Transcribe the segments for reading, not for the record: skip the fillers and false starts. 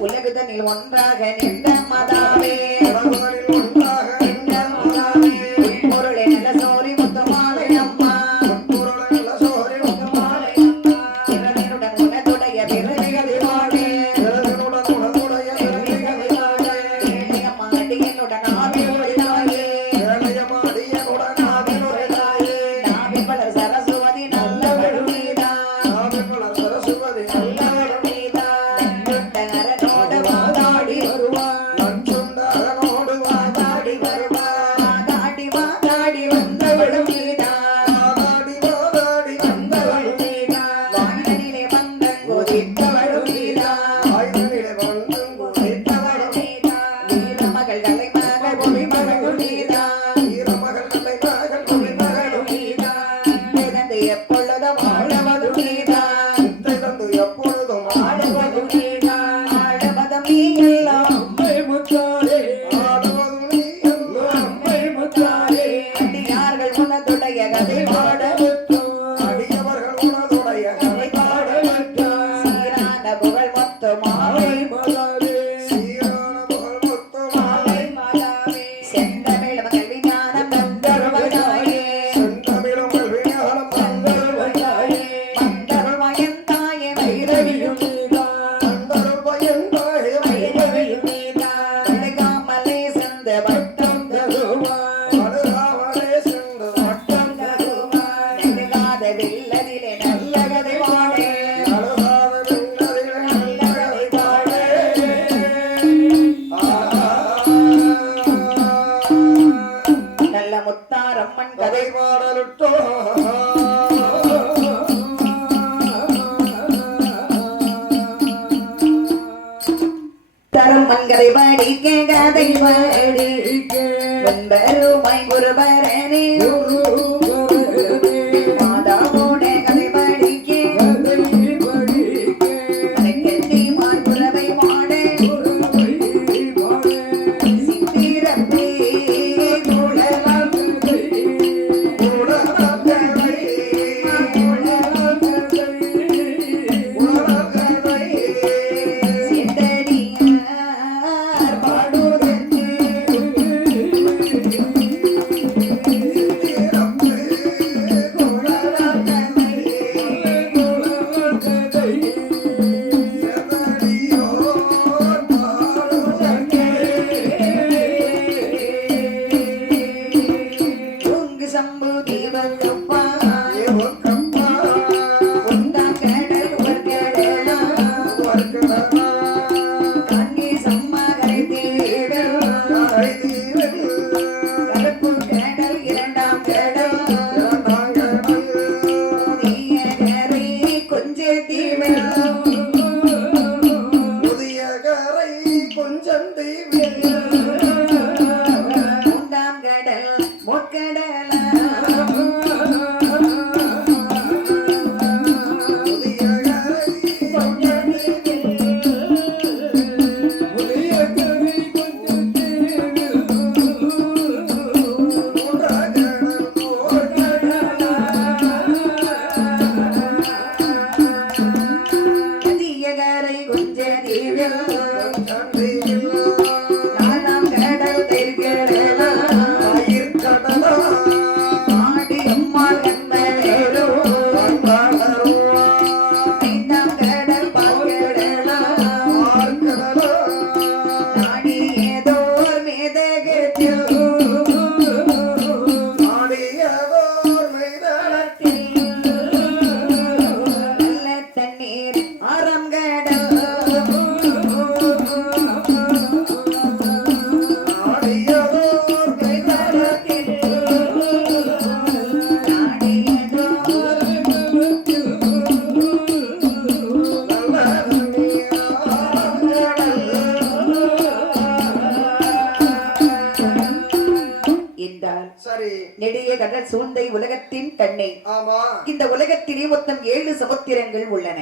உலகுதனில் ஒன்றாக நின்ற மதாவே பொருளை நல்ல சோரி முத்தமாலை அம்மா இறைவனுடன் உனதுடைய பிறவிகளை வாழே ஏழையம்மா அடியனுடன் ஆவில் ஒளிதாயே நாவில் வளர் சரஸ்வதி நல்லவள் நீதான் நரனோடு வாதாடி வருவான் வாதாடி வந்தவளும் நீதான் வானனிலே வந்தன் கொதித்தவளும் நீதான் வீரமகள் தலைமகள் பொலிமகளும் நீதான் பிறந்து எப்பொழுதும் வாழவதும் நீதான் ஆழவதும் நீ எல்லாம் அடியார்கள் உனதுடைய கதை பாட சீரான புகழ் மொத்தமாவை செந்தமிழ் கல்வி ஞானம் தந்தருள்வாயே மந்தருள்வயந்தாயே வைரவியும் அழுகாமலே சென்ற பட்டம் நெடுகாத வில்லதிலே நல்ல கதை வாழே நல்ல முத்தாரம்மன் கதை தரம்மன் கதை படிக்க கதை படிக்க வந்தருமாய் குருபரணி மாதாவோட கதை படிக்க கெட்டி மார்புறவை மாட சித்திரத்தை சரி. நெடிய கடல் சூழ்ந்த உலகத்தின் கண்ணை. ஆமா. இந்த உலகத்திலே மொத்தம் 7 சமுத்திரங்கள் உள்ளன.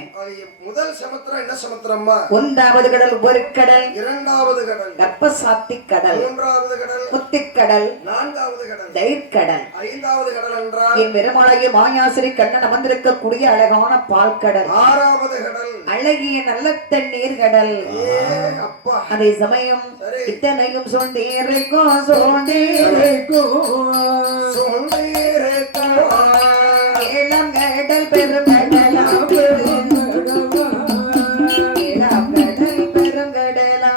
முதல் சமுத்திரம் என்ன சமுத்திரம்மா? 1வது கடல் பொருட்கடல், 2வது கடல் கர்ப்பசாத்தி கடல், 3வது கடல் முத்திக்கடல், 4வது கடல் தயிர்கடல், 5வது கடல் என்றால் என் பெருமாளாகிய மாயாசிரி கண்ணன் அமர்ந்திருக்கக்கூடிய அழகான பால் கடல், 6வது கடல் அழகிய நல்ல தண்ணீர் கடல். அப்பா அதே சமயம் இத்தனையும் சோழ்ந்தேரைக்கும் சோழ்ந்தேரைக்கும் இளம் கடல் பெருங்கடலாம் இளம் கடல் பெருங்கடலாம்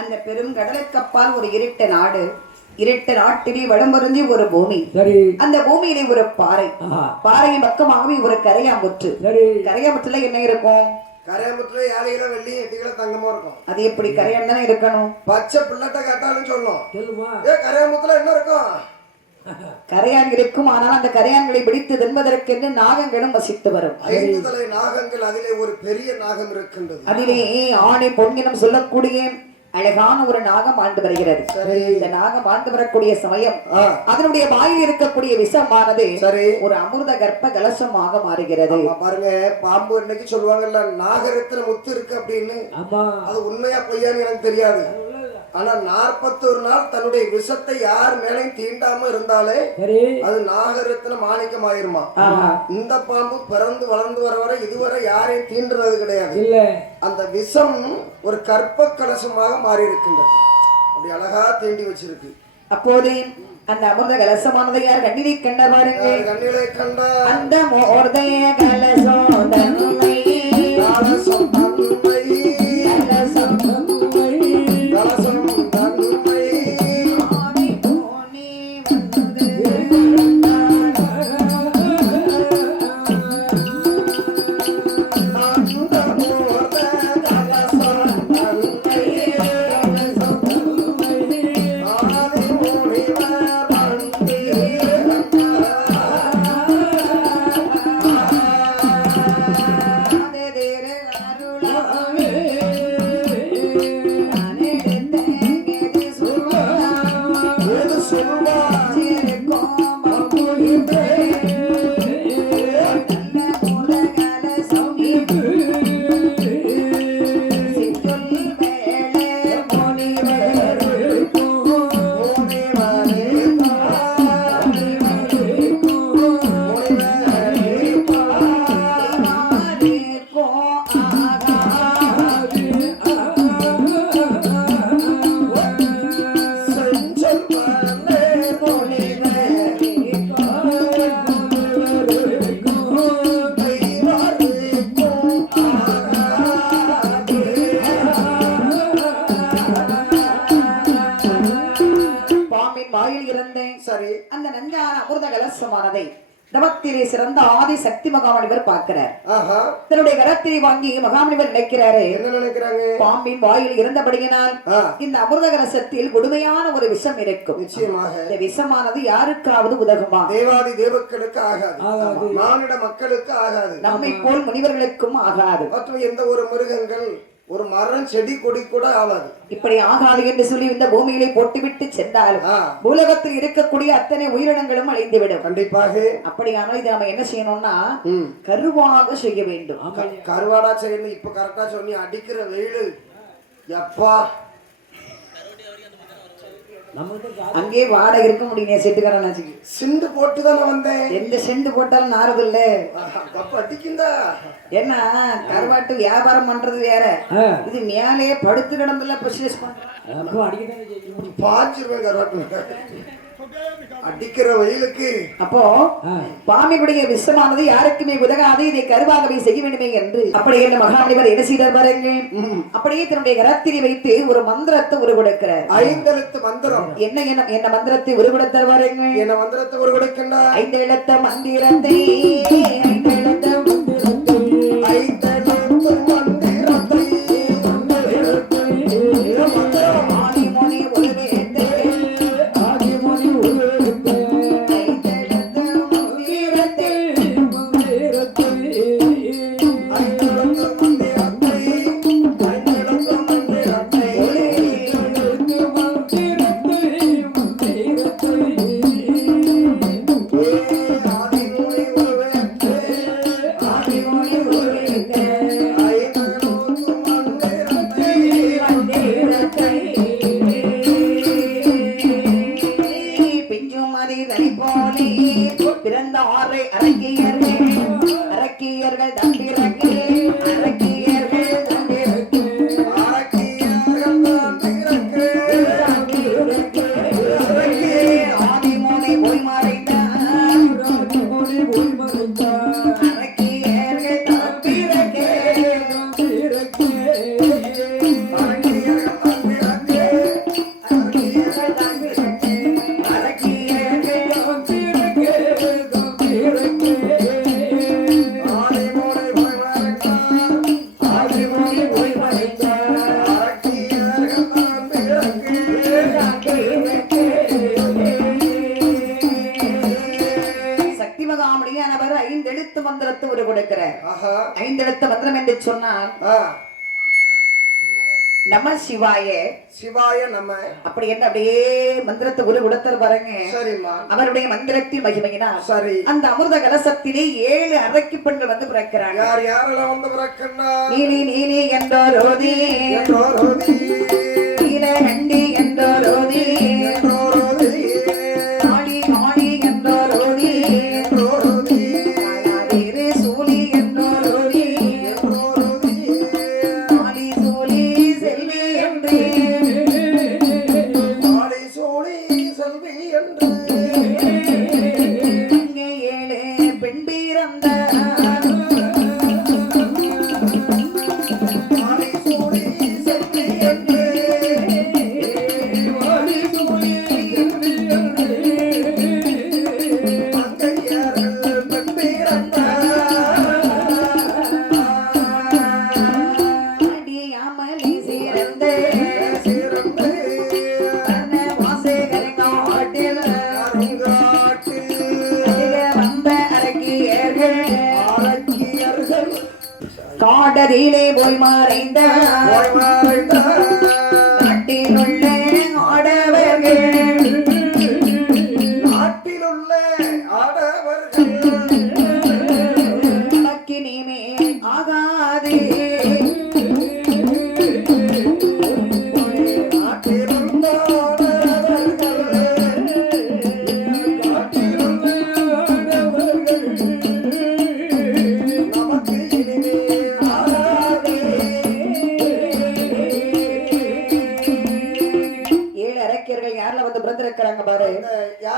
அந்த பெரும் கடலுக்கு அப்பால் ஒரு இருட்ட நாடு, இருட்ட நாட்டிலே வடமருந்தி ஒரு பூமி. அந்த பூமியிலே ஒரு பாறை, பாறையின் பக்கமாகவே ஒரு கரையாம்புற்று. கரையாம்புற்றுல என்ன இருக்கும்? கரையாம்புற்றுல 7 கிலோ வெள்ளி 8 கிலோ தங்கமா இருக்கும். அது எப்படி கரையான் தானே இருக்கணும்? பச்சை பிள்ளட்ட கேட்டாலும் சொல்லும். கரையாம்புற்றுல என்ன இருக்கும்? கரையான் இருக்கும். ஆனால் அந்த கரையான்களை பிடித்து தின்பதற்கென்று நாகங்களும் வசித்து வரும். 5 தலை நாகங்கள், அதிலே ஒரு பெரிய நாகம் இருக்கின்றது. அதிலே ஆணை பொன்னினம் சொல்லக்கூடிய அழகான ஒரு நாகம் ஆண்டு வருகிறது. இந்த நாகம் ஆண்டு வரக்கூடிய சமயம் அதனுடைய வாயில் இருக்கக்கூடிய விஷமானது ஒரு அமிர்த கர்ப்ப கலசமாக மாறுகிறது. பாருங்க, பாம்பு இன்னைக்கு சொல்லுவாங்கல்ல நாகரத்தின முத்து இருக்கு அப்படின்னு. அது உண்மையா பொய்யான்னு எனக்கு தெரியாது. ஆனா 41 நாள் தன்னுடைய விஷத்தை யார் மேலையும் தீண்டாம இருந்தாலே அது நாகரத்தின மாணிக்கம் ஆயிருமா. இந்த பாம்பு பிறந்து வளர்ந்து வர வரை இதுவரை யாரையும் தீண்டுறது கிடையாது. அந்த விஷம் ஒரு கற்ப கலசமாக மாறி இருக்கின்றது. அப்படி அழகா தீண்டி வச்சிருக்கு. அப்போது அந்த அமிர்த கலசமானதை யார் கண்ணிலை கண்ட பாருங்க. கண்ணிலை கண்ட அந்த மோர்தய கலசம் தன்மை கலசம் தன்மை கலசம் தன்மை கலசம் தன்மை ஆனை போனே வந்து அமிர்த கலசமானதை தவத்திலே சிறந்த ஆதி சக்தி மகாமணிவர் பார்க்கிறார். ஆஹா. தன்னுடைய கரத்தை வாங்கி மகாமணிவர் நினைக்கிறாரு, என்ன நினைக்கிறாங்க? பாம்பின் வாயில் இருந்தபடியினால் இந்த அமிர்த கலசத்தில் கொடுமையான ஒரு விஷம் இருக்கும். நிச்சயமாக இந்த விஷமானது யாருக்காவது உதகுமா? தேவாதி தேவர்களுக்கு ஆகாது, மானிட மக்களுக்கு ஆகாது, நம்மை போல் முனிவர்களுக்கும் ஆகாது, மற்றும் எந்த ஒரு மிருகங்கள் ஒரு மரம் செடி கொடி கூட ஆகாது. இப்படி ஆகாது என்று சொல்லி இந்த பூமியிலே போட்டுவிட்டு சென்றாலும் பூலகத்தில் இருக்கக்கூடிய அத்தனை உயிரினங்களும் அழிந்துவிடும். கண்டிப்பாக. அப்படியானால் இதை நம்ம என்ன செய்யணும்னா கருவாக செய்ய வேண்டும். கருவாடா செய்யணும். இப்ப கரெக்டா சொன்னி, அடிக்கிற வெயிலு எப்பா அங்கே வாடகை இருக்க முடியும். செட்டுக்காரன் சிண்டு போட்டுதானே வந்தேன். எந்த செண்டு போட்டாலும் நாரது இல்ல. அடிக்குந்தா என்ன கருவாட்டு வியாபாரம் பண்றது வேற, இது மேலே படுத்து கிடந்துல பிசினஸ் பண்றேன் பாய்ச்சிருவேன் கருவாட்டு அடிக்கிற வெயிலுக்கு. அப்போ பாம்பினுடைய விஷமானது யாருக்குமே உதகாது, இதை கருவாகவே செய்ய வேண்டுமே என்று அப்படியே மகாமணிவர் என்ன செய்தார் பாருங்க. அப்படியே தன்னுடைய கரத்தினை வைத்து ஒரு மந்திரத்தை உருவெடுக்கிறார். 5 எழுத்து மந்திரம். என்ன மந்திரத்தை உருவெடுத்தார் பாருங்க. என்ன மந்திரத்தை உருவெடுக்கின்றார்? 5 எழுத்த மந்திரத்தை 5 எழுத்த பிறந்த 6 அரக்கியர்கள் தம்பிரக்கே அரக்கியர்கள் தம்பிரக்கே ஆதிமோனை போய் மறைந்தார் அரக்கியர்கள் தம்பிரக்கே மகாமணியானவர் 5 எழுத்து மந்திரத்தை ஒரு கொடுக்கிறார். 5 எழுத்து மந்திரம் என்று சொன்னால் நம சிவாய சிவாய நம. அப்படி என்ன அப்படியே மந்திரத்தை ஒரு கொடுத்தார் பாருங்க. சரிம்மா. அவருடைய மந்திரத்தின் மகிமையினா சரி அந்த அமிர்த கலசத்திலே 7 அரக்கி பெண்கள் வந்து பிறக்கிறாங்க. யார் யாரெல்லாம் வந்து பிறக்கன்னா? நீலி நீலி என்றோரோதி நீலகண்டி என்றோரோதி காளி காளி என்றோரோதி சூலி என்றோரோதி காளி சூலி செல்வி என்று காளி சூலி செல்வி என்று இங்கே 7 பெண் பிறந்த காடதிலே போய் மறைந்த நாட்டிலுள்ள ஆடவர்கள் நமக்கு நீமே ஆகாது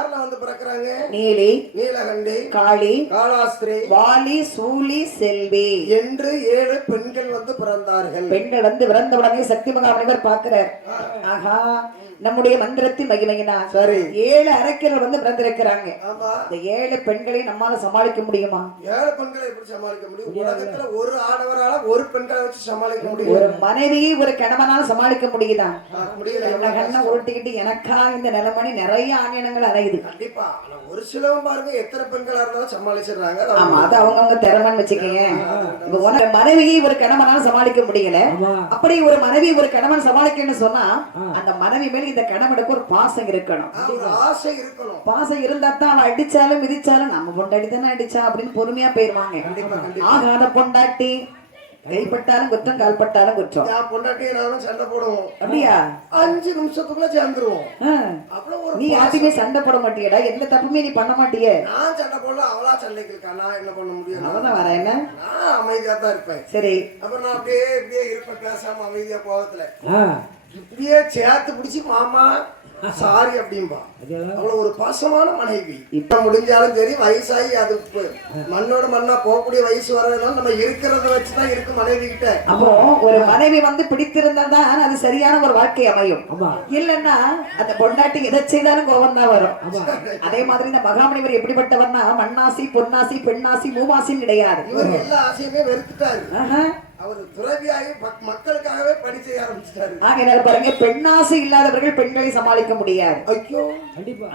யாரெல்லாம் வந்து பிறக்குறாங்க? நீலி, நீலகண்டி, காளி, காளாஸ்திரி, வாலி, சூலி, செல்வி என்று 7 பெண்கள் வந்து பிறந்தார்கள். பெண்கள் வந்து பிறந்தவுடனே சக்தி மகாமுனிவர் பார்க்கிறார். ஆஹா, நம்முடைய மந்திரத்தின் மகிமையினா சரி 7 அரக்கியர்கள் வந்து பிறந்திருக்கிறாங்க. ஆமா, இந்த 7 பெண்களை நம்மால சமாளிக்க முடியுமா? 7 பெண்களை எப்படி சமாளிக்க முடியும்? உலகத்துல ஒரு ஆடவரால ஒரு பெண்களை வச்சு சமாளிக்க முடியும். ஒரு மனைவியை ஒரு கணவனால் சமாளிக்க முடியுதா? முடியல. கண்ணை உருட்டிக்கிட்டு எனக்கா இந்த நிலைமணி நிறைய ஆணியனங்கள் அலையுது. கண்டிப்பா. ஆனா ஒரு சிலவங்க பாருங்க எத்தனை பெண்களா இருந்தாலும் சமாளிச்சிடுறாங்க. ஆமா, அது அவங்கவங்க திறமைன்னு வச்சுக்கீங்க. இப்ப ஒரு மனைவியை ஒரு கணவனால் சமாளிக்க முடியல, அப்படி ஒரு மனைவி ஒரு கணவன் சமாளிக்கணும்னு சொன்னா அந்த மனைவி மேல இந்த கணவனுக்கு ஒரு பாசம் இருக்கணும், ஒரு ஆசை இருக்கணும். பாசம் இருந்தா தான் அவன் அடிச்சாலும் மிதிச்சாலும் நம்ம பொண்டாட்டி தானே அடிச்சா அப்படின்னு பொறுமையா போயிருவாங்க. ஆகாத பொண்டாட்டி கைப்பட்டாலும் குற்றம், கால்பட்டாலும் குற்றம். பொண்டாட்டி நானும் சண்டை போடுவோம். அப்படியா? 5 நிமிஷத்துக்குள்ள சேர்ந்துருவோம். நீ யாருமே சண்டை போட மாட்டியடா, எந்த தப்புமே நீ பண்ண மாட்டியே. நான் சண்டை போடல, அவளா சண்டைக்கு இருக்கா, நான் என்ன பண்ண முடியும்? அவதான் வர என்ன, நான் அமைதியா தான் இருப்பேன். சரி, அப்புறம் நான் அப்படியே இப்படியே இருப்பேன், பேசாம அமைதியா கோவத்துல இப்படியே சேர்த்து பிடிச்சி மாமா சாரி அப்படின்பா. அவ்வளவு ஒரு பாசமான மனைவி. இப்ப முடிஞ்சாலும் சரி, வயசாகி அது மண்ணோட மண்ணா போகக்கூடிய வயசு வரதுனால நம்ம இருக்கிறத வச்சுதான் இருக்கு மனைவி கிட்ட. அப்போ ஒரு மனைவி வந்து பிடித்திருந்தா தான் அது சரியான ஒரு வாழ்க்கை அமையும். இல்லன்னா அந்த பொண்டாட்டி எதை செய்தாலும் கோபம் தான் வரும். அதே மாதிரி இந்த மகாமுனிவர் எப்படிப்பட்டவர்னா மண்ணாசி, பொன்னாசி, பெண்ணாசி, மூவாசின்னு கிடையாது. இவர் எல்லா ஆசையுமே வெறுத்துட்டாரு. அவர் துறவியாகி மக்களுக்காகவே பணி செய்ய ஆரம்பிச்சிட்டாரு. ஆகையால பாருங்க, பெண்ணாசை இல்லாதவர்கள் பெண்களை சமாளிக்க முடியாது. ஐயோ,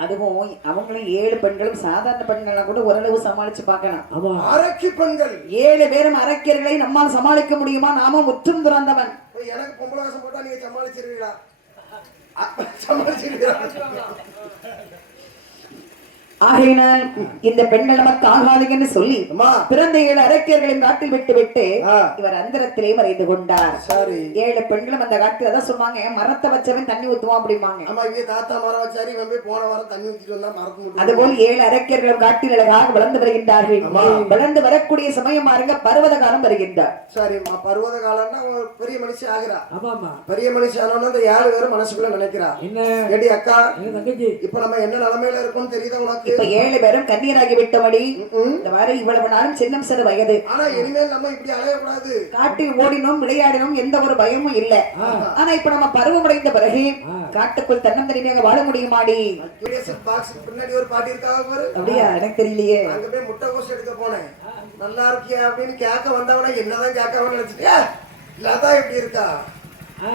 அதுவும் அவங்களும் 7 பெண்களும் சாதாரண பெண்கள் கூட ஓரளவு சமாளிச்சு பார்க்கலாம். அரக்கி பெண்கள் 7 பேரும் அரக்கியர்களை நம்மால் சமாளிக்க முடியுமா? நாம முற்றும் துறந்தவன். எனக்கு பொம்பளை வேஷம் போட்டா நீங்க சமாளிச்சிருவீங்களா? சமாளிச்சிருவீங்களா? ஆகையினால் இந்த பெண்கள் நமக்கு ஆகாதுன்னு சொல்லி பிறந்த 7 அரக்கியர்களின் காட்டில் விட்டு விட்டு இவர் அந்தரத்திலே மறைந்து கொண்டார். 7 பெண்களும் அந்த காட்டில் அதான் சொன்னாங்க, மரத்தை வச்சவன் தண்ணி ஊத்துவான் அப்படிம்பாங்க. தாத்தா மரம் வச்சாரி போன வாரம் தண்ணி ஊத்திட்டு வந்தா மரத்து. அதுபோல் 7 அரக்கியர்களும் காட்டில் அழகாக வளர்ந்து வருகின்றார்கள். வளர்ந்து வரக்கூடிய சமயம் பாருங்க, பருவத காலம் வருகின்றார். சரிம்மா, பருவத காலம்னா பெரிய மனுஷி ஆகிறா. பெரிய மனுஷி ஆனோன்னு அந்த 7 பேரும் மனசுக்குள்ள நினைக்கிறா, ஏடி அக்கா இப்ப நம்ம என்ன நிலைமையில இருக்கோம்னு தெரியுதா உனக்கு? இப்ப 7 பேரும் கண்ணீராகி விட்டபடி இந்த மாதிரி இவ்வளவு நாளும் சின்னம் சிறு வயது. ஆனா இனிமேல் நம்ம இப்படி அலையக்கூடாது. காட்டில் ஓடினோம், விளையாடினோம், எந்த ஒரு பயமும் இல்ல. ஆனா இப்ப நம்ம பருவமடைந்த பிறகு காட்டுக்குள் தன்னந்தனியாக வாழ முடியுமாடி? பின்னாடி ஒரு பாட்டி இருக்காங்க பாரு. அப்படியா? எனக்கு தெரியலையே. அங்க போய் முட்டை கோஸ் எடுக்க போனேன். நல்லா இருக்கியா அப்படின்னு கேட்க வந்தவன என்னதான் கேட்காம நினைச்சிட்டியா, இல்லாதான் எப்படி இருக்கா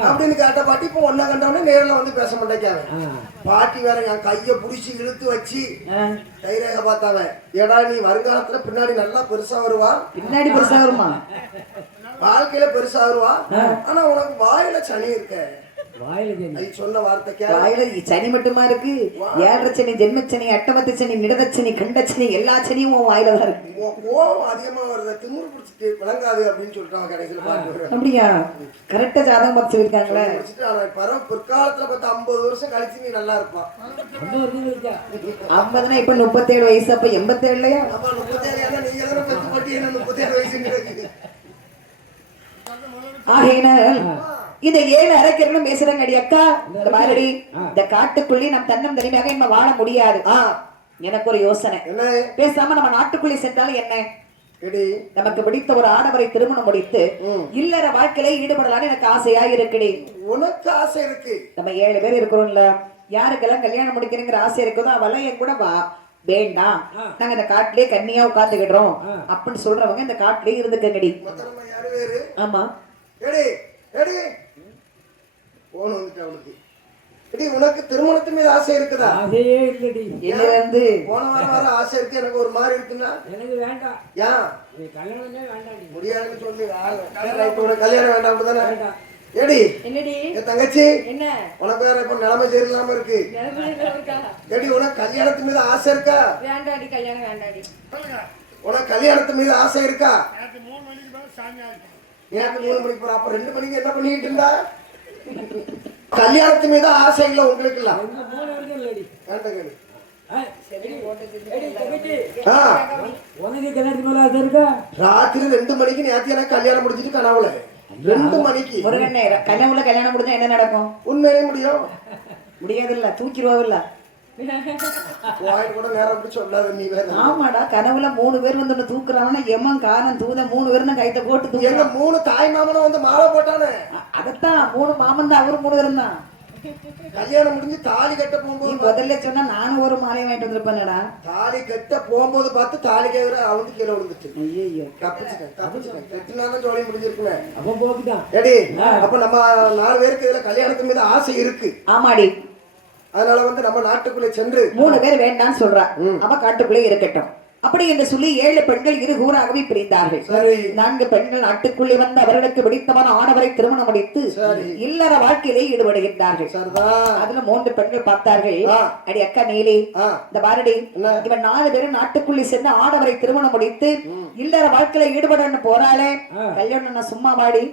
அப்படின்னு கேட்ட பாட்டி இப்ப ஒன்ன கண்டவனே நேரில் வந்து பேச மாட்டேக்காவன். பாட்டி வேற என் கைய புடிச்சு இழுத்து வச்சு கைரேக பார்த்தாவன், ஏடா நீ வருங்காலத்துல பின்னாடி நல்லா பெருசா வருவா. பின்னாடி பெருசா வருமா? வாழ்க்கையில பெருசா வருவா. ஆனா உனக்கு வாயில சனி இருக்க. சொன்ன வார்த்தை சனி மட்டுமா இருக்கு? 7 சனி, ஜென்மச்சனி, அட்டமத்து சனி, நிடதச்சனி, கண்டச்சனி, எல்லா சனியும் வாயில தான் இருக்கு. கோவம் அதிகமா வருது, திமிரு பிடிச்சிட்டு விளங்காது அப்படின்னு சொல்லிட்டாங்க கடைசியில பாட்டு. அப்படியா? கரெக்டா ஜாதகம் பார்த்து சொல்லிருக்காங்களே. பிற்காலத்துல பார்த்தா 50 வருஷம் கழிச்சு நீ நல்லா இருப்பான். 50னா இப்ப 37 வயசு, அப்ப 87 இல்லையா? 37 நீங்க தானே பெத்து பட்டி, என்ன 37 வயசு. ஆகையினால் இந்த 7 அரக்கர்களும் பேசுறாங்க, அடி அக்கா இந்த மாதிரி இந்த காட்டுக்குள்ளே நம் தன்னம் தனிமையாக நம்ம வாழ முடியாது. எனக்கு ஒரு யோசனை, பேசாம நம்ம நாட்டுக்குள்ளே சென்றாலும் என்ன, நமக்கு பிடித்த ஒரு ஆடவரை திருமணம் முடித்து இல்லற வாழ்க்கையில ஈடுபடலான்னு எனக்கு ஆசையா இருக்குடி. உனக்கு ஆசை இருக்கு? நம்ம 7 பேர் இருக்கிறோம்ல, யாருக்கெல்லாம் கல்யாணம் முடிக்கணுங்கிற ஆசை இருக்குதோ அவெல்லாம் என் கூட வா, வேண்டாம் நாங்க இந்த காட்டிலே கன்னியா உட்கார்ந்துக்கிடுறோம் அப்படின்னு சொல்றவங்க இந்த காட்டிலே இருந்துக்கங்கடி. ஆமா, உனக்கு திருமணத்து மீது ஆசை இருக்குதா? அதையே இல்லடி. என்ன வந்து போன வாரம் ஆசை இருக்கு, எனக்கு ஒரு மாதிரி இருக்குன்னா எனக்கு வேண்டாம். ஏன் கல்யாணமே வேண்டாம்? முடியாதுன்னு சொல்லி கல்யாணம் வேண்டாம் அப்படிதானே? ஏடி என்னடி என் தங்கச்சி, என்ன உனக்கு வேற இப்ப நிலைமை சரியில்லாம இருக்கு. ஏடி உனக்கு கல்யாணத்து மீது ஆசை இருக்கா? வேண்டாடி, கல்யாணம் வேண்டாடி. உனக்கு கல்யாணத்து மீது ஆசை இருக்கா? நேற்று 3 மணிக்கு போற, அப்ப 2 மணிக்கு என்ன பண்ணிட்டு இருந்தா? கல்யாணத்து மீது ஆசை இல்ல உங்களுக்கு எல்லாம்? ராத்திரி 2 மணிக்கு நேற்று எனக்கு கல்யாணம் முடிச்சிட்டு கனவுல 2 மணிக்கு கனவுல கல்யாணம் முடிஞ்சா என்ன நடக்கும்? உண்மையே முடியும்? முடியாது இல்ல, தூக்கிடுவாவில்ல. வாயிட்டு கூட நேரம் அப்படி சொல்லாத நீ வேற. ஆமாடா கனவுல 3 பேர் வந்து தூக்குறாங்கன்னா எம்மன் காரன் தூத 3 பேரும் கைத்த போட்டு எங்க 3 தாய் மாமனும் வந்து மாலை போட்டானே. அதத்தான் 3 மாமன் தான் அவரு 3 பேரும் தான். கல்யாணம் முடிஞ்சு தாலி கட்ட நீ போகும்போது முதல்ல சொன்னா நானும் ஒரு மாலையை வாங்கிட்டு வந்திருப்பேனடா. தாலி கட்ட போகும்போது பார்த்து தாலி கேக்குற அவனுக்கு கீழே விழுந்துச்சு. ஐயோ தப்பிச்சிட்டேன் கட்டினாலும் ஜோலி முடிஞ்சிருக்குமே. அப்ப போக்குதான். ஏடி அப்ப நம்ம 4 பேருக்கு இதுல கல்யாணத்து மீது ஆசை இருக்கு. ஆமாடி. அதனால வந்து நம்ம நாட்டுக்குள்ளே சென்று 3 பேர் வேண்டான்னு சொல்றா. அவ காட்டுக்குள்ளே இருக்கட்டும் அப்படி என்று சொல்லி 7 பெண்கள் இரு கூறாகவே பிரிந்தார்கள். சரி 4 பெண்கள் நாட்டுக்குள்ளே வந்து அவர்களுக்கு பிடித்தமான ஆடவரை திருமணம் முடித்து இல்லற வாழ்க்கையிலே ஈடுபடுகின்றார்கள். சரிதான். அதுல 3 பெண்கள் பார்த்தார்கள். அடி அக்கா நீலி இந்த பாரடி இவன் 4 பேரும் நாட்டுக்குள்ளே சென்று ஆடவரை திருமணம் முடித்து இல்லற வாழ்க்கையில ஈடுபடன்னு போறாளே கல்யாணம் நான் சும்மா வாடி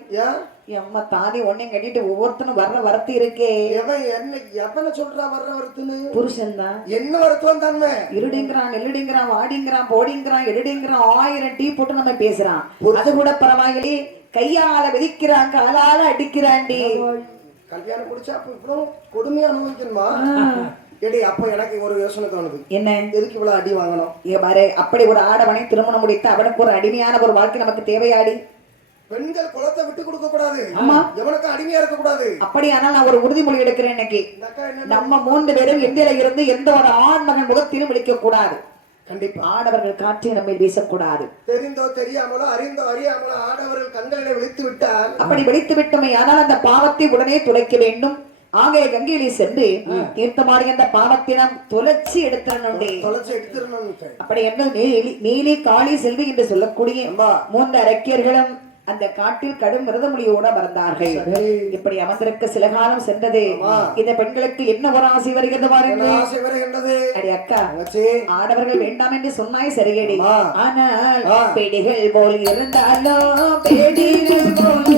அம்மா தாதி ஒன்னையும் கட்டிட்டு ஒவ்வொருத்தனும் வர்ற வரத்து இருக்கே. எவனை சொல்றா வர்ற வரத்துன்னு? புருஷன் தான். என்ன வரத்துவம் தானே? இருடிங்கிறான் நெல்லுடிங்கிறான் வாடிங்கிறான் போடிங்கிறான் எழுடிங்கிறான் 1000 டீ போட்டு நம்ம பேசுறான். அது கூட பரவாயில்லை கையால விதிக்கிறான் காலால அடிக்கிறான்டி. கல்யாணம் முடிச்சா அப்ப இவ்வளவு கொடுமையா அனுபவிக்கணுமா? எடி அப்ப எனக்கு ஒரு யோசனை தோணுது. என்ன எதுக்கு இவ்வளவு அடி வாங்கணும்? பாரு அப்படி ஒரு ஆடவனை திருமணம் முடித்து அவனுக்கு ஒரு அடிமையான ஒரு வாழ்க்கை நமக்கு தேவையாடி. பெண்கள் குலத்தை விட்டு கொடுக்க கூடாது. எவனுக்கு அடிமையா இருக்க கூடாது. அப்படியானால் நான் ஒரு உறுதிமொழி எடுக்கிறேன் இன்னைக்கு. நம்ம 3 பேரும் இந்தியில இருந்து எந்த ஒரு ஆண் மகன் முகத்திலும் விழிக்க கூடாது. கண்டிப்பா ஆடவர்கள் காற்றை நம்ம வீசக்கூடாது. தெரிந்தோ தெரியாமலோ அறிந்தோ அறியாமலோ ஆடவர்கள் கண்களிலே விழித்து விட்டால் அப்படி விழித்து விட்டோமே ஆனால் அந்த பாவத்தை உடனே துளைக்க வேண்டும். ஆகிய கங்கையிலே சென்று தீர்த்தமாடி அந்த பாவத்தை நாம் தொலைச்சி எடுத்துடணும். அப்படி என்ன நீலி காளி செல்வி என்று சொல்லக்கூடிய 3 அரக்கியர்களும் அந்த காட்டில் கடும் விரதமொழியோட மறந்தார்கள். இப்படி அமர்ந்திருக்க சில காலம் சென்றது. இந்த பெண்களுக்கு என்ன ஒரு ஆசை வருகிறது பாருங்க. அடி அக்கா ஆடவர்கள் வேண்டாம் என்று சொன்னாய் சரியடி. ஆனால் பேடிகள் போல் இருந்தாலும் பேடிகள் போல்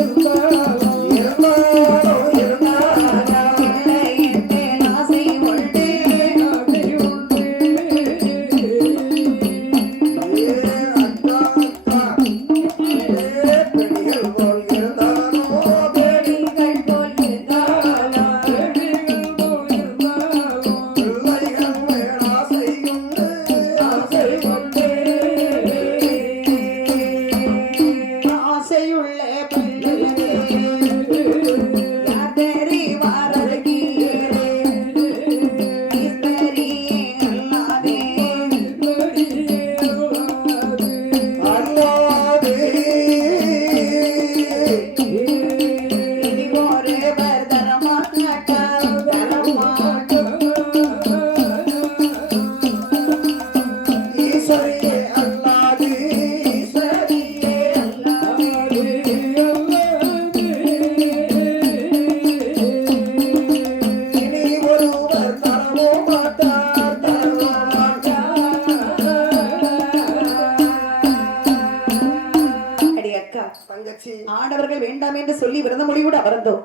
ஆடவர்கள் வேண்டாம் என்று சொல்லி விரதமொழியோடு அமர்ந்தோம்.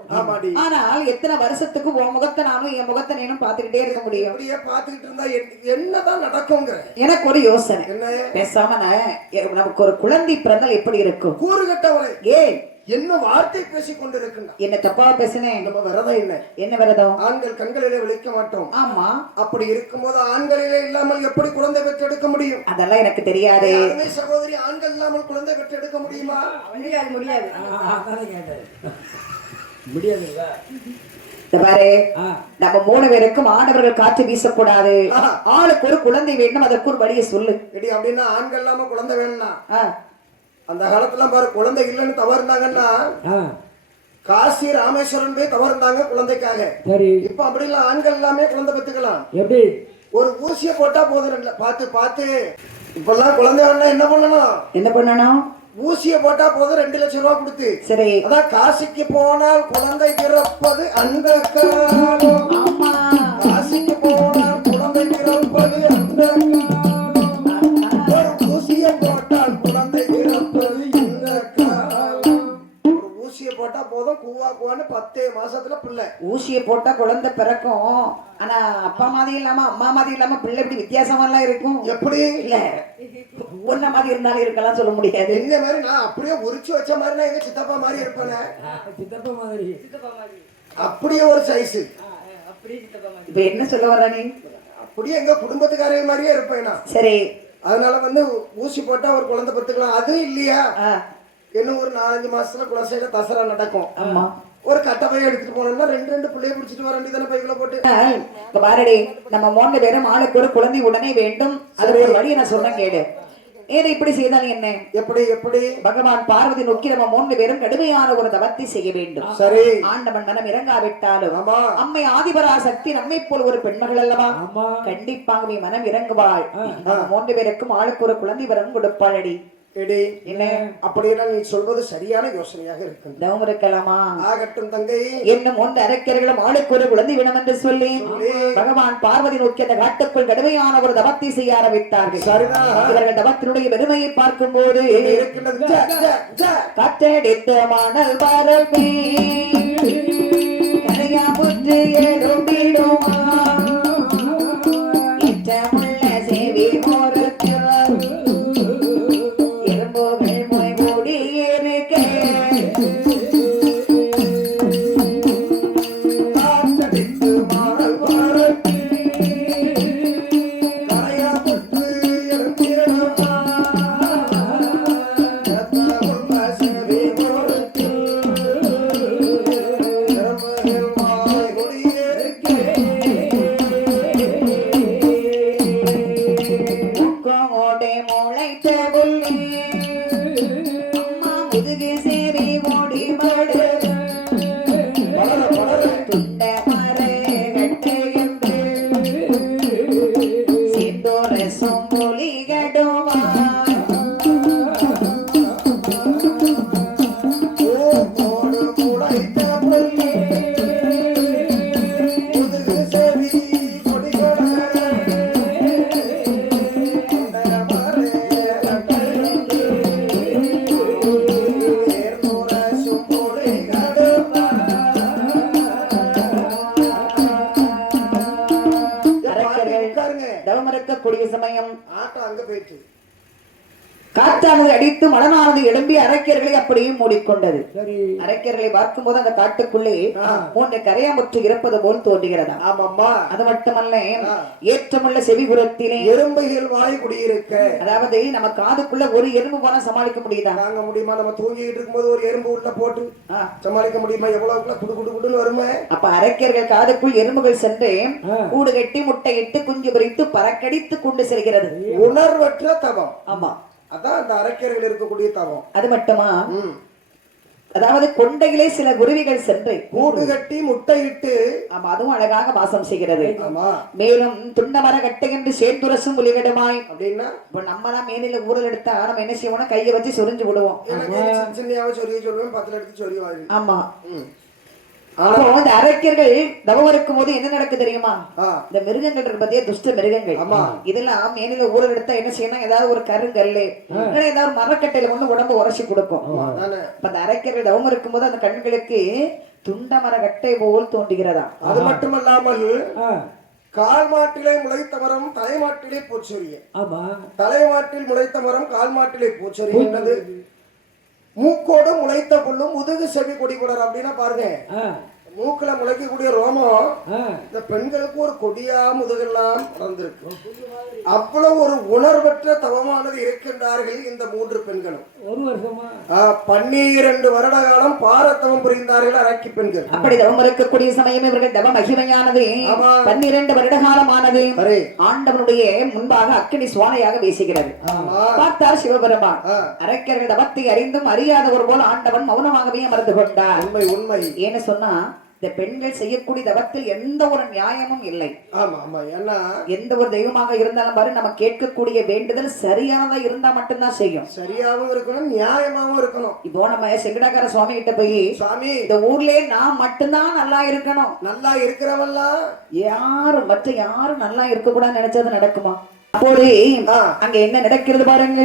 ஆனால் எத்தனை வருஷத்துக்கு உன் முகத்தை நானும் என் முகத்தை நீனும் பார்த்துக்கிட்டே இருக்க முடியும்? பார்த்துக்கிட்டு இருந்தா என்னதான் நடக்குங்க? எனக்கு ஒரு யோசனை. பேசாம நமக்கு ஒரு குழந்தை பிறந்தால் எப்படி இருக்கும்? கூறுகட்டவளை ஏன் என்ன வார்த்தை பேசிக் கொண்டிருக்கின்றான்? என்ன தப்பா பேசினேன்? நம்ம விரதம் என்ன விரதம்? ஆண்கள் கண்களிலே விழிக்க மாட்டோம். ஆமா அப்படி இருக்கும்போது ஆண்களிலே இல்லாமல் எப்படி குழந்தை பெற்றெடுக்க முடியும்? அதெல்லாம் எனக்கு தெரியாது. சகோதரி ஆண்கள் இல்லாமல் குழந்தை பெற்றெடுக்க முடியுமா? முடியாது. பாரு நம்ம 3 பேருக்கும் ஆடவர்கள் காற்று வீசக்கூடாது. ஆளுக்கு ஒரு குழந்தை வேண்டும். அதற்கு ஒரு வழியை சொல்லு. அப்படின்னா ஆண்கள் இல்லாம குழந்தை வேணும்னா அந்த காலத்துல பாரு குழந்தை இல்லைன்னு தவறுந்தாங்கன்னா காசி ராமேஸ்வரன் போய் தவறுந்தாங்க குழந்தைக்காக. இப்ப அப்படி இல்ல ஆண்கள் எல்லாமே குழந்தை பெற்றுக்கலாம். எப்படி? ஒரு ஊசிய போட்டா போதும். பார்த்து பார்த்து இப்பெல்லாம் குழந்தை வேணா என்ன பண்ணணும்? ஊசிய போட்டா போதும் 2 லட்சம் ரூபாய் கொடுத்து. சரி அதான் காசிக்கு போனால் குழந்தை பிறப்பது அந்த காலம். காசிக்கு போனால் குழந்தை பிறப்பது அந்த காலம். ஊசிய போட்டால் குழந்தை பிறப்பது இந்த காலம். ஒரு ஊசிய போட்டா போதும் கூவா கூவான்னு 10 மாசத்துல பிள்ளை. ஊசிய போட்டா குழந்தை பிறக்கும். ஆனா அப்பா மாதிரி இல்லாம அம்மா மாதிரி இல்லாம பிள்ளை இப்படி வித்தியாசமா எல்லாம் இருக்கும். எப்படி? இல்ல ஒன்ன மாதிரி இருந்தாலும் இருக்கலாம் சொல்ல முடியாது. இந்த மாதிரி நான் அப்படியே உரிச்சு வச்ச மாதிரி நான் எங்க சித்தப்பா மாதிரி இருப்பேனே. சித்தப்பா மாதிரி அப்படியே ஒரு சைஸ். இப்ப என்ன சொல்ல வர நீ? அப்படியே எங்க குடும்பத்துக்காரங்க மாதிரியே இருப்பேன் நான். சரி. அதனால வந்து ஊசி போட்டா ஒரு குழந்தை பெத்துக்கலாம், அது இல்லையா ஆ. இன்னும் ஒரு 4-5 மாசத்துல குலசையில தசரா நடக்கும். ஆமா. ஒரு கட்டை பைய எடுத்துட்டு போனோம்னா 2 பிள்ளைய பிடிச்சிட்டு வர வேண்டியதானே பைக்குள்ள போட்டு. இப்ப பாருடி, நம்ம 3 பேரும் ஆளுக்கு ஒரு குழந்தை உடனே வேண்டும். அது ஒரு வழியை நான் சொல்றேன் கேடு. ஏன் இப்படி செய்தால் என்ன? எப்படி எப்படி பகவான் பார்வதி நோக்கி நம்ம 3 பேரும் கடுமையான ஒரு தவத்தை செய்ய வேண்டும். சரி. ஆண்டவன் மனம் இறங்காவிட்டாலும் ஆமா. அம்மை ஆதிபராசக்தி நம்மை போல் ஒரு பெண்மகள் அல்லவா, கண்டிப்பாகவே மனம் இறங்குவாள். நம்ம 3 பேருக்கும் ஆளுக்கு ஒரு குழந்தை வரம் கொடுப்பாளடி. எடி என்ன அப்படின்னா நீ சொல்வது சரியான யோசனையாக இருக்கு. தவம் இருக்கலாமா? ஆகட்டும் தங்கை. என்னும் 3 அரக்கர்களும் ஆளுக்கு ஒரு குழந்தை வேணும் என்று சொல்லி பகவான் பார்வதி நோக்கி அந்த காட்டுக்குள் கடுமையான ஒரு தவத்தை செய்ய ஆரம்பித்தார்கள். சரிதான். இவர்கள் தவத்தினுடைய பெருமையை பார்க்கும் போது காற்றடித்த மணல் பரப்பி கரையா புற்று எழும்பிடுமா இச்சமுள்ள செவி மோரத்திவர் எறும்புகள் மொய் மூடி இருக்க காற்றடித்து மாறல் பரப்பி கரையா புற்று எழும்பிடுமா எத்தமுள்ள செவி மோரத்தில் எறும்புகள் மொய் மூடி இருக்க முக்கோடை முளைத்த புள்ளி அம்மா முதுகு சேரி ஓடி மடு துண்ட மர கட்டை என்று சிந்தோர சொம்பொலி கடுவா ஓடு முளைத்த புள்ளி முதுகு செவி கொடி கொடர தவம் இருக்கக்கூடிய சமயம் ஆட்டம் அங்க போயிட்டு காற்றானது அடித்து மலனானது எழும்பி அரக்கியர்களை அப்படியே மூடிக்கொண்டது. சரி. அரக்கியர்களை பார்க்கும்போது அந்த காட்டுக்குள்ளே 3 கரையாமுற்று இருப்பது போல் தோன்றுகிறதா. ஆமாம்மா. அது மட்டுமல்ல, ஏற்றமுள்ள செவிபுரத்திலே எறும்புகள் வாய் குடியிருக்க. அதாவது நம்ம காதுக்குள்ள ஒரு எறும்பு போனா சமாளிக்க முடியுதா? தாங்க முடியுமா? நம்ம தூங்கிட்டு இருக்கும்போது ஒரு எறும்பு உள்ள போட்டு சமாளிக்க முடியுமா? எவ்வளவுக்குள்ள குடு குடு குடுன்னு வருமே. அப்ப அரக்கியர்கள் காதுக்குள் எறும்புகள் சென்று கூடு கட்டி முட்டையிட்டு குஞ்சு பறித்து பறக்கடித்து கொண்டு செல்கிறது. உணர்வற்ற தவம். ஆமா, அதான் அந்த அரக்கியர்கள் இருக்கக்கூடிய தவம். அது மட்டுமா, அதாவது கொண்டையிலே சில குருவிகள் சென்று கூடு கட்டி முட்டையிட்டு ஆமா அதுவும் அழகாக வாசம் செய்கிறது. ஆமா. மேலும் துண்டமர கட்டை என்று சேர்ந்துரசும் ஒலிகடுமாய் அப்படின்னா இப்ப நம்ம எல்லாம் மேனில ஊரல் எடுத்தா நம்ம என்ன செய்வோம்னா கையை வச்சு சொரிஞ்சு விடுவோம். சின்னையாவை சொரிய சொல்லுவேன், 10 எடுத்து சொரிய. ஆமா. அப்போ இந்த அரக்கியர்கள் தவம் இருக்கும் போது என்ன நடக்கு தெரியுமா? இந்த மிருகங்கள் இருக்கு பத்தியா, துஷ்ட மிருகங்கள் இதெல்லாம் மேனில ஊரல் எடுத்தா என்ன செய்யணும், ஏதாவது ஒரு கருங்கல்லு ஏதாவது மரக்கட்டையில கொண்டு உடம்பு உரசி கொடுக்கும். அந்த அரக்கியர்கள் தவம் இருக்கும் போது அந்த கண்களுக்கு துண்ட மரக்கட்டை போல் தோன்றுகிறதா. அது மட்டுமல்லாமல் கால் மாட்டிலே முளைத்த மரம் தலைமாட்டிலே பூச்சொரிய. தலைமாட்டில் முளைத்த மரம் கால் மாட்டிலே பூச்சொரிய என்னது? மூக்கோடு முளைத்த புல்லும் முதுகு செவி கொடி கொடர். அப்படின்னா பாருங்க, மூக்குல முளைக்கக்கூடிய ரோமம் இந்த பெண்களுக்கு ஒரு கொடியா முதுகெல்லாம் வளர்ந்திருக்கு. அவ்வளவு ஒரு உணர்வற்ற தவமானது இருக்கின்றார்கள் இந்த 3 பெண்களும். 1 வருஷமா 12 வருட காலம் பாரத்தவம் புரிந்தார்கள் அரக்கி பெண்கள். அப்படி தவம் இருக்கக்கூடிய சமயம் இவர்கள் தவ மகிமையானது 12 வருட காலமானது ஆண்டவனுடைய முன்பாக அக்கினி சுவானையாக வீசுகிறது. பார்த்தார் சிவபெருமான். அரக்கர்கள் தவத்தை அறிந்தும் அறியாதவர் போல் ஆண்டவன் மௌனமாகவே அமர்ந்து கொண்டார். உண்மை உண்மை. ஏன்னு சொன்னா இந்த பெண்கள் செய்யக்கூடிய தவத்தில் எந்த ஒரு நியாயமும் இல்லை. ஆமா ஆமா. ஏன்னா எந்த ஒரு தெய்வமாக இருந்தாலும் பாரு, நம்ம கேட்கக்கூடிய வேண்டுதல் சரியானதா இருந்தா மட்டும்தான் செய்யும். சரியாவும் இருக்கணும், நியாயமாவும் இருக்கணும். இப்போ நம்ம செங்கடாக்கார சுவாமி கிட்ட போய், சுவாமி இந்த ஊர்லயே நான் மட்டும்தான் நல்லா இருக்கணும், நல்லா இருக்கிறவெல்லாம் யாரும் மற்ற யாரும் நல்லா இருக்க கூடாதுன்னு நினைச்சது நடக்குமா? அப்போது அங்க என்ன நடக்கிறது பாருங்க.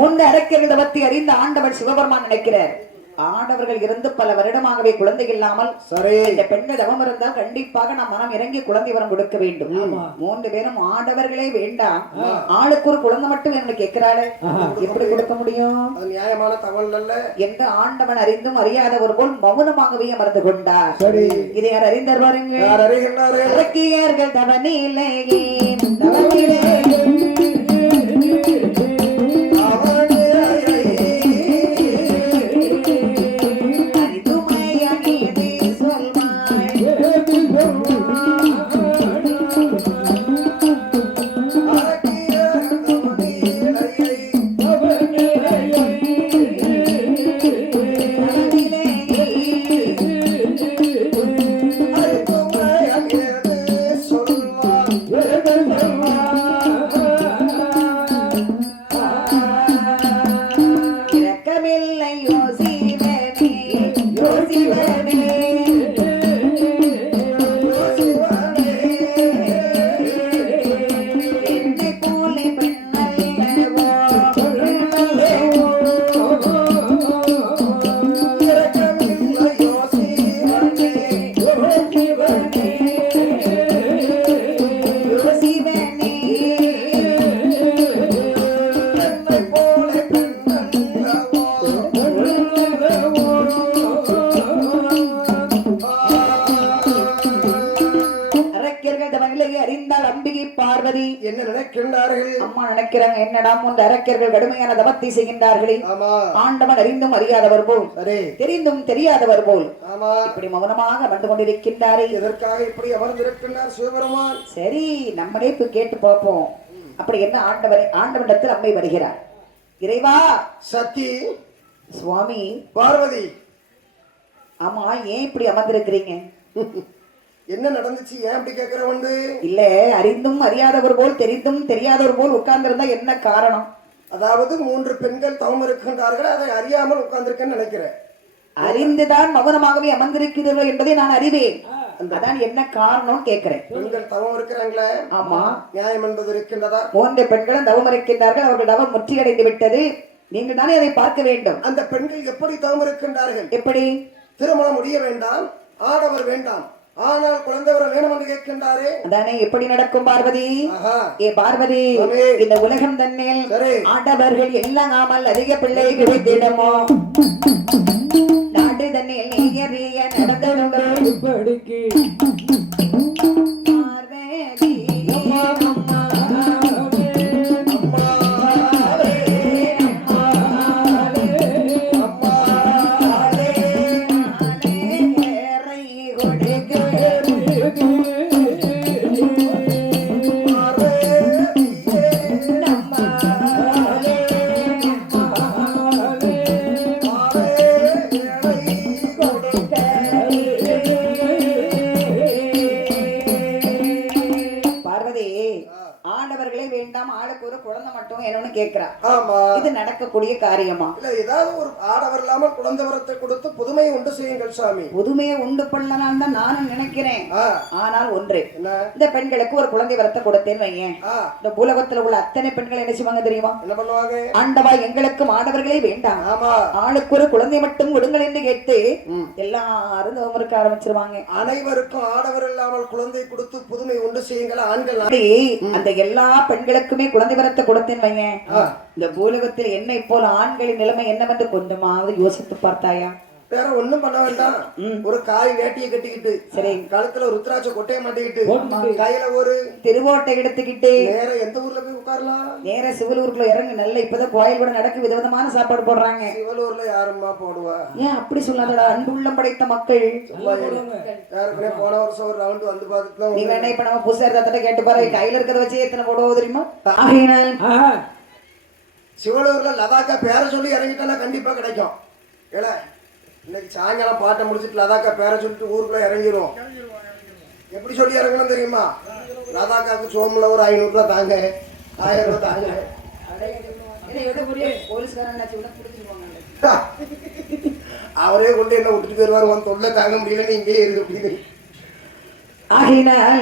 3 அரக்கியர்கள் தவத்தை அறிந்த ஆண்டவன் சிவபெருமான் நினைக்கிறார், ஆடவர்கள் இருந்து பல வருடமாகவே குழந்தை இல்லாமல் சரி இந்த பெண்கள் தவம் இருந்தால் கண்டிப்பாக நாம் மனம் இறங்கி குழந்தை வரம் கொடுக்க வேண்டும். 3 பேரும் ஆடவர்களே வேண்டாம், ஆளுக்கு ஒரு குழந்தை மட்டும் என்ன கேட்கிறாளே, எப்படி கொடுக்க முடியும்? அது நியாயமான தகவல் அல்ல எந்த ஆண்டவன் அறிந்தும் அறியாதவர் போல் மௌனமாகவே அமர்ந்து கொண்டார். சரி இதை யார் அறிந்தார் பாருங்க. யார் அறிகின்றார்கள்? இலக்கியர்கள் தவனிலேயே தவனிலே பார்வதி என்ன நினைக்கின்றார்கள்? அம்மா நினைக்கிறாங்க என்னடா இந்த அரக்கர்கள் கடுமையான தவத்தை செய்கின்றார்களே, ஆமா ஆண்டவன் அறிந்தும் அறியாதவர் போல் சரி தெரிந்தும் தெரியாதவர் போல் ஆமா இப்படி மௌனமாக வந்து கொண்டிருக்கின்றாரே, எதற்காக இப்படி அமர்ந்திருக்கின்றார் சிவபெருமான்? சரி நம்மளே போய் கேட்டு பார்ப்போம். அப்படி என்ன ஆண்டவனிடத்தில் அம்மை வருகிறார். இறைவா சக்தி சுவாமி பார்வதி, ஆமா ஏன் இப்படி அமர்ந்திருக்கிறீங்க? என்ன நடந்துச்சு? ஏன் அப்படி கேக்குற? வந்து இல்ல அறிந்தும் அறியாதவர் போல் தெரிந்தும் தெரியாதவர் போல் உட்கார்ந்திருந்தா என்ன காரணம்? அதாவது 3 பெண்கள் தவம் இருக்கின்றார்கள், அதை அறியாமல் உட்கார்ந்திருக்கேன்னு நினைக்கிறேன். அறிந்துதான் மௌனமாகவே அமர்ந்திருக்கிறீர்கள் என்பதை நான் அறிவேன். அதான் என்ன காரணம் கேட்கிறேன். பெண்கள் தவம் இருக்கிறாங்களே, ஆமா நியாயம் என்பது இருக்கின்றதா? 3 பெண்களும் தவம் இருக்கின்றார்கள், அவர்கள் தவம் முற்றியடைந்து விட்டது. நீங்கள் தானே அதை பார்க்க வேண்டும். அந்த பெண்கள் எப்படி தவம் இருக்கின்றார்கள்? எப்படி? திருமணம் முடிய வேண்டாம், ஆடவர் வேண்டாம், ஆனால் குழந்தை வர வேணும் என்று கேட்கின்றாரே, அதானே எப்படி நடக்கும் பார்வதி? ஏ பார்வதி, சரி. இந்த உலகம் தன்னில் சரி. ஆடவர்கள் எல்லாம் அதிக பிள்ளை கிடைத்திடமோ, நாடு தன்னில் நீயறிய நடந்தவர்கள் இப்படிக்கு பார்வதி ஆடவர்களே வேண்டாம், ஆளுக்கு ஒரு குழந்தை மட்டும் என்னன்னு கேட்கிறா. ஆமா இது நடக்கக்கூடிய காரியமா? இல்ல ஏதாவது ஒரு ஆடவர் இல்லாமல் குழந்தை வரத்தை கொடுத்து புதுமையை உண்டு செய்யுங்கள் சாமி. புதுமையை உண்டு பண்ணலாம் தான் நானும் நினைக்கிறேன். ஆனால் ஒன்று, என்ன? இந்த பெண்களுக்கு ஒரு குழந்தை வரத்தை கொடுத்தேன்னு வையேன், இந்த பூலகத்துல உள்ள அத்தனை பெண்கள் என்ன செய்வாங்க தெரியுமா? என்ன பண்ணுவாங்க? ஆண்டவா எங்களுக்கும் ஆடவர்களே வேண்டாம், ஆமா ஆளுக்கு ஒரு குழந்தை மட்டும் கொடுங்கள் என்று கேட்டு எல்லாரும் தவம் இருக்க ஆரம்பிச்சிருவாங்க. அனைவருக்கும் ஆடவர் இல்லாமல் குழந்தை கொடுத்து புதுமை உண்டு செய்யுங்கள் ஆண்கள். அப்படி அந்த எல்லா பெண்களுக்குமே குழந்தை வரத்தை கொடுத்தேன்னு வையேன், இந்த பூலகத்தில் என்னை போல ஆண்களின் நிலைமை என்னவென்று கொஞ்சமாவது யோசித்து பார்த்தாயா? வேற ஒண்ணும் பண்ண வேண்டாம். ஒரு காய் வேட்டியை கட்டிக்கிட்டு, சரி, கழுத்துல ஒரு ருத்ராட்ச கொட்டையை மாட்டிக்கிட்டு, கையில ஒரு திருவோட்டை எடுத்துக்கிட்டு நேர எந்த ஊர்ல போய் உட்காரலாம்? நேர சிவலூருக்குள்ள இறங்கு. நல்ல இப்பதான் கோயில் கூட நடக்கு, விதவிதமான சாப்பாடு போடுறாங்க. சிவலூர்ல யாருமா போடுவா? ஏன் அப்படி சொல்லாதடா, அன்புள்ளம் படைத்த மக்கள். யாருக்குமே போன வருஷம் ஒரு ரவுண்ட் வந்து பார்த்துட்டு நீங்க என்ன இப்ப நம்ம புதுசாக தட்ட கேட்டு பாரு, கையில இருக்கிறத வச்சு எத்தனை போடுவோம் தெரியுமா? ஆகையினால் சிவலூர்ல லதாக்கா பேரை சொல்லி இறங்கிட்டா கண்டிப்பா கிடைக்கும். ஏல இன்னைக்கு சாயங்காலம் பாட்டை முடிச்சுட்டு லதாக்கா பேரை சொல்லிட்டு ஊருக்குள்ள இறங்கிடுவோம். எப்படி சொல்லி இறங்கணும் தெரியுமா? லதாக்காவுக்கு சோமுல ஒரு 500 ரூபாய் தாங்க, 1000 ரூபாய் தாங்க. அவரே கொண்டு என்ன விட்டுட்டு போயிருவாரு, உன் தொல்லை தாங்க முடியல, இங்கே இருக்கு அப்படின்னு. ஆகையினால்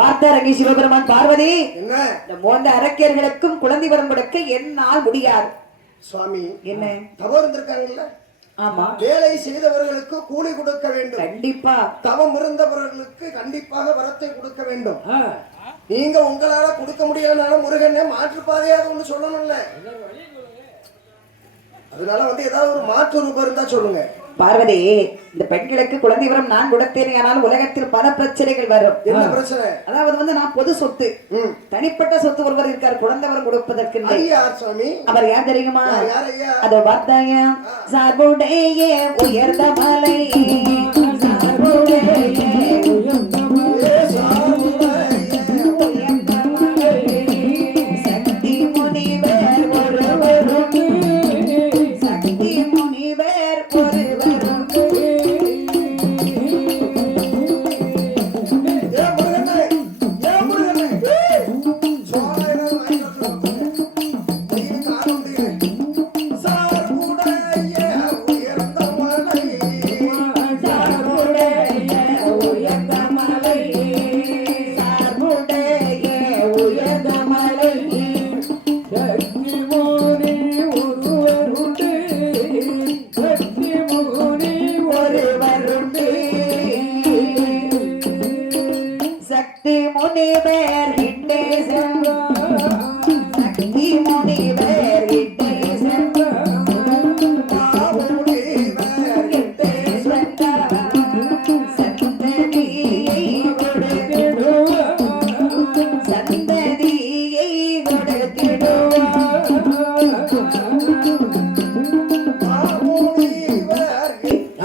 பார்த்தாரங்கி சிவபெருமான் பார்வதி, என்ன இந்த 3 அரக்கியர்களுக்கும் குழந்தை வரம் கொடுக்க என்னால் முடியாது. சுவாமி என்ன தவறு இருந்திருக்காங்கல்ல, ஆமா வேலை செய்தவர்களுக்கு கூலி கொடுக்க வேண்டும். கண்டிப்பா தவம் இருந்தவர்களுக்கு கண்டிப்பாக வரத்தை கொடுக்க வேண்டும். ஆ, நீங்க உங்களால கொடுக்க முடியாதனால முருகனே மாற்றுப்பாதையாக ஒண்ணு சொல்லணும்ல. அதனால ஏதாவது ஒரு மாற்று ரூபம் இருந்தா சொல்லுங்க. பார்வதி, இந்த பெண்களுக்கு குழந்தை வரம் நான் கொடுத்தேனே, ஆனால் உலகத்தில் பல பிரச்சனைகள் வரும். என்ன பிரச்சனை? அதாவது நான் பொது சொத்து, ம். தனிப்பட்ட சொத்து ஒருவர் இருக்கார் குழந்தை வரம் கொடுப்பதற்கு. அது யார் சுவாமி? அவர் யார் தெரியுமா? யார் ஐயா? அது வார்த்தாயம் சார்புடைய உயர்ந்த மலை, சார்புடைய உயர்ந்த மலை, சக்தி முனிவர் ஒருவரும், சக்தி முனிவர் ஒருவரும். ஏன் முருகனே? ஏன் முருகனே? சோழ ஏதாவது வாங்கிட்டு வரணும். நீ காரணம் தெரியல. சார்புடைய உயர்ந்த மலை, சார்புடைய உயர்ந்த மலை, சார்புடைய உயர்ந்த மலை, சக்தி மோனி ஒருவருண்டு, சக்தி மோனி ஒருவருண்டு, சக்தி முனிவர் கிட்டே செல்வார், சக்தி முனிவர் கிட்டே செல்வார், முனிவர் கிட்டே செல்வார், சந்ததியை கொடுத்திடுவார், சந்ததியை கொடுத்திடுவார்.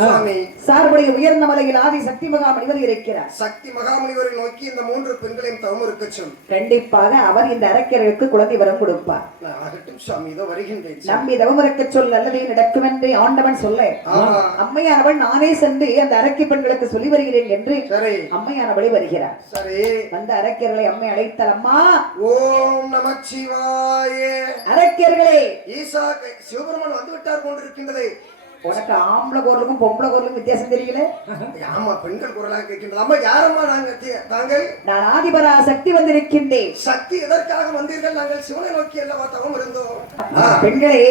சுவாமி, சார்புடைய உயர்ந்த மலையில் ஆதி சக்தி மகாமணிவர் இருக்கிறார். சக்தி மகாமுனிவரை நோக்கி இந்த 3 பெண்களையும் தவம் இருக்க சொல். கண்டிப்பாக அவர் இந்த அரக்கர்களுக்கு குழந்தை வரம் கொடுப்பார். நான் ஆகட்டும் சுவாமி, இதோ வருகின்றேன். நம்பி தவம் இருக்க சொல், நல்லதே நடக்கும் என்று ஆண்டவன் சொல்ல, ஆமா. அம்மையானவள் நானே சென்று அந்த அரக்கி பெண்களுக்கு சொல்லி வருகிறேன் என்று சரி அம்மையானவளை வருகிறார். சரி. வந்த அரக்கர்களை அம்மை அழைத்தார். அம்மா, ஓம் நமச்சிவாய. அரக்கர்களே, ஈசா சிவபெருமான் வந்து விட்டார் கொண்டிருக்கின்றது. உனக்கு ஆம்பளை குரலுக்கும் பொம்பளை குரலுக்கும் வித்தியாசம் தெரியல? ஆமா, பெண்கள் குரலாக கேட்கின்றது. அம்மா, யாரம்மா தாங்கள்? நான் ஆதிபரா சக்தி வந்திருக்கின்றேன். சக்தி எதற்காக வந்தீர்கள்? நாங்கள் சிவனை நோக்கி அல்லவா தவம் இருந்தோம். பெண்களே,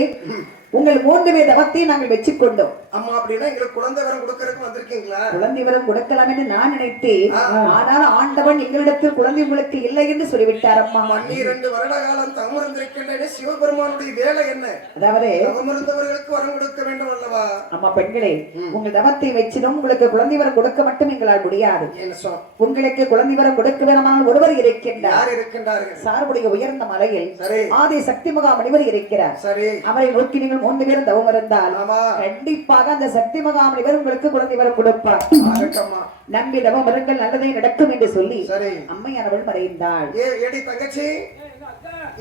உங்கள் 3 பேர் தவத்தை நாங்கள் வெற்றிக் கொண்டோம். அம்மா, அப்படின்னா எங்களுக்கு குழந்தை வரம் கொடுக்கறதுக்கு வந்திருக்கீங்களா? குழந்தை வரம் கொடுக்கலாம் என்று நான் நினைத்தேன். ஆனால் ஆண்டவன் எங்களிடத்தில் குழந்தை உங்களுக்கு இல்லை என்று சொல்லிவிட்டார். அம்மா, 12 வருட காலம் தவம் இருந்திருக்கின்றன. சிவபெருமானுடைய வேலை என்ன? அதாவது தவம் இருந்தவர்களுக்கு வரம் கொடுக்க வேண்டும் அல்லவா? அம்மா பெண்களே, உங்கள் தவத்தை வச்சிடும் உங்களுக்கு குழந்தை வரம் கொடுக்க மட்டும் எங்களால் முடியாது. என்ன சொல்? உங்களுக்கு குழந்தை வரம் கொடுக்க வேணுமானால் ஒருவர் இருக்கின்றார். யார் இருக்கின்றார்கள்? சார்புடைய உயர்ந்த மலையில் சரி ஆதி சக்தி மகாமணிவர் இருக்கிறார். சரி. அவரை நோக்கி நீங்கள் 3 பேரும் தவம் இருந்தால் ஆமா. கண்டிப்பாக அந்த சக்தி மகாமணிவர் உங்களுக்கு குழந்தை வரம் கொடுப்பார். ஆகட்டம்மா. நம்பி தவம் வருங்கள், நல்லதே நடக்கும் என்று சொல்லி சரி. அம்மையானவள் மறைந்தாள். ஏடி தங்கச்சி,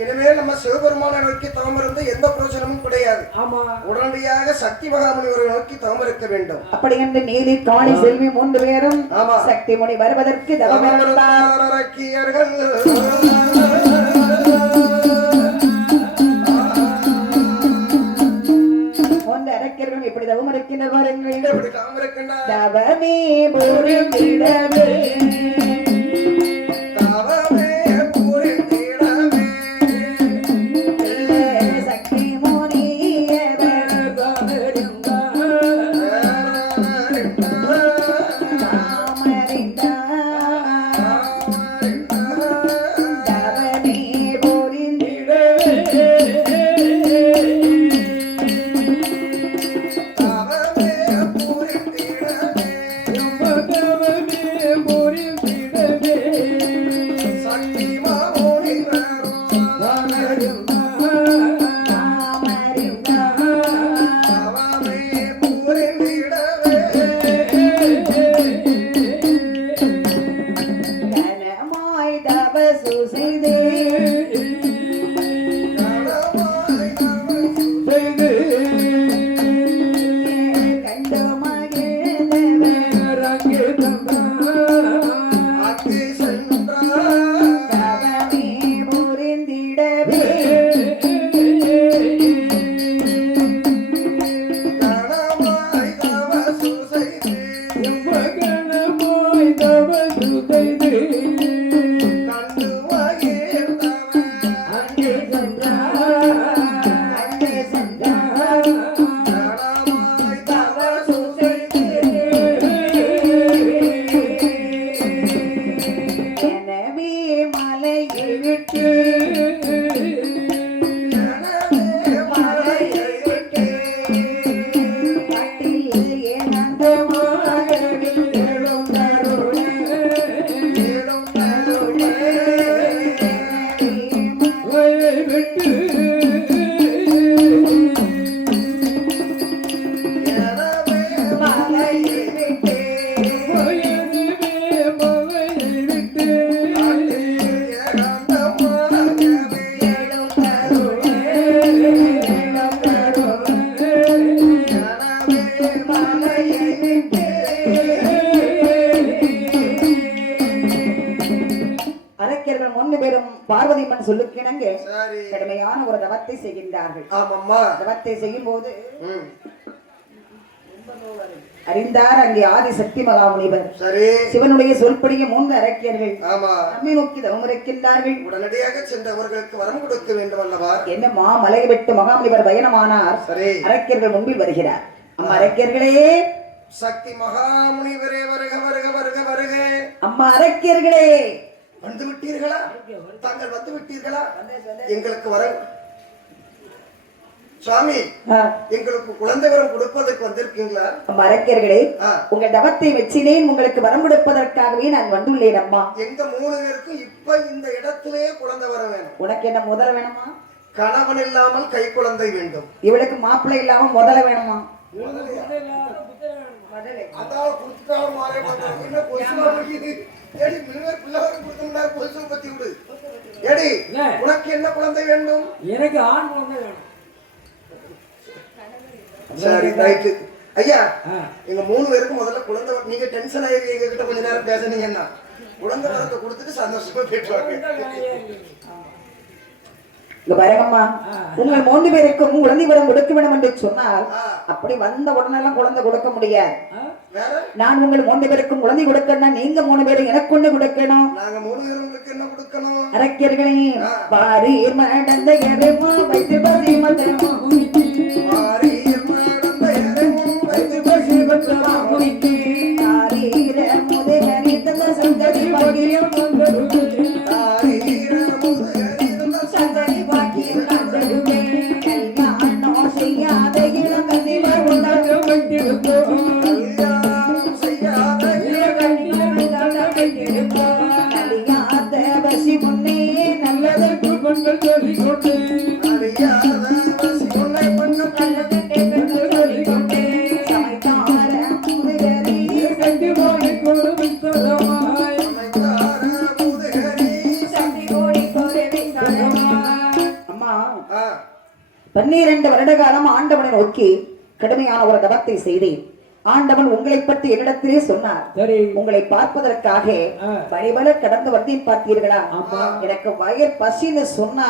இனிமேல் நம்ம சிவபெருமானை நோக்கி தவம் இருந்து எந்த பிரயோஜனமும் கிடையாது. ஆமா, உடனடியாக சக்தி மகாமுனிவரை நோக்கி தவம் இருக்க வேண்டும். அப்படி என்று நீலி காளி செல்வி 3 பேரும் ஆமா. சக்தி முனி வருவதற்கு தவம் இருந்தார். அரக்கியர்கள் அரக்கர்களும் எப்படி தவம் இருக்கின்ற பாருங்கள். எப்படி தவம் இருக்கின்றார்? தவமே புரிந்திடவே, தவமே புரிந்திடவே, சக்தி முனியவர் தவமே புரிந்திடவே, தவமே புரிந்திட சொல்லுக்கிணங்க சரி கடுமையான ஒரு தவத்தை செய்கின்றார்கள். ஆமாம்மா தவத்தை செய்யும் போது ம் அறிந்தார் அங்கே ஆதி சக்தி மகாமுனிவர். சரி சிவனுடைய சொல்படிய 3 அரக்கியர்கள் ஆமா நம்மை நோக்கி தவம் இருக்கின்றார்கள். உடனடியாக சென்றவர்களுக்கு வரம் கொடுக்க வேண்டும் அல்லவா? என்ன மலை விட்டு மகாமுனிவர் பயணமானார். சரி அரக்கியர்கள் முன்பில் வருகிறார். அம்மா அரக்கியர்களே, சக்தி மகாமுனிவரே வருக வருக வருக வருக. அம்மா அரக்கியர்களே, வந்து விட்டீர்களா? தாங்கள் வந்து விட்டீர்களா? எங்களுக்கு வரம் சுவாமி, எங்களுக்கு குழந்தை வரம் கொடுப்பதற்கு வந்திருக்கீங்களா? அம்மா அரக்கியர்களே, உங்க தவத்தை வச்சினேன், உங்களுக்கு வரம் கொடுப்பதற்காகவே நான் வந்துள்ளேன். அம்மா, எங்க 3 பேருக்கும் இப்ப இந்த இடத்திலேயே குழந்தை வர வேணும். உனக்கு என்ன முதல்ல வேணுமா? கணவன் இல்லாமல் கை குழந்தை வேண்டும். இவளுக்கு மாப்பிள்ளை இல்லாம முதல்ல வேணுமா? அதான் கொடுத்தாலும் மாறே பண்றாங்க. என்ன பொசுவா இருக்குது? ஏடி மினிவர் பிள்ளைவரம் கொடுத்தா பொசுவை பத்தி விடு. ஏடி உனக்கு என்ன குழந்தை வேண்டும்? எனக்கு ஆண் குழந்தை வேணும். சரி ரைட்டு. ஐயா, எங்க 3 பேருக்கும் முதல்ல குழந்தை நீங்க டென்ஷன் ஆகி எங்க கிட்ட கொஞ்ச நேரம் பேசுனீங்கன்னா குழந்தை வரத்தை கொடுத்துட்டு சந்தோஷமா போயிட்டு இங்க பாருங்கம்மா, உங்கள் 3 பேருக்கும் குழந்தை வரம் கொடுக்க வேண்டும் என்று சொன்னால் அப்படி வந்த உடனே எல்லாம் குழந்தை கொடுக்க முடியாது. நான் உங்கள் 3 பேருக்கும் குழந்தை கொடுக்கணும். நீங்க 3 பேரும் எனக்கு ஒண்ணு கொடுக்கணும். நாங்க 3 பேரும் உங்களுக்கு என்ன கொடுக்கணும்? அரக்கியர்களே, பாரி மடந்த எருமா வைத்து பசி மதமா குடிக்கி, பாரி மடந்த எருமா வைத்து பசி மதமா குடிக்கி, ஆரீர முதகரி தந்த சங்கதி பாக்கியம் மங்கருவே, ஆரீர முதகரி தந்த சங்கதி பாக்கியம் மங்கருவே, கல்யாணம் செய்யாத இளம் கன்னிவர் உண்டாக வந்திருக்கோம், கல்யாணம் செய்யாத கல்யாண வசி முன்னே நல்லதற்கு பெண்கள் சொல்லிக் கொண்டு, அழியாத வசி முன்னை பெண்கள் நல்லதற்கு சொல்லிக் கொண்டு, சமைத்தார முதகரி சங்கி போய் கொடுத்ததமாய், அமைத்தார முதகரி. சங்கி போய் கொடுத்ததமாய். அம்மா, 12 வருட காலம் ஆண்டவனை நோக்கி கடுமையான ஒரு தவத்தை செய்தேன். ஆண்டவன் உங்களை பற்றி என்னிடத்திலே சொன்னார். உங்களை பார்ப்பதற்காக வழிபட கடந்து வந்தேன். பார்த்தீர்களா? எனக்கு வயிறு பசின்னு சொன்னா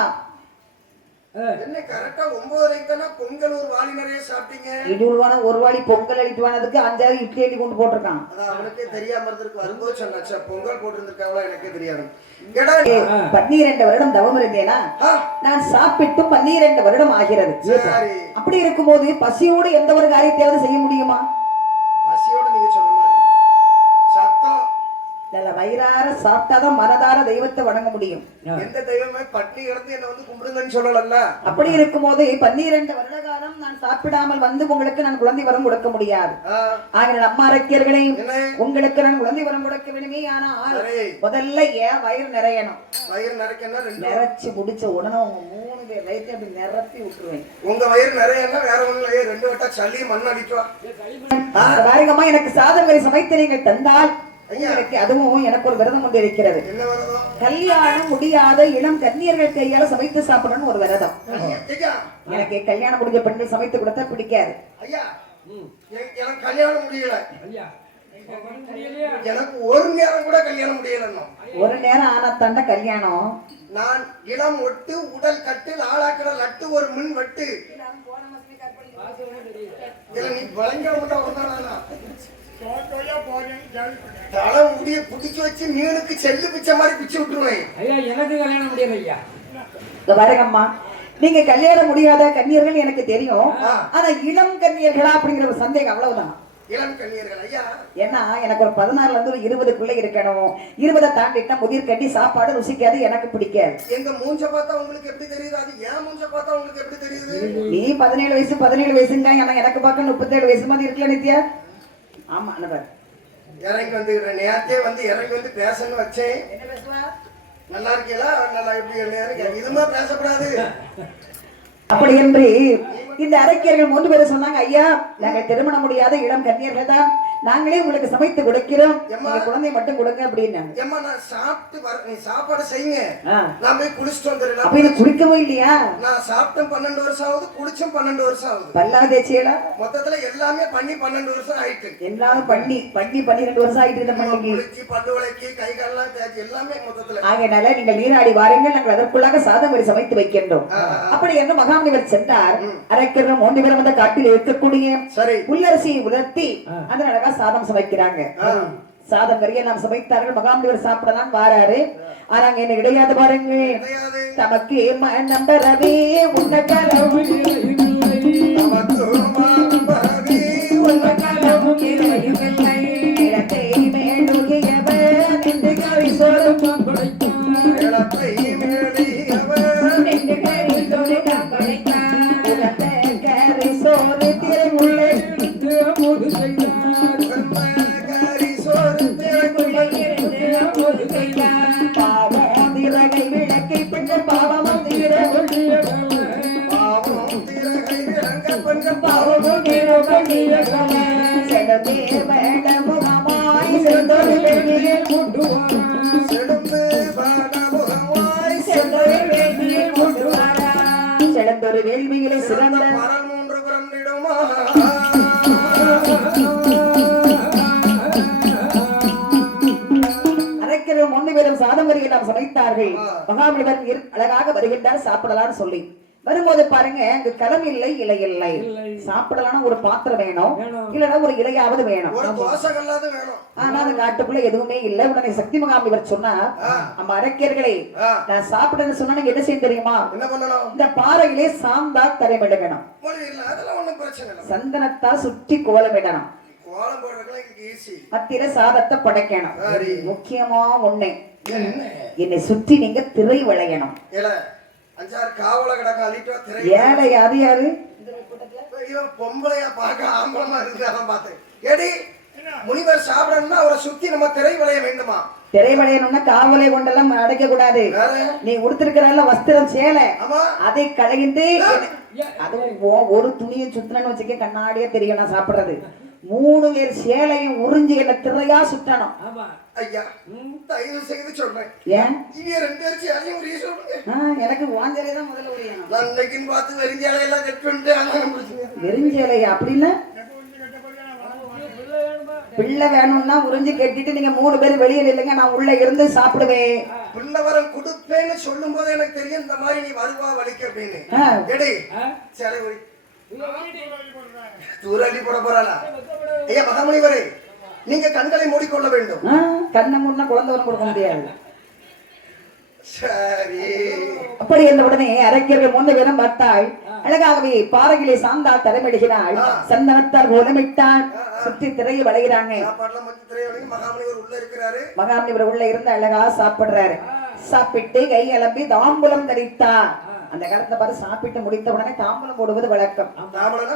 என்ன கரெக்டா 9:30 தானே பொங்கல் ஒரு வாளி நிறைய சாப்பிட்டீங்க. இடுவான ஒரு வாளி பொங்கல் அளித்து வானதுக்கு 5-6 இட்லி அடி கொண்டு போட்டிருக்கான். அதான் அவனுக்கே தெரியாம இருந்திருக்கு. வரும்போது சொன்னாச்சா பொங்கல் போட்டிருந்திருக்காங்களா எனக்கே தெரியாது. 12 வருடம் தவம் இருந்தேனா, நான் சாப்பிட்டு 12 வருடம் ஆகிறது. அப்படி இருக்கும்போது பசியோடு எந்த ஒரு காரியத்தையாவது செய்ய முடியுமா? பசியோட நீங்க சொன்ன மாதிரி சத்தம் நல்ல வயிறார சாப்பிட்டாதான் மனதார தெய்வத்தை வணங்க முடியும். எந்த தெய்வமே பட்னி கிடந்து என்ன வந்து கும்பிடுங்கன்னு சொல்லல. அப்படி இருக்கும்போது 12 வருட காலம் நான் சாப்பிடாமல் வந்து உங்களுக்கு நான் குழந்தை வரம் கொடுக்க முடியாது. ஆகினால் அம்மா அரக்கியர்களே, உங்களுக்கு நான் குழந்தை வரம் கொடுக்க வேணுமே. ஆனால் முதல்ல ஏன் வயிறு நிறையணும். வயிறு நிறைக்கணும். நிறைச்சு முடிச்ச உடனே உங்க 3 பேர் வயிற்று அப்படி நிரப்பி விட்டுருவேன். உங்க வயிறு நிறையன்னா வேற ஒண்ணு 2 வட்டா சளி மண் அடிக்குவா. பாருங்கம்மா, எனக்கு சாதங்களை சமைத்து நீங்கள் தந்தால் அதுவும் எனக்கு ஒரு விரதம் கொண்டு இருக்கிறது. கல்யாணம் முடியாத இளம் கன்னியர்கள் கையால சமைத்து சாப்பிடணும் ஒரு விரதம். எனக்கு கல்யாணம் முடிஞ்ச பெண்கள் சமைத்து கொடுத்தா பிடிக்காது. ஐயா, எனக்கு கல்யாணம் முடியல. எனக்கு ஒரு நேரம் கூட கல்யாணம் முடியல. ஒரு நேரம் ஆனா தண்ட கல்யாணம். நான் இளம் ஒட்டு உடல் கட்டு ஆளாக்கிற லட்டு ஒரு மின் வெட்டு. நீ வழங்க தலை முடிய புடிச்சு வச்சு மீனுக்கு செல்லு பிச்சை மாதிரி பிச்சு விட்டுருவேன். ஐயா, எனக்கு கல்யாணம் முடியல. ஐயா வரங்கம்மா, நீங்க கல்யாணம் முடியாத கன்னியர்கள் எனக்கு தெரியும். ஆனா இளம் கன்னியர்களா அப்படிங்கிற ஒரு சந்தேகம், அவ்வளவுதான். இளம் கன்னியர்கள் ஐயா, ஏன்னா எனக்கு ஒரு 14ல இருந்து ஒரு 20க்குள்ள இருக்கணும். 20 தாண்டிட்டா முதிர் கட்டி சாப்பாடு ருசிக்காது, எனக்கு பிடிக்காது. எங்க மூஞ்ச பார்த்தா உங்களுக்கு எப்படி தெரியுது? அது ஏன் மூஞ்ச பார்த்தா உங்களுக்கு எப்படி தெரியுது? நீ 17 வயசுங்க. ஆனா எனக்கு பார்க்க 37 வயசு மாதிரி இருக்கல நித்யா. ஆமா, இறங்கி வந்து நேரத்தே வந்து இறங்கி வந்து பேசன்னு வச்சேன். என்ன பேசுவா? நல்லா இருக்கீங்களா? நல்லா எப்படி இதுமா பேசக்கூடாது. அப்படி என்று இந்த அரக்கியர்கள் 3 பேரும் சொன்னாங்க, ஐயா நாங்கள் திருமணம் முடியாத இளம் கன்னியர்கள் தான், நாங்களே உங்களுக்கு சமைத்து கொடுக்கிறோம், எம்மா. நீங்க குழந்தை மட்டும் கொடுங்க அப்படின்னாங்க. ஏம்மா நான் சாப்பிட்டு வர நீ சாப்பாடு செய்யுங்க ஆ. நான் போய் குளிச்சுட்டு அப்ப வந்துடுறேன். இது குடிக்கவும் இல்லையா? நான் சாப்பிட்டும் 12 வருஷம் ஆகுது, குளிச்சும் 12 வருஷம் ஆகுது. பல்லா தேய்ச்சியலா மொத்தத்துல எல்லாமே பண்ணி 12 வருஷம் ஆயிட்டு. எல்லாம் பண்ணி 12 வருஷம் ஆயிட்டு இருந்த பண்ணிக்கு. குளிச்சு பல்லு விளக்கி கை காலெல்லாம் தேய்ச்சி எல்லாமே மொத்தத்துல. ஆகையினால நீங்கள் நீராடி வாருங்கள், நாங்கள் அதற்குள்ளாக சாதம் வரி சமைத்து வைக்கின்றோம். அப்படி என்று மகாமுனிவர் சென்றார். அரைக்கிறோம் 3 பேரும் அந்த காட்டில் இருக்கக்கூடிய சரி புல்லரிசியை உலர்த்தி அதன் அழகா சாதம் சமைக்கிறாங்க. சாதம் வரைய நாம் சமைத்தார்கள். மகாமுனிவர் சாப்பிடலாம் வாராரு. ஆனாங்க என்ன கிடையாது பாருங்க. கிடையாது. தமக்கு நம்பரவே உன்ன கலவு இலக்கை மேலுகியவர் நின்று கவி சொருக்கம் கரி சோறு திரை உள்ளே பாவம் திரகை விளக்கை பெண்கள் பாவமும் செடமே வேடமுகமாய் செந்தொரு வெளியில் கொண்டு செடந்தொரு வேள்வியிலே சிறந்த அரைக்கிற 3 பேரும் சாதம் வரையை நாம் சமைத்தார்கள். மகாமுனிவர் அழகாக வருகின்றார் சாப்பிடலாம்னு சொல்லி வரும்போது பாருங்க, அங்க களம் இல்லை, இலை இல்லை. சாப்பிடலாம் ஒரு பாத்திரம் வேணும், இல்லைன்னா ஒரு இலையாவது வேணும். ஆனா அந்த காட்டுக்குள்ள எதுவுமே இல்லை. உடனே சக்தி மகாமுனிவர் சொன்னா, நம்ம அரக்கியர்களே நான் சாப்பிடன்னு சொன்னா நீங்க என்ன செய்ய தெரியுமா? இந்த பாறையிலே சாந்தா தரைமிடணும், சந்தனத்தா சுற்றி கோலமிடணும், மத்தியில சாதத்தை படைக்கணும். முக்கியமா ஒண்ணு, என்னை சுற்றி நீங்க திரை விளையணும். ஏழை அது யாரு? பொம்பளையா பார்க்க ஆம்பளமா இருந்தாலும் பார்த்தேன். ஏடி முனிவர் சாப்பிடணும்னா அவரை சுத்தி நம்ம திரை வளைய வேண்டுமா? திரை வளையணும்னா காவலை கொண்டெல்லாம் அடைக்க கூடாது. நீ உடுத்திருக்கிற வஸ்திரம் சேலை, அதை களைந்து அதுவும் ஒரு துணியை சுத்தணும்னு வச்சுக்க கண்ணாடியா தெரியும் நான் சாப்பிடுறது. 3 பேர் சேலையும் உறிஞ்சி என்ன திரையா சுத்தணும். ஐயா தயவு செய்து சொல்றேன். ஏன் இங்க 2 பேர் சேலையும் உரிய சொல்லுங்க. எனக்கு வாஞ்சலே தான் முதல்ல உரியணும். நான் இன்னைக்குன்னு பார்த்து வெறிஞ்சேலையெல்லாம் கட்டுட்டு வெறிஞ்சேலையா அப்படின்னா பிள்ளை வேணும்னா உறிஞ்சி கட்டிட்டு நீங்க 3 பேர் வெளியே இல்லைங்க, நான் உள்ள இருந்து சாப்பிடுவேன். பிள்ளவரம் கொடுப்பேன்னு சொல்லும் போது எனக்கு தெரியும் இந்த மாதிரி நீ வருவா வலிக்க அப்படின்னு. எடி சேலை ஒளி தூரடி போட போறாளா? ஐயா மகாமுனிவரே, நீங்க கண்களை மூடிக்கொள்ள வேண்டும். கண்ணை மூடினா குழந்தை வரம் கொடுக்க முடியாது. சரி. அப்படி என்ற உடனே அரைக்கிறவர்கள் 3 பேரும் பார்த்தாள். அழகாகவே பாறையிலே சாந்தா தரமிடுகிறாள், சந்தனத்தால் கோலமிட்டாள், சுற்றி திரையில் வளைகிறாங்க. மகாமுனிவர் உள்ள இருந்து அழகா சாப்பிடுறாரு. சாப்பிட்டு கை அலம்பி தாம்பூலம் தரித்தார். அந்த காலத்துல பாரு, சாப்பிட்டு முடித்த உடனே தாம்பூலம் போடுவது வழக்கம்.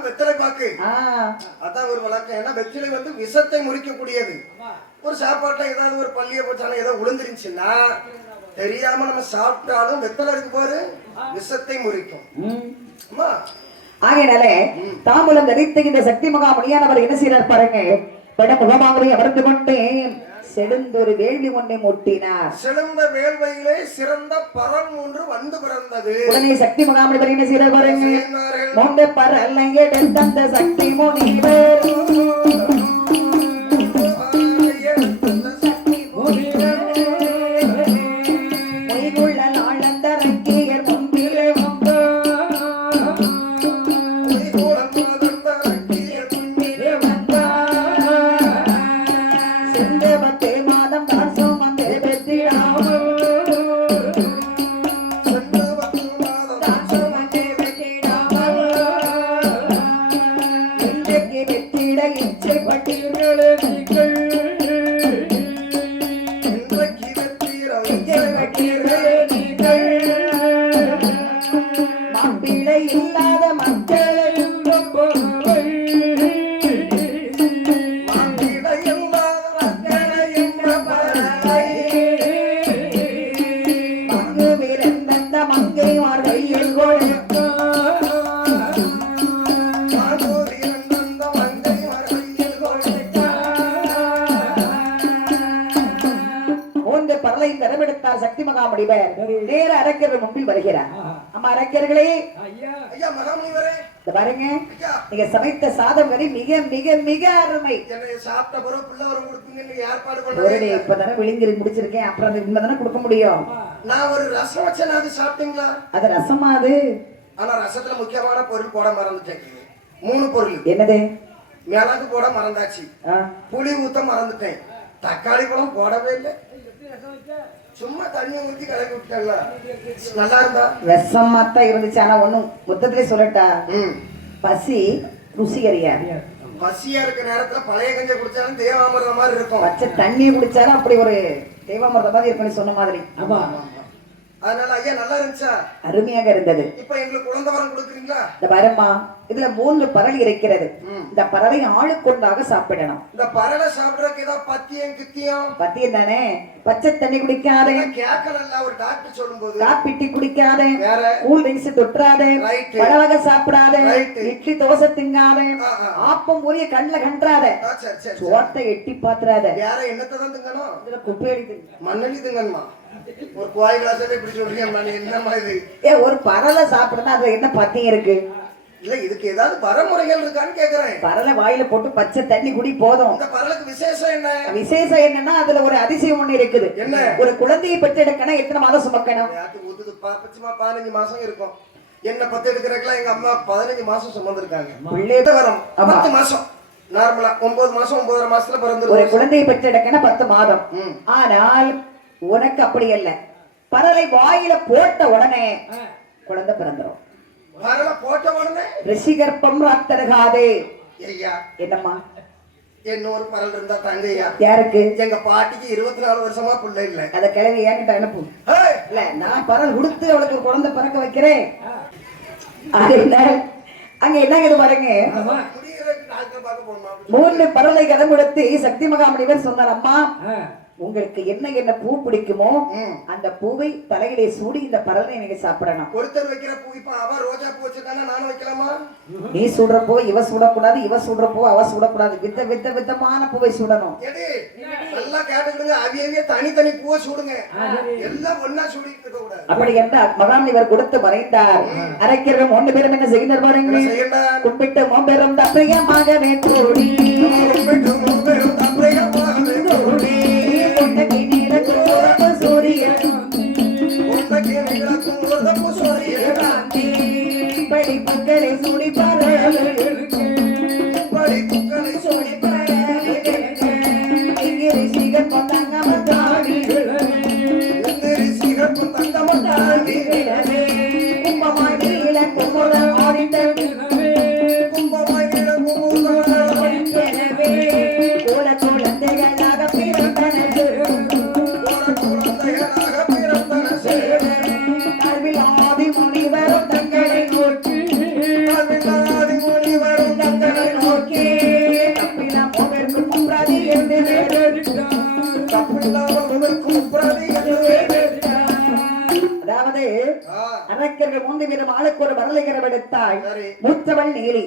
வெத்தலை பாக்கு அதான் ஒரு வழக்கம். ஏன்னா வெற்றிலை வந்து விஷத்தை முறிக்கக்கூடியது. ஒரு சாப்பாட்டுல ஏதாவது ஒரு பள்ளிய போச்சாலும் ஏதோ உளுந்துருந்துச்சுன்னா தெரியாம நம்ம சாப்பிட்டாலும் வெத்தலை இருக்கு பாரு, விஷத்தை முறிக்கும். ஆகையினால தாம்பூலம் தரித்த இந்த சக்தி மகாமுனியானவர் என்ன செய்யறார் பாருங்க, படமுகமாகவே அமர்ந்து கொண்டு செடுந்தொரு வேள்வி ஒன்றை மூட்டினார். செழுந்த வேள்வியிலே சிறந்த பரம் ஒன்று வந்து பிறந்தது. உடனே சக்தி மகாமுனிவர் என்ன செய்யறார் பாருங்க, மூன்று பரல்லை எடுத்த சக்தி முனிவர் மாப்பிள்ளை இல்லாத மக்கள் முனிவர் நேர அரக்கர் முன்பில் வருகிறார். அம்மா அரக்கர்களே, ஐயா ஐயா மகாமுனிவரே, இந்த பாருங்க, ஐயா நீங்க சமைத்த சாதம் வரை மிக மிக மிக அருமை. என்னை சாப்பிட்ட பிறகு பிள்ளை வரம் கொடுப்பீங்கன்னு ஏற்பாடு ஒரே பண்ண இப்பதானே விழுங்கி முடிச்சிருக்கேன், அப்புறம் அது உண்மைதானே கொடுக்க முடியும். நான் ஒரு ரசம் வச்சேன், அது சாப்பிட்டீங்களா? அது ரசமா அது? ஆனா ரசத்துல முக்கியமான பொருள் போட மறந்துட்டேன். 3 பொருள். என்னது? மிளகு போட மறந்தாச்சு, ஆ, புளி ஊத்த மறந்துட்டேன், தக்காளி பழம் போடவே இல்லை, சும்மா தண்ணி ஊத்தி கலக்கி விட்டேன்ல. நல்லா இருந்தா விஷமா தான் இருந்துச்சு. ஆனா ஒண்ணும் மொத்தத்திலே சொல்லட்டா, ம் பசி ருசி அறியாது. பசியா இருக்க நேரத்துல பழைய கஞ்சை குடிச்சாலும் தேவாமிர்தம் மாதிரி இருக்கும். பச்சை தண்ணியை குடிச்சாலும் அப்படி ஒரு தெய்வமரத மாதிரி இருக்குன்னு சொன்ன மாதிரி. ஆமா அதனால ஐயா நல்லா இருந்துச்சா? அருமையாக இருந்தது. இப்ப எங்களுக்கு குழந்தை வரம் கொடுக்குறீங்களா? இந்த வரமா இதுல 3 பரல் இருக்கிறது. ம். இந்த பரலை ஆளுக்கொண்டாக சாப்பிடணும். இந்த பரலை சாப்பிடறதுக்கு ஏதாவது பத்தியம் கித்தியம் பத்தியம் தானே. பச்சை தண்ணி குடிக்காதே, கேட்கல ஒரு டாக்டர் சொல்லும் போது. காப்பிட்டி குடிக்காதே, வேற கூல் ட்ரிங்க்ஸ் தொற்றாதே, Right. பழவகை சாப்பிடாதே, Right. இட்லி தோசை திங்காதே, ஆ. ஆப்பம் பூரிய கண்ணுல கண்டாதே, சரி சரி சோத்தை எட்டி பாத்துறாத, வேற என்னத்தை தான் திங்கணும்? இதுல குப்பை அடித்து மண்ணெண்ணி திங்கணுமா? ஒரு கோயில் கிளாஸ்ல இப்படி சொல்றீங்க, என்னமா இது? ஒரு பரலை சாப்பிடணும், அதுல என்ன பத்தியம் இருக்கு? இல்ல இதுக்கு ஏதாவது வரமுறைகள் இருக்கான்னு கேக்குறேன். பரலை வாயில போட்டு பச்சை தண்ணி குடி போதும். இந்த பரலுக்கு விசேஷம் என்ன? விசேஷம் என்னன்னா அதுல ஒரு அதிசயம் ஒண்ணு இருக்குது. என்ன? ஒரு குழந்தையை பெற்றெடுக்கணும் எத்தனை மாதம் சுமக்கணும்? யாருக்கு ஊத்துது? பச்சைமா 15 மாசம் இருக்கும். என்ன பத்து எடுக்கிறதுக்குலாம் எங்க அம்மா 15 மாசம் சுமந்திருக்காங்க. பிள்ளை வரும் ஆமா. 10 மாசம் நார்மலா 9 மாசம் 9.5 மாசத்துல ஒரு பிறந்திருக்கும். குழந்தையை பெற்றெடுக்கணும் 10 மாதம். ம். ஆனால் உனக்கு அப்படி அல்ல. பரலை வாயில போட்ட உடனே குழந்தை பிறந்துரும். பரல போட்ட உடனே ரிஷிகற்பம் ராத்தருகாதே. ஐயா என்னம்மா? இன்னொரு பரல் இருந்தா தாங்க ஐயா. யாருக்கு? எங்க பாட்டிக்கு 24 வருஷமா பிள்ளை இல்ல. அத கிளவி ஏன்கிட்ட அனுப்பு. ஏய், இல்ல, நான் பரல் கொடுத்து அவளுக்கு ஒரு குழந்தை பிறக்க வைக்கிறேன். அதனால அங்க என்னங்க பாருங்க, முடியறதுக்கு டாக்டர் பார்க்க போகணுமா? 3 பரலை கடன் கொடுத்து சக்தி மகாமுனிவர் சொன்னார், அம்மா உங்களுக்கு என்ன என்ன பூ பிடிக்குமோ ம். அந்த பூவை தலையிலே சூடி இந்த பரலை நீங்க சாப்பிடணும். ஒருத்தர் வைக்கிற பூ இப்ப அவ ரோஜா பூ வச்சிருக்காங்க, நானும் வைக்கலாமா? நீ சுடுறப்போ இவ சுடக்கூடாது, இவ சுடுறப்போ அவ சுடக்கூடாது. விதமான பூவை சுடணும். எது நல்லா கேட்டுக்கிடுங்க. அவியவிய தனித்தனி பூவை சூடுங்க, எல்லாம் ஒன்னா சூடிட்டு இருக்க கூடாது. அப்படி என்ன மகாமுனிவர் கொடுத்து மறைந்தார். அரைக்கிறவன் 1 பேரும் என்ன செய்கின்ற பாருங்க, என்ன செய்யணும்? கும்பிட்டு மோம்பெரும் தப்பையமாகவே கூடி கும்பிட்டு மூப்பெரும் தப்பையமாகவே கூடி, கொண்டகை நீலக்கு உறவு சூரியன் உன்னக்கு நிலக்கும் உறவு சூரியன் காந்தி படி புக்களை சூடி பாருங்கள், படி புக்களை சூடி இங்கே ரிஷிகள் கொண்டாங்க தாடி எந்திரி சிகப்பு தங்கமும் தாண்டி, கும்பமாய் நீல குமுறம் ஆடித்த கும்பமாய் நிலக்கும் ஊர்வலம் எனவே கோல குழந்தைகளாக பிறந்தனர். குழந்தைகளாக பிறந்தன சேர, கல்வில் ஆதி முனிவரும் தங்களை நோக்கி கவிதாதி முனிவரும் தங்களை நோக்கி, தப்பிலா போவதற்கு முன்றாதி என்று தப்பில்லாதவர்களுக்கும் பிரதி என்று. அதாவது ஆ, அரக்கர்கள் 3 வீதம் ஆளுக்கு ஒரு வரலைகரம் எடுத்தாள். சரி. மூத்தவள் நீலி.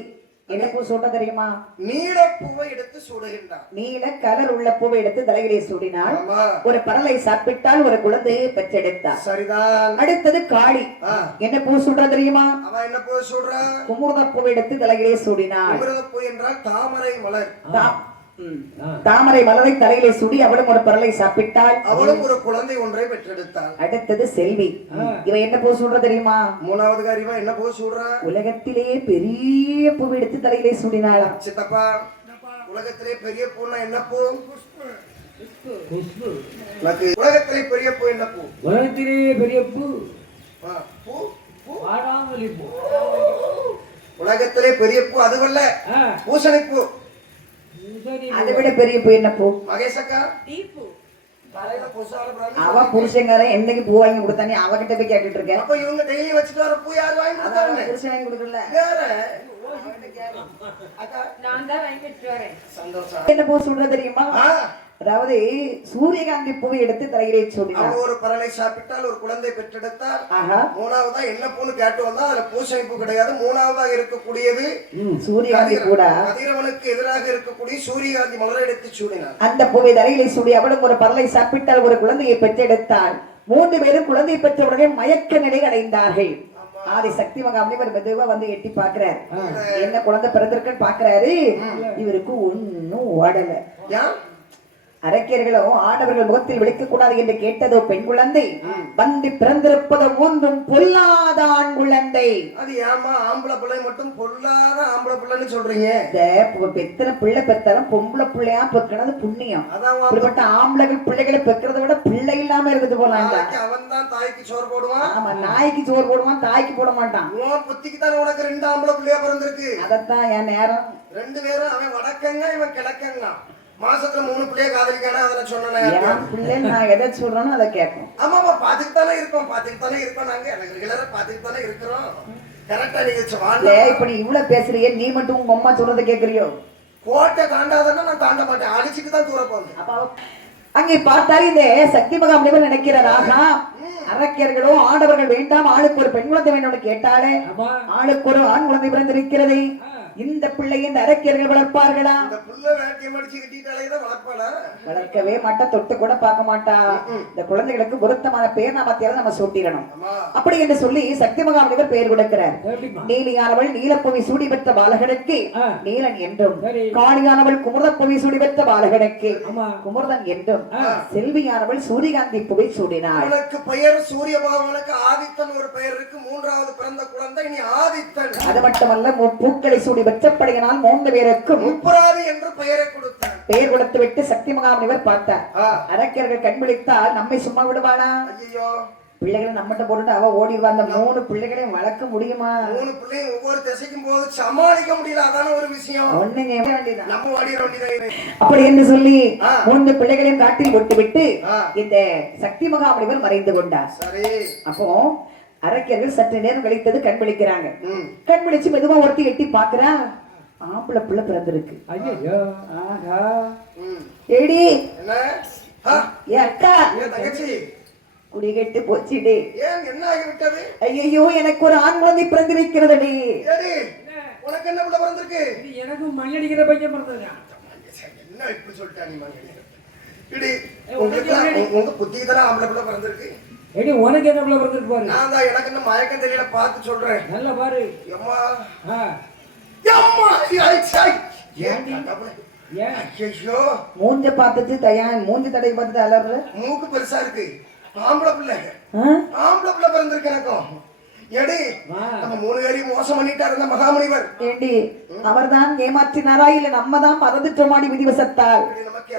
என்ன பூ சூட்ட தெரியுமா? நீலப்பூவை எடுத்து சுடுகின்றான். நீல கலர் உள்ள பூவை எடுத்து தலையிலே சூடினாள். ஆமா, ஒரு பரலை சாப்பிட்டால் ஒரு குழந்தையை பெற்றெடுத்தாள். சரிதான். அடுத்தது காளி. ஆ, என்ன பூ சூட்ட தெரியுமா? அவ என்ன பூ சுடுறா? குமுத பூவை எடுத்து தலையிலே சூடினாள். குமரப்பூ என்றால் தாமரை மலர். தாமரை மலரை தலையிலே சூடி அவளும் ஒரு பரலை சாப்பிட்டாள். அவளும் ஒரு குழந்தை ஒன்றை பெற்றெடுத்தாள். அடுத்தது செல்வி. இவ என்ன பூ சூடுற தெரியுமா? 3வது காரியமா என்ன பூ சுடுறா? உலகத்திலே பெரிய பூவை எடுத்து தலையிலே சூடினாளாம். சித்தப்பா, உலகத்திலே பெரிய பூன்னா என்ன பூ? உனக்கு உலகத்திலே பெரிய பூ என்ன பூ? உலகத்திலே பெரிய பூ ஆ, பூ பூ வாடாமல்லி பூ. உலகத்திலே பெரிய பூ அதுவல்ல, பூசணி பூ. அதை விட பெரிய பூ என்ன பூ? மகேஷக்கா, தலையில பூசால பிராணி. அவ புருஷங்காரன் என்னைக்கு பூ வாங்கி கொடுத்தானே அவகிட்ட போய் கேட்டுட்டு இருக்கேன். அப்ப இவங்க டெய்லி வச்சுட்டு வர பூ யார் வாங்கி அதான் கொடுத்தாங்க? புருஷன் வாங்கி கொடுக்கல. வேற அக்கா, நான் தான் வாங்கி வச்சுட்டு வரேன். சந்தோஷம். என்ன பூ சொல்றது தெரியுமா? ஆ, அதாவது சூரியகாந்தி பூவை எடுத்து தலையிலே சூடினாள். அவ ஒரு பரலை சாப்பிட்டால் ஒரு குழந்தை பெற்றெடுத்தால். ஆஹா, 3வதா என்ன பூன்னு கேட்டு வந்தா அதுல பூசணி பூ கிடையாது. 3வதா இருக்கக்கூடியது சூரியகாந்தி கூட கதிரவனுக்கு எதிராக இருக்கக்கூடிய சூரியகாந்தி மலரை எடுத்து சூடினார். அந்த பூவை தலையிலே சூடி அவளும் ஒரு பரலை சாப்பிட்டால் ஒரு குழந்தையை பெற்றெடுத்தாள். 3 பேரும் குழந்தை பெற்றவுடனே மயக்க நிலை அடைந்தார்கள். ஆதி சக்தி மகாமுனிவர் மெதுவா வந்து எட்டி பாக்குறாரு. என்ன குழந்தை பிறந்திருக்குன்னு பாக்குறாரு. இவருக்கு ஒன்னும் ஓடல. அரக்கியர்களும் ஆடவர்கள் முகத்தில் விழிக்க கூடாது என்று கேட்டதோ பெண் குழந்தை வந்து பிறந்திருப்பதோ ஒன்றும் பொல்லாத ஆண் குழந்தை. அது ஏமா ஆம்பளை பிள்ளை மட்டும் பொல்லாத ஆம்பளை பிள்ளைன்னு சொல்றீங்க? எத்தனை பிள்ளை பெற்றாலும் பொம்பளை பிள்ளையா பெற்கிறது புண்ணியம். அப்படிப்பட்ட ஆம்பளைகள் பிள்ளைகளை பெற்கிறத விட பிள்ளை இல்லாம இருக்குது போல. அவன் தான் தாய்க்கு சோறு போடுவான். ஆமா, நாய்க்கு சோறு போடுவான், தாய்க்கு போட மாட்டான். புத்திக்கு தானே உனக்கு 2 ஆம்பளை பிள்ளையா பிறந்திருக்கு. அதத்தான் என் நேரம். 2 பேரும் அவன் வடக்கங்க இவன் கிழக்கங்க. மாசத்துல 3 பிள்ளைய காதலிக்கானா அதெல்லாம் சொன்னேன். பிள்ளை நான் எதை சொல்றேனோ அதை கேட்கும். ஆமாமா, பாத்துட்டு தானே இருக்கோம் நாங்க ரெகுலரா பாத்துட்டு தானே இருக்கிறோம். கரெக்டா நீங்க இப்ப நீ இவ்வளவு பேசுறியே, நீ மட்டும் உங்க அம்மா சொல்றதை கேக்குறியோ? கோட்டை தாண்டாதன்னா நான் தாண்ட மாட்டேன், அடிச்சுட்டு தான் தூர போங்க. அங்கே பார்த்தாரு இந்த சக்தி மகாமுனிவர் நினைக்கிறாராக அரக்கியர்களோ ஆடவர்கள் வேண்டாம், ஆளுக்கு ஒரு பெண் குழந்தை வேண்டும் கேட்டாலே ஆளுக்கு ஒரு ஆண் குழந்தை பிறந்திருக்கிறது. இந்த பிள்ளை இந்த அரக்கியர்கள் வளர்ப்பார்களா? வளர்க்கவே மாட்டா, தொட்டு கூட பார்க்க மாட்டா. இந்த குழந்தைகளுக்கு பொருத்தமான பேர் நாமத்தையாவது நம்ம சூட்டிடணும். அப்படி என்று சொல்லி சக்தி மகாமுனிவர் பெயர் கொடுக்கிறார். நீலியானவள் நீலப்புவி சூடி பெற்ற பாலகனுக்கு நீலன் என்றும், காளியானவள் குமுதப்புவி சூடி பெற்ற பாலகனுக்கு குமுதன் என்றும், செல்வியானவள் சூரியகாந்தி புவை சூடினாள். பெயர் சூரிய பகவானுக்கு ஆதித்தன் ஒரு பெயர் இருக்கு. 3வது பிறந்த குழந்தை இனி ஆதித்தன். அது மட்டுமல்ல, பூக்களை சூடி வெற்றப்படையினால் 3 பேருக்கும் முப்பராதி என்று பெயரை கொடுத்தார். பெயர் கொடுத்து விட்டு சக்தி மகாமுனிவர் பார்த்தார். அரக்கியர்கள் கண் விழித்தால் நம்மை சும்மா விடுவானா? ஐயோ, பிள்ளைகளை நம்மகிட்ட போட்டு அவ ஓடிடுவா. அந்த 3 பிள்ளைகளையும் வளர்க்க முடியுமா? 3 பிள்ளையும் ஒவ்வொரு திசைக்கும் போது சமாளிக்க முடியல. அதான ஒரு விஷயம். ஒண்ணுங்க வேண்டியதான், நம்ம ஓடிட வேண்டியதான். அப்படி என்று சொல்லி 3 பிள்ளைகளையும் காட்டில் விட்டு விட்டு இந்த சக்தி மகாமுனிவர் மறைந்து கொண்டார். சரி, அப்போ அரக்கியர்கள் சற்று நேரம் கழித்தது கண் விழிக்கிறாங்க. கண் விழிச்சு மெதுவா ஒருத்தி எட்டி பாக்குறா. ஆம்பளை பிள்ளை பிறந்திருக்கு. ஐயோ, ஆஹா, ஏடி என்ன அக்கா தங்கச்சி குடி கெட்டு போச்சுடி. ஏன் என்ன ஆகிவிட்டது? ஐயோ, எனக்கு ஒரு ஆண் குழந்தை பிறந்திருக்கிறதுடி. உனக்கு என்ன பிள்ளை பிறந்திருக்கு? எனக்கு மண்ணடிக்கிற பையன் பிறந்தது. என்ன இப்படி சொல்லிட்டா நீ? உங்க புத்திக்கு தானே ஆம்பளை பிள்ளை பிறந்திருக்கு. எடி உனக்கு என்ன பிள்ளை பிறந்திருக்கு பாரு. நான் தான் எனக்கு என்ன மயக்கம் தெரியல, பார்த்து சொல்றேன். நல்லா பாரு. அம்மா அம்மா மூஞ்ச பார்த்துட்டு தயா மூஞ்சி தடை பார்த்துட்டு அலற. மூக்கு பெருசா இருக்கு. ஆம்பளை பிள்ளை பிறந்திருக்கு எனக்கும். எடி நம்ம 3 பேரையும் மோசம் பண்ணிட்டாரு இந்த மகாமுனிவர். ஏண்டி அவர் தான் ஏமாற்றினாரா இல்ல நம்ம தான் மறந்துட்டோமாடி விதிவசத்தால்?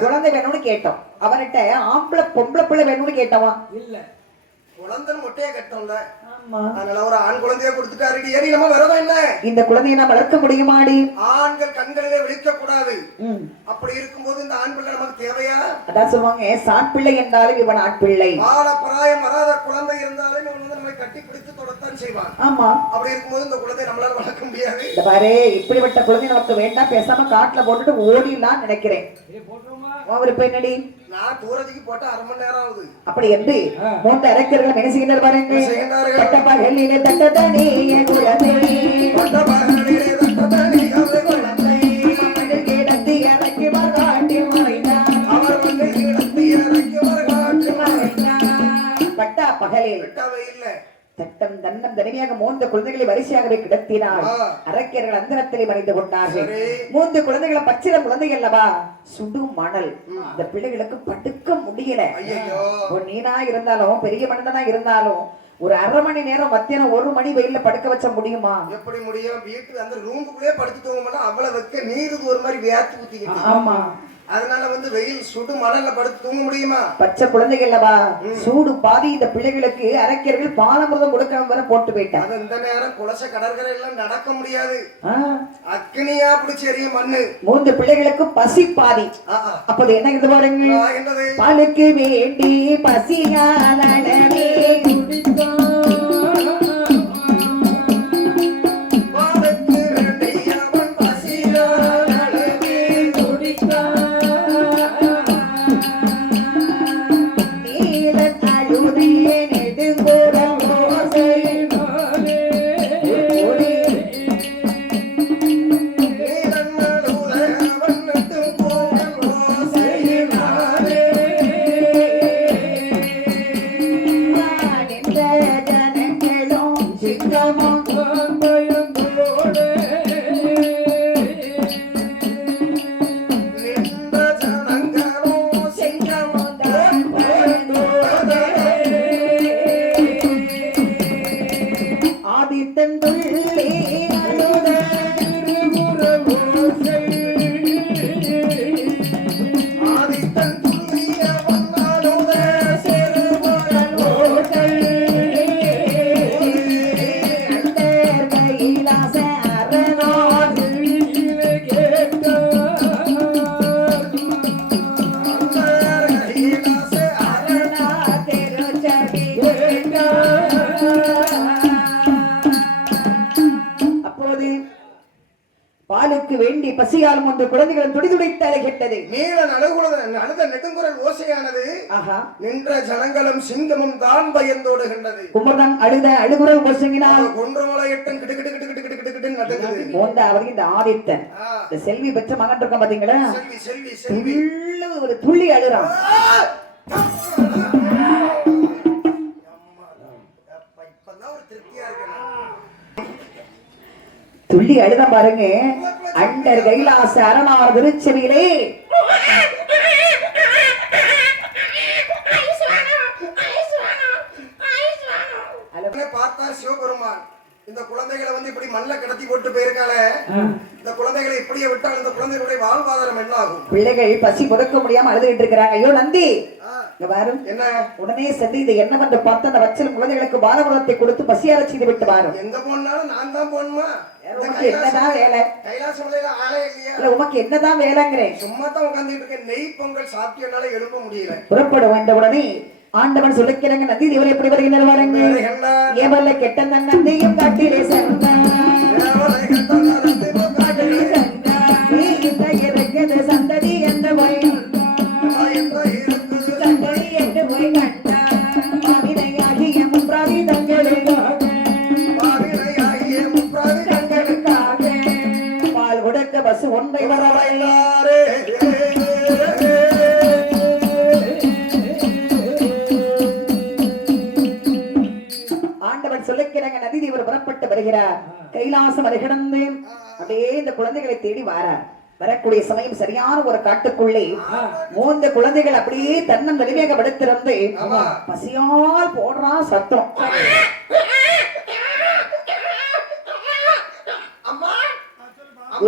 குழந்தை வேணும்னு கேட்டோம் அவன்கிட்ட. ஆம்பளை பொம்பளை பிள்ளை வேணும்னு கேட்டவா? இல்ல, குழந்தை முட்டையை கட்டோம்ல, அதனால ஒரு ஆண் குழந்தைய கொடுத்துட்டாரு. ஏறி நம்ம விரதம் என்ன? இந்த குழந்தையை நான் வளர்க்க முடியுமாடி? ஆண்கள் கண்களிலே விழிக்க கூடாது. அப்படி இருக்கும்போது இந்த ஆண் பிள்ளை நமக்கு தேவையா? அதான் சொல்லுவாங்க, சாட் பிள்ளை என்றாலும் இவன் ஆட்பிள்ளை. பால பிராயம் வராத குழந்தை இருந்தாலும் இவன் வந்து நம்மை கட்டி பிடித்து தொடத்தான் செய்வான். ஆமா, அப்படி இருக்கும்போது இந்த குழந்தை நம்மளால வளர்க்க முடியாது. இந்த பாரு, இப்படிப்பட்ட குழந்தை நமக்கு வேண்டாம், பேசாம காட்டுல போட்டுட்டு ஓடிடலாம் நினைக்கிறேன். அவரு பின்னாடி நான் தூரத்துக்கு போட்ட 1/2 மணி நேரம் ஆகுது. அப்படி என்று 3 அரக்கர்கள் என்ன செய்கின்றார் பாருங்க. பட்டப்பகலிலே தட்டதனி குழந்தை, பட்டப்பகலிலே தட்டதனி குழந்தை, மண்ணில் கிடத்தி இறக்கி மகாட்டி மறைந்தார். அவர் மண்ணில் கிடத்தி இறக்கி மகாட்டி மறைந்தார். பட்டா பகலில் விட்டவே இல்லை. தட்டம் தன்னம் தனிமையாக 3 குழந்தைகளை வரிசையாகவே கிடத்தினார். அரக்கியர்கள் அந்தரத்திலே மறைந்து கொண்டார்கள். 3 குழந்தைகளை பச்சில குழந்தை அல்லவா, சுடு மணல். இந்த பிள்ளைகளுக்கு படுக்க முடியல. நீனா இருந்தாலும் பெரிய மனிதனா இருந்தாலும் ஒரு 1/2 மணி நேரம் மத்தியானம் 1 மணி வெயில்ல படுக்க வச்ச முடியுமா? எப்படி முடியும்? வீட்டுல அந்த ரூமுக்குள்ளே படுத்து தூங்க மாட்டா. அவ்வளவு வைக்க நீருக்கு ஒரு மாதிரி வியாத்து ஊத்திக்கிட்டு. ஆமா, அதனால வந்து வெயில் சுடு மணல்ல படுத்து தூங்க முடியுமா? பச்சை குழந்தைகள் அல்லவா, சூடு பாதி. இந்த பிள்ளைகளுக்கு அரக்கியர்கள் பாலமிர்தம் கொடுக்க வர போட்டு போயிட்டாங்க. இந்த நேரம் குளச கடற்கரை எல்லாம் நடக்க முடியாது. அக்னியா பிடிச்சி எறிய மண்ணு. 3 பிள்ளைகளுக்கு பசி பாதி. அப்போது என்ன இது பாருங்க, பாலுக்கு வேண்டி பசியாலே பாலுக்கு வேண்டி பசியால் ஒன்று குழந்தைகளும் துடிதுடித்து அழைகிட்டது. நீல அழுத நெடுங்குரல் ஓசையானது. ஆஹா, நின்ற ஜனங்களும் சிங்கமும் தான் பயந்தோடுகின்றது. குமரன் அழுத அழுகுரல் ஓசையினால் குன்றமலை எட்டும் கிடு கிடு கிடு கிடு கிடு கிடு கிடு நடக்குது. போந்த அவர் இந்த ஆதித்தன் இந்த செல்வி பெற்ற மகன் இருக்க பாத்தீங்களா, செல்வி செல்வி செல்வி ஒரு துள்ளி அழுறான். துள்ளி அழுத பாருங்க. அண்டர் கைலாச அரணார் திருச்செவியிலே பார்த்தா சிவபெருமான் இந்த குழந்தைகளை வந்து இப்படி மண்ணை கடத்தி போட்டு போயிருக்கால, இந்த குழந்தைகளை இப்படியே விட்டால் இந்த குழந்தைகளுடைய வாழ்வாதாரம் என்ன ஆகும்? பிள்ளைகள் பசி பொறுக்க முடியாம அழுதுகிட்டு இருக்கிறாங்க. ஐயோ நந்தி, இங்க பாரும். என்ன உடனே சென்று இது என்ன வந்து பார்த்து அந்த வச்சல் குழந்தைகளுக்கு பாரபுரத்தை கொடுத்து பசியார செய்து விட்டு பாரும். எங்க போனாலும் நான் தான் போகணுமா? உனக்கு என்னதான் வேலை? கைலாச மலையில ஆளே இல்லையா? இல்ல உனக்கு என்னதான் வேலைங்கிறேன். சும்மா தான் உட்கார்ந்துட்டு இருக்கேன். நெய் பொங்கல் சாப்பிட்டனால எழுப்ப முடியல. புறப்படும் என்ற உடனே ஆண்டவன் சொல்லிக்கிறாங்க, நந்தி தேவரை எப்படி வருகின்றனர் பாருங்க. ஏவல்ல கெட்ட நந்தியும் காட்டிலே சந்தான் சந்ததி என்ற போய் சந்ததி என்று போய் கண்டாகிய முப்ராதி தங்களுக்காக பால் கொடுக்க பஸ் ஒன்றை வரவையாரே. ஆண்டவன் சொல்லிக்கிறாங்க, நதி தேவர் புறப்பட்டு வருகிறார். கைலாசம் அதை கிடந்து அப்படியே இந்த குழந்தைகளை தேடி வாரார். வரக்கூடிய சமயம் சரியான ஒரு காட்டுக்குள்ளே மூன்று குழந்தைகள் அப்படியே தன்னன் வலிமையாக படுத்திருந்து பசியால் போடுறா சத்தம்.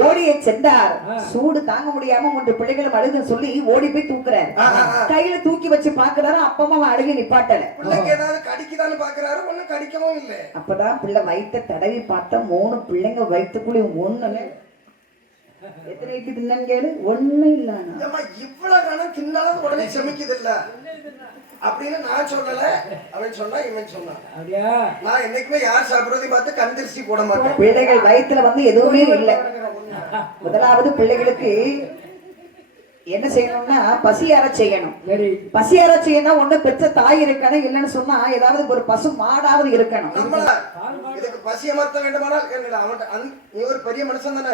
ஓடிய சென்றார். சூடு தாங்க முடியாம மூன்று பிள்ளைகளும் அழுது சொல்லி ஓடி போய் தூக்குறாரு. கையில தூக்கி வச்சு பாக்குறாரு. அப்பமா அவன் அழுகி நிப்பாட்டல. அப்பதான் பிள்ளை வயிற்ற தடவி பார்த்தா 3 பிள்ளைங்க வயிற்றுக்குள்ளே ஒண்ணுல எத்தனை இட்லி தின்னு கேளு, ஒண்ணு இல்ல. இவ்வளவு காலம் தின்னாலும் உடனே செமிக்குது இல்ல அப்படின்னு நான் சொல்லல. அவன் சொன்னா இவன் சொன்னான். நான் என்னைக்குமே யார் சாப்பிடுறதை பார்த்து கந்திரிசி போட மாட்டேன். பிள்ளைகள் வயிற்றுல வந்து எதுவுமே இல்லை. முதலாவது பிள்ளைகளுக்கு என்ன செய்யணும்னா பசியார செய்யணும். பசியார செய்யணும். ஒண்ணு பெற்ற தாய் இருக்கணும், இல்லைன்னு சொன்னா ஏதாவது ஒரு பசு மாடாவது இருக்கணும். இதுக்கு பசி அமர்த்த வேண்டுமானால் நீ ஒரு பெரிய மனுஷன் தானே,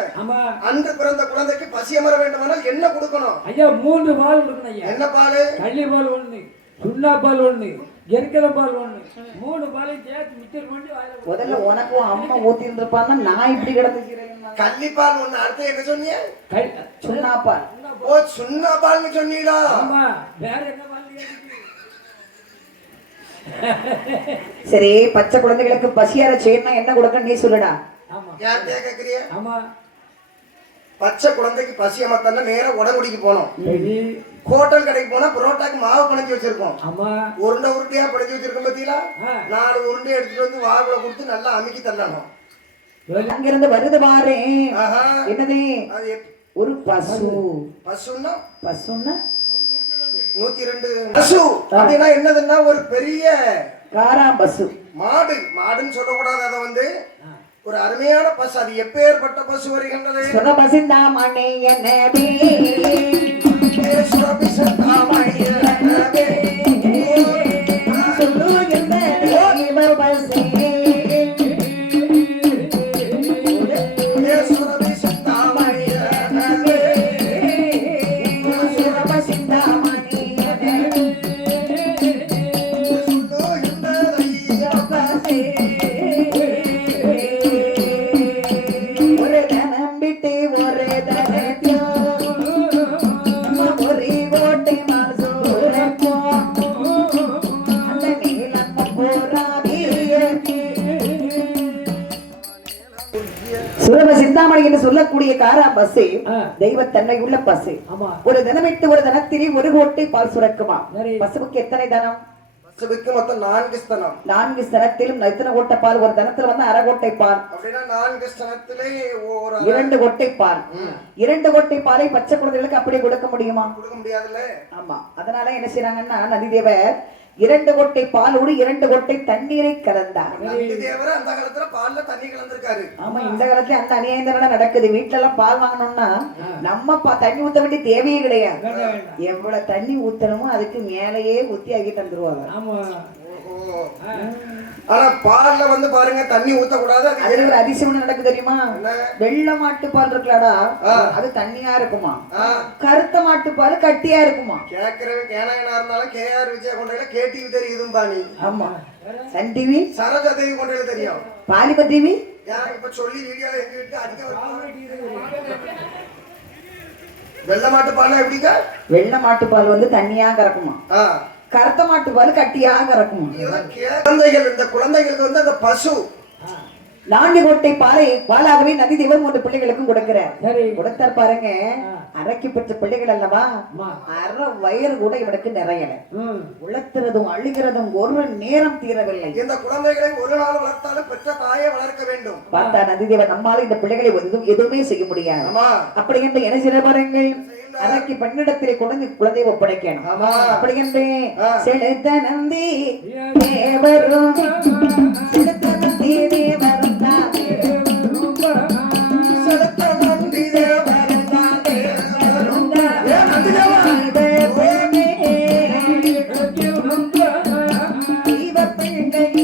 அன்று பிறந்த குழந்தைக்கு பசி அமர வேண்டுமானால் என்ன கொடுக்கணும்? ஐயா 3 பால் கொடுக்கணும் ஐயா. என்ன பால்? கள்ளி பால் 1, சுண்ணா பால் 1, எருக்கல பால் 1, 3 பாலையும் சேர்த்து மிக்சர் பண்ணி முதல்ல உனக்கும் அம்மா ஊத்தி இருந்திருப்பாங்க. நான் இப்படி கிடந்துக்கிறேன். கள்ளி பால் 1. அடுத்து என்ன சொன்னீங்க? சுண்ணா பால். ஓ, சுண்ணா பால்னு சொன்னீங்களா? ஆமா, வேற என்ன பால்? சரி, பச்சை குழந்தைகளுக்கு பசியார செய்யணும், என்ன கொடுக்கணும் நீ சொல்லுடா. யார் கேக்குறிய? ஆமா, பச்சை குழந்தைக்கு பசி அமர்த்தா நேரா உடம்புடிக்கு போனோம். ஹோட்டல் கடைக்கு போனா புரோட்டாக்கு மாவு பிணைஞ்சு வச்சிருக்கோம். உருண்டை உருண்டையா பிணைஞ்சு வச்சிருக்கோம். பத்தியா 4 உருண்டை எடுத்துட்டு வந்து வாகுல கொடுத்து நல்லா அமுக்கி தள்ளணும். அங்கிருந்து வருது பாரு. என்னது? ஒரு பசு. பசுன்னா பசுன்னா 102 பசு அப்படின்னா என்னதுன்னா ஒரு பெரிய காரா பசு. மாடு. மாடுன்னு சொல்லக்கூடாது. அதை வந்து ஒரு அருமையான பசு. அது எப்பேற்பட்ட பசு வருகின்றது? சுரபசிந்தாமணி என்னவே சுரபசிந்தாமணி என்னவே சொல்லுகின்ற தேவ பசே சுரபசிந்தாமணி என்னவே சுரபசிந்தாமணி என்னவே சொல்லுகின்ற தேவ பசே ஒரு தனம் விட்டு ஒரு தனத்தியோ ஒரு கோட்டை மாசூரப்போ அந்த நீளம் போராடியது. சுரப சிந்தாமணி என்று சொல்லக்கூடிய காரா பசு தெய்வத்தன்மை உள்ள பசு. ஒரு தினமிட்டு ஒரு தனத்திலே ஒரு கோட்டை பால் சுரக்குமா. பசுவுக்கு எத்தனை தனம்? பசுவுக்கு மொத்தம் 4 ஸ்தனம். 4 ஸ்தனத்திலும் எத்தனை கோட்டை பால்? ஒரு தனத்துல வந்து அரை கோட்டை பால். அப்படின்னா 4 ஸ்தனத்திலே 2 கோட்டை பால். 2 கோட்டை பாலை பச்சை குழந்தைகளுக்கு அப்படியே கொடுக்க முடியுமா? கொடுக்க முடியாதுல்ல. ஆமா. அதனால என்ன செய்யறாங்கன்னா நதிதேவர் 2 கொட்டை பாலோடு 2 கொட்டை தண்ணீரை கலந்தார். நந்தி தேவர் அந்த காலத்துல பால்ல தண்ணி கலந்திருக்காரு. ஆமா, இந்த காலத்துல அந்த அநியாயம் தானே நடக்குது. வீட்டுல எல்லாம் பால் வாங்கணும்னா நம்ம தண்ணி ஊத்த வேண்டிய தேவையே கிடையாது. எவ்வளவு தண்ணி ஊத்தணுமோ அதுக்கு மேலேயே ஊத்தி ஆகி தந்துருவாங்க. ஆனா பால்ல வந்து பாருங்க தண்ணி ஊத்த கூடாது. அதுல ஒரு அதிசயம் நடக்கு தெரியுமா? வெள்ளை மாட்டு பால் இருக்கலாடா, அது தண்ணியா இருக்குமா, கருத்த மாட்டு பால் கட்டியா இருக்குமா. கேக்குறவன் கேனா இருந்தாலும் கேஆர் விஜய கொண்டையில கேடிவி தெரியுதும் பாணி. ஆமா, சன் டிவி சரோஜா தேவி கொண்டையில தெரியும். பாலிப டிவி இப்ப சொல்லி வீடியோல எங்கிட்டு அதிக வெள்ளை மாட்டு பால் எப்படிங்க? வெள்ளை மாட்டு பால் வந்து தண்ணியா கறக்குமா, கருத்த மாட்டு பால் கட்டியா கறக்குமா. குழந்தைகள், இந்த குழந்தைகளுக்கு வந்து அந்த பசு 4 கொட்டை பாலாகவே நந்தி தேவர் 3 பிள்ளைகளுக்கும் கொடுக்கிறார். கொடுத்தார் பாருங்க. அரைக்கு பெற்ற பிள்ளைகள் அல்லவா, அரை வயிறு கூட இவனுக்கு நிறையல. உழைக்கிறதும் அழுகிறதும் ஒரு நேரம் தீரவில்லை. இந்த குழந்தைகளை ஒரு நாள் வளர்த்தாலும் பெற்ற தாயை வளர்க்க வேண்டும். பார்த்தா நந்தி தேவர் நம்மால இந்த பிள்ளைகளை எதுவுமே செய்ய முடியாது. அப்படி என்று என்ன செய்ய பாருங்கள், அரைக்கு பெண்ணிடத்திலே குழந்தை ஒப்படைக்கணும். அப்படி என்று செலுத்த நந்தி தேவரும் செலுத்த நந்தி தேவரும்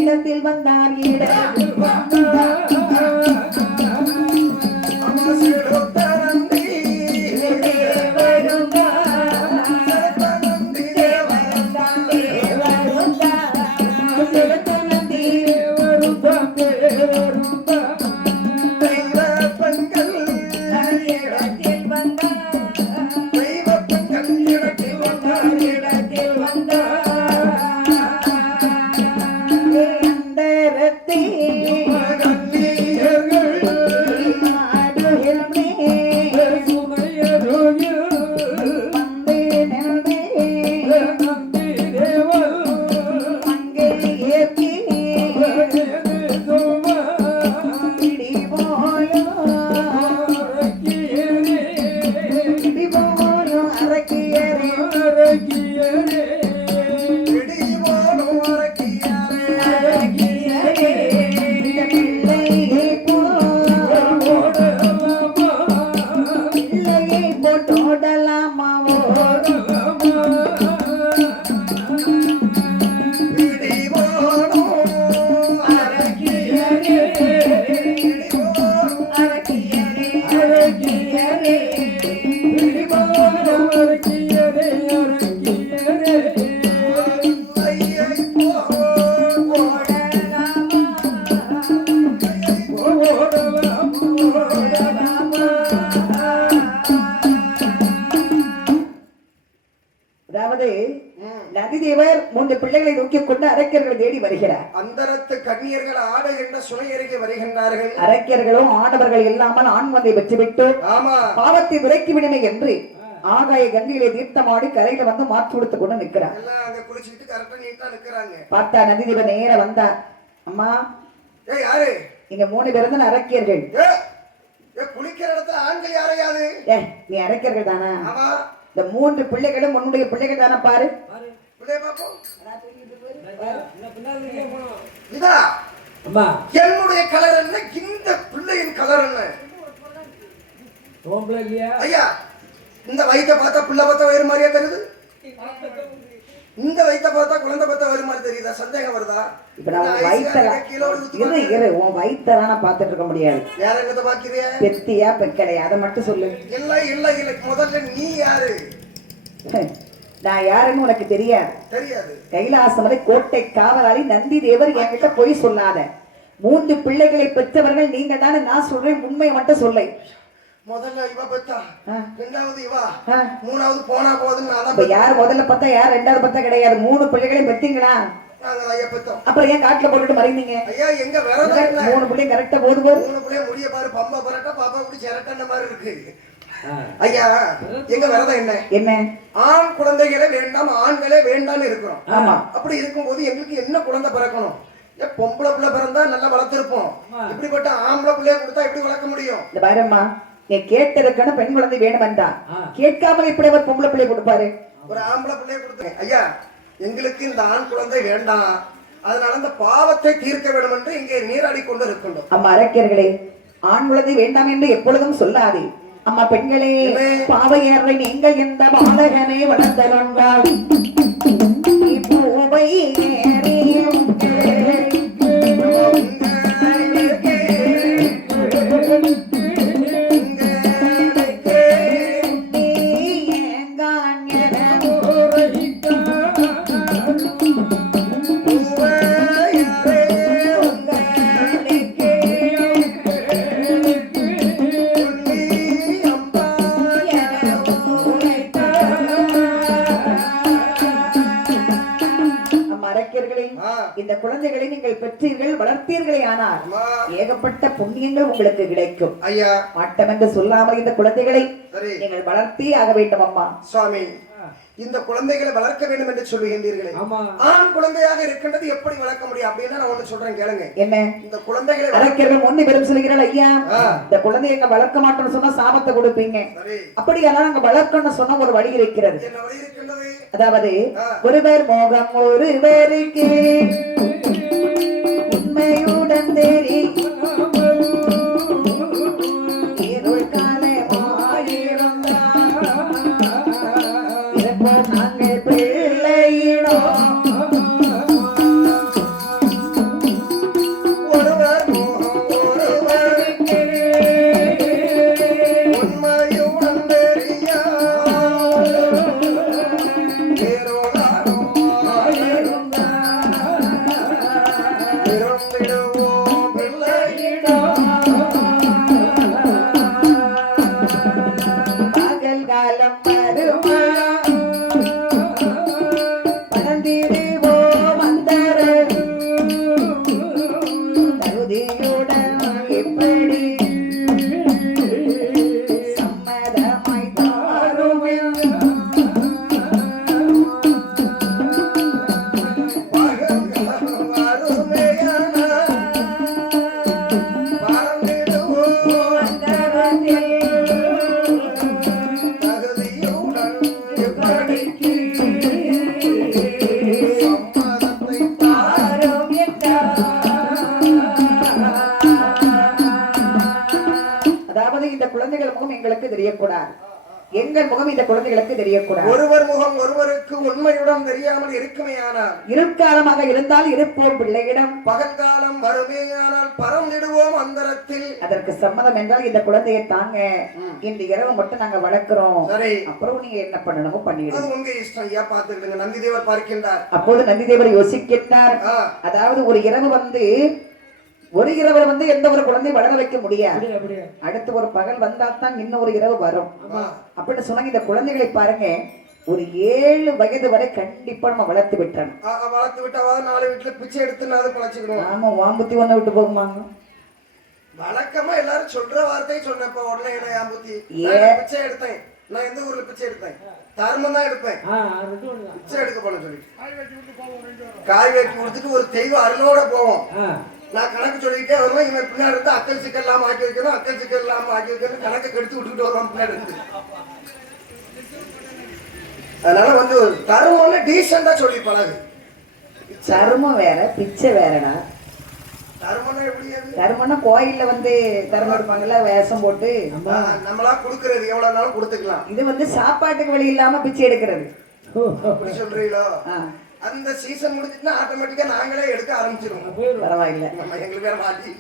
இடத்தில் வந்தார் நந்திதேவர் 3 பிள்ளைகளை நோக்கி கொண்டு அரக்கர்களை தேடி வருகிறார். அந்தரத்து கன்னியர்கள் ஆடுகின்ற சுனையருகே வருகின்றார்கள். அரக்கர்களும் ஆடவர்கள் இல்லாமல் ஆண்மந்தை வெற்றிவிட்டு பாவத்தை விலக்கி விடுமே என்று ஆகாய கங்கையிலே தீர்த்தமாடி கரையில வந்து மாற்றி கொடுத்து கொண்டு நிற்கிறார். பார்த்தா நந்திதேவர் நேர வந்தார். அம்மா, இங்க 3 பேர் தான் அரக்கியர்கள். குளிக்கிற இடத்துல ஆண்கள் யாரையாது? நீ அரக்கர்கள் தானா? இந்த 3 பிள்ளைகளும் உன்னுடைய பிள்ளைகள் தானே? பாரு என்னுடைய கலர் என்ன, இந்த பிள்ளையின் கலர் என்ன? ஐயா, இந்த வயிற்ற பார்த்தா பிள்ளை பார்த்தா வேறு மாதிரியா தெரியுது, இந்த வயிற்ற பார்த்தா குழந்தை பார்த்தா வேறு மாதிரி தெரியுதா? சந்தேகம் வருதா? இப்ப நான் உன் வயிற்றான பாத்துட்டு இருக்க முடியாது. வேற எங்க பாக்கிறியா? பெத்தியா பெக்கலையா அதை மட்டும் சொல்லு. இல்ல இல்ல இல்ல, முதல்ல நீ யாரு? நான் யாருன்னு உனக்கு தெரியாது. தெரியாது. கைலாசமலை கோட்டை காவலாளி நந்தி தேவர். என்கிட்ட போய் சொல்லாத. 3 பிள்ளைகளை பெற்றவர்கள் நீங்க தானே. நான் சொல்றேன், உண்மையை மட்டும் சொல்லை. முதல்ல இவ பெத்தா, ரெண்டாவது இவா, மூணாவது போனா போதுன்னு. யார் முதல்ல பார்த்தா யார் ரெண்டாவது பார்த்தா கிடையாது. 3 பிள்ளைகளையும் பெத்தீங்களா? அப்புறம் ஏன் காட்டுல போட்டுட்டு மறைந்தீங்க? ஐயா, எங்க விரதம் 3 பிள்ளையும் கரெக்டா போது போது. 3 பிள்ளைய முடிய பாரு, பம்பா பரட்டா பாப்பா குடி சிரட்டன மாதிரி இருக்கு. ஐயா, எங்க விரதம் என்ன? என்ன? ஆண் குழந்தைகளே வேண்டாம், ஆண்களே வேண்டாம்னு இருக்கிறோம். ஆமா. அப்படி இருக்கும்போது எங்களுக்கு என்ன குழந்தை பிறக்கணும்? பொம்பளை பிள்ளை பிறந்தா நல்லா வளர்த்திருப்போம். இப்படிப்பட்ட ஆம்பளை பிள்ளைய கொடுத்தா எப்படி வளர்க்க முடியும்? இந்த பாரம்மா, நீ கேட்டிருக்கணும் பெண் குழந்தை வேணுமென்றா. கேட்காமல் இப்படி ஒரு பொம்பளை பிள்ளைய கொடுப்பாரு? ஒரு ஆம்பளை பிள்ளைய கொடுத்தேன். ஐயா, எங்களுக்கு இந்த ஆண் குழந்தை வேண்டாம், அதனால இந்த பாவத்தை தீர்க்க வேண்டும் என்று இங்கே நீராடி கொண்டு இருக்கின்றோம். அம்மா அரக்கியர்களே, ஆண் குழந்தை வேண்டாம் என்று எப்பொழுதும் சொல்லாதே. அம்மா பெண்களே, பாவையரை நீங்கள் இந்த பாலகனை வளர்த்தருண்டால் பூவை இந்த குழந்தைகளை நீங்கள் பெற்றீர்கள், வளர்த்தீர்களே ஆனால் ஏகப்பட்ட புண்ணியங்கள் உங்களுக்கு கிடைக்கும். ஐயா, மாட்டம் என்று சொல்லாமல் இந்த குழந்தைகளை நீங்கள் வளர்த்தி ஆக வேண்டும். அம்மா சுவாமி, இந்த குழந்தைகளை வளர்க்க வேண்டும் என்று சொல்லுகின்றீர்களே, ஆண் குழந்தையாக இருக்கின்றது எப்படி வளர்க்க முடியும் அப்படின்னா நான் ஒண்ணு சொல்றேன் கேளுங்க. என்ன? இந்த குழந்தைகளை அரக்கர்கள் ஒண்ணு பெரும் சொல்கிறாள், ஐயா இந்த குழந்தையை எங்க வளர்க்க மாட்டோம்னு சொன்னா சாபத்தை கொடுப்பீங்க. அப்படியானால் அங்க வளர்க்கணும்னு சொன்னா ஒரு வழி இருக்கிறது. என்ன வழி இருக்கின்றது? அஅதாவது ஒருவர் மோகம் ஒருவருக்கு உண்மையுடன் தெரியும் தெரியக்கூடாது. எங்கள் முகம் இந்த குழந்தைகளுக்கு தெரியக்கூடாது. ஒருவர் முகம் ஒருவருக்கு உண்மையுடன் தெரியாமல் இருக்குமேயானால், இருட்காலமாக இருந்தால் இருப்போம் பிள்ளையிடம், பகல் காலம் வருமேயானால் பறந்திடுவோம் அந்தரத்தில். அதற்கு சம்மதம் என்றால் இந்த குழந்தையை தாங்க இந்த இரவு மட்டும் நாங்க வளர்க்கிறோம். சரி, அப்புறம் நீங்க என்ன பண்ணணுமோ பண்ணிடுங்க. அது உங்க இஷ்டம். ஐயா பார்த்துக்கிடுங்க. நந்திதேவர் பார்க்கின்றார். அப்போது நந்திதேவர் யோசிக்கின்றார். அதாவது ஒரு இரவு ஒரு இரவு எந்த ஒரு குழந்தை வளர வைக்க முடியாது. அடுத்து ஒரு பகல் வந்தால்தான் இன்னும் ஒரு இரவு வரும். அப்படின்னு சொன்னாங்க. இந்த குழந்தைகளை பாருங்க, ஒரு 7 வயது வரை கண்டிப்பா நம்ம வளர்த்து விட்டோம். வளர்த்து விட்டாவது 4 வீட்டுல பிச்சை எடுத்து பழச்சுக்கணும். ஆமா, வாம்புத்தி ஒண்ண விட்டு போகுமாங்க. வழக்கமா எல்லாரும் சொல்ற வார்த்தையை சொன்னப்ப உடனே யாம்புத்தி பிச்சை எடுத்தேன். நான் எந்த ஊர்ல பிச்சை எடுத்தேன்? தர்மம் தான் எடுப்பேன். பிச்சை எடுக்க போன சொல்லி காய் வெட்டி கொடுத்துட்டு ஒரு தெய்வம் அருளோட போவோம். நான் கணக்கு சொல்லிக்கிட்டே வருவேன். இவன் பின்னாடி இருந்து அக்கல் சிக்கல் இல்லாம ஆக்கி வைக்கணும், அக்கல் சிக்கல் இல்லாம ஆக்கி வைக்கணும், கணக்கை கெடுத்து விட்டுக்கிட்டு வருவான் பின்னாடி இருந்து. அதனால தர்மம்னு டீசெண்டா சொல்லி பழகு. தர்மம் வேற, பிச்சை வேறடா. தர்மம்னா எப்படி? தர்மம்னா கோயில்ல தர்மம் எடுப்பாங்கல்ல, வேஷம் போட்டு நம்மளா குடுக்கறது எவ்வளவு நாளும் கொடுத்துக்கலாம். இது சாப்பாட்டுக்கு வழி இல்லாம பிச்சை எடுக்கிறது. அப்படி சொல்றீங்களோ? அந்த சீசன் முடிஞ்சிட்டுனா ஆட்டோமேட்டிக்கா நாங்களே எடுக்க ஆரம்பிச்சிருவோம். பரவாயில்ல, எங்களுக்கு வேற மாட்டி.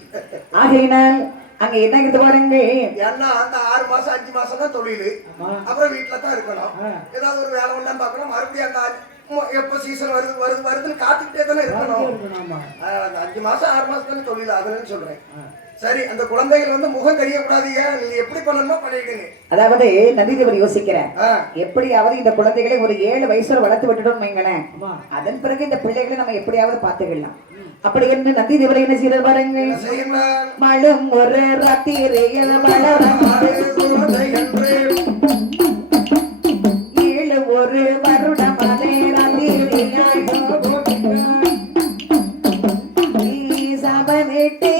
ஆகையினால் அங்க என்ன இருக்குது பாருங்க. ஏன்னா அந்த 6 மாசம் 5 மாசம் தான் தொழில். அப்புறம் வீட்டுல தான் இருக்கணும். ஏதாவது ஒரு வேலை ஒண்ணா பார்க்கணும். மறுபடியும் அந்த எப்போ சீசன் வருதுன்னு காத்துக்கிட்டே தானே இருக்கணும். 5 மாசம் 6 மாசம் தானே தொழில். அதுன்னு சொல்றேன். சரி, அந்த குழந்தைகள் முகம் தெரியக்கூடாதீங்க. நீங்க எப்படி பண்ணணுமோ பண்ணிடுங்க. அதாவது நந்திதேவர் யோசிக்கிறேன், எப்படியாவது இந்த குழந்தைகளை ஒரு 7 வயசுல வளர்த்து விட்டுட்டோம் வைங்களேன். அதன் பிறகு இந்த பிள்ளைகளை நம்ம எப்படியாவது பார்த்துக்கலாம். அப்படி என்று நந்திதேவர் என்ன செய்தார் பாருங்க. மழும் ஒரு ராத்திரியில் ஏழு ஒரு வருடம் அதே ராத்திரியாய் சபனிட்டே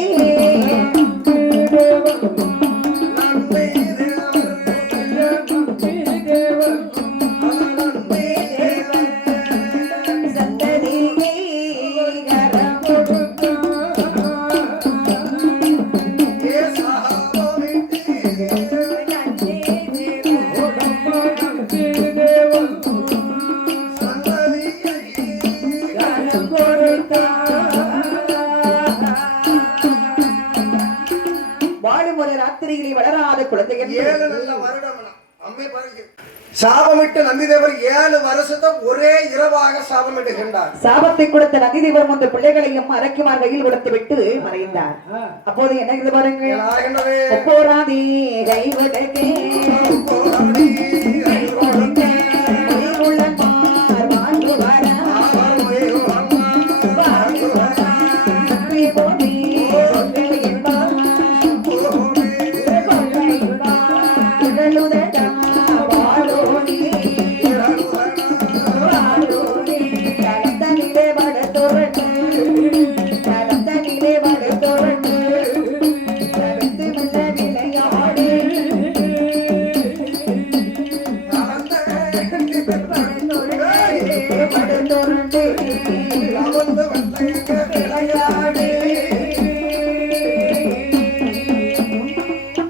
குழந்தை என்று 7 நல்ல வருடம் அம்மை பாருங்க சாபமிட்டு நந்திதேவர் 7 வருஷத்தை ஒரே இரவாக சாபமிட்டுகின்றார். சாபத்தை கொடுத்த நந்திதேவர் மூன்று பிள்ளைகளையும் அரக்கிமார் கையில் கொடுத்து விட்டு மறைந்தார். அப்போது என்ன இது பாருங்க, போராதி கைவிடக்கே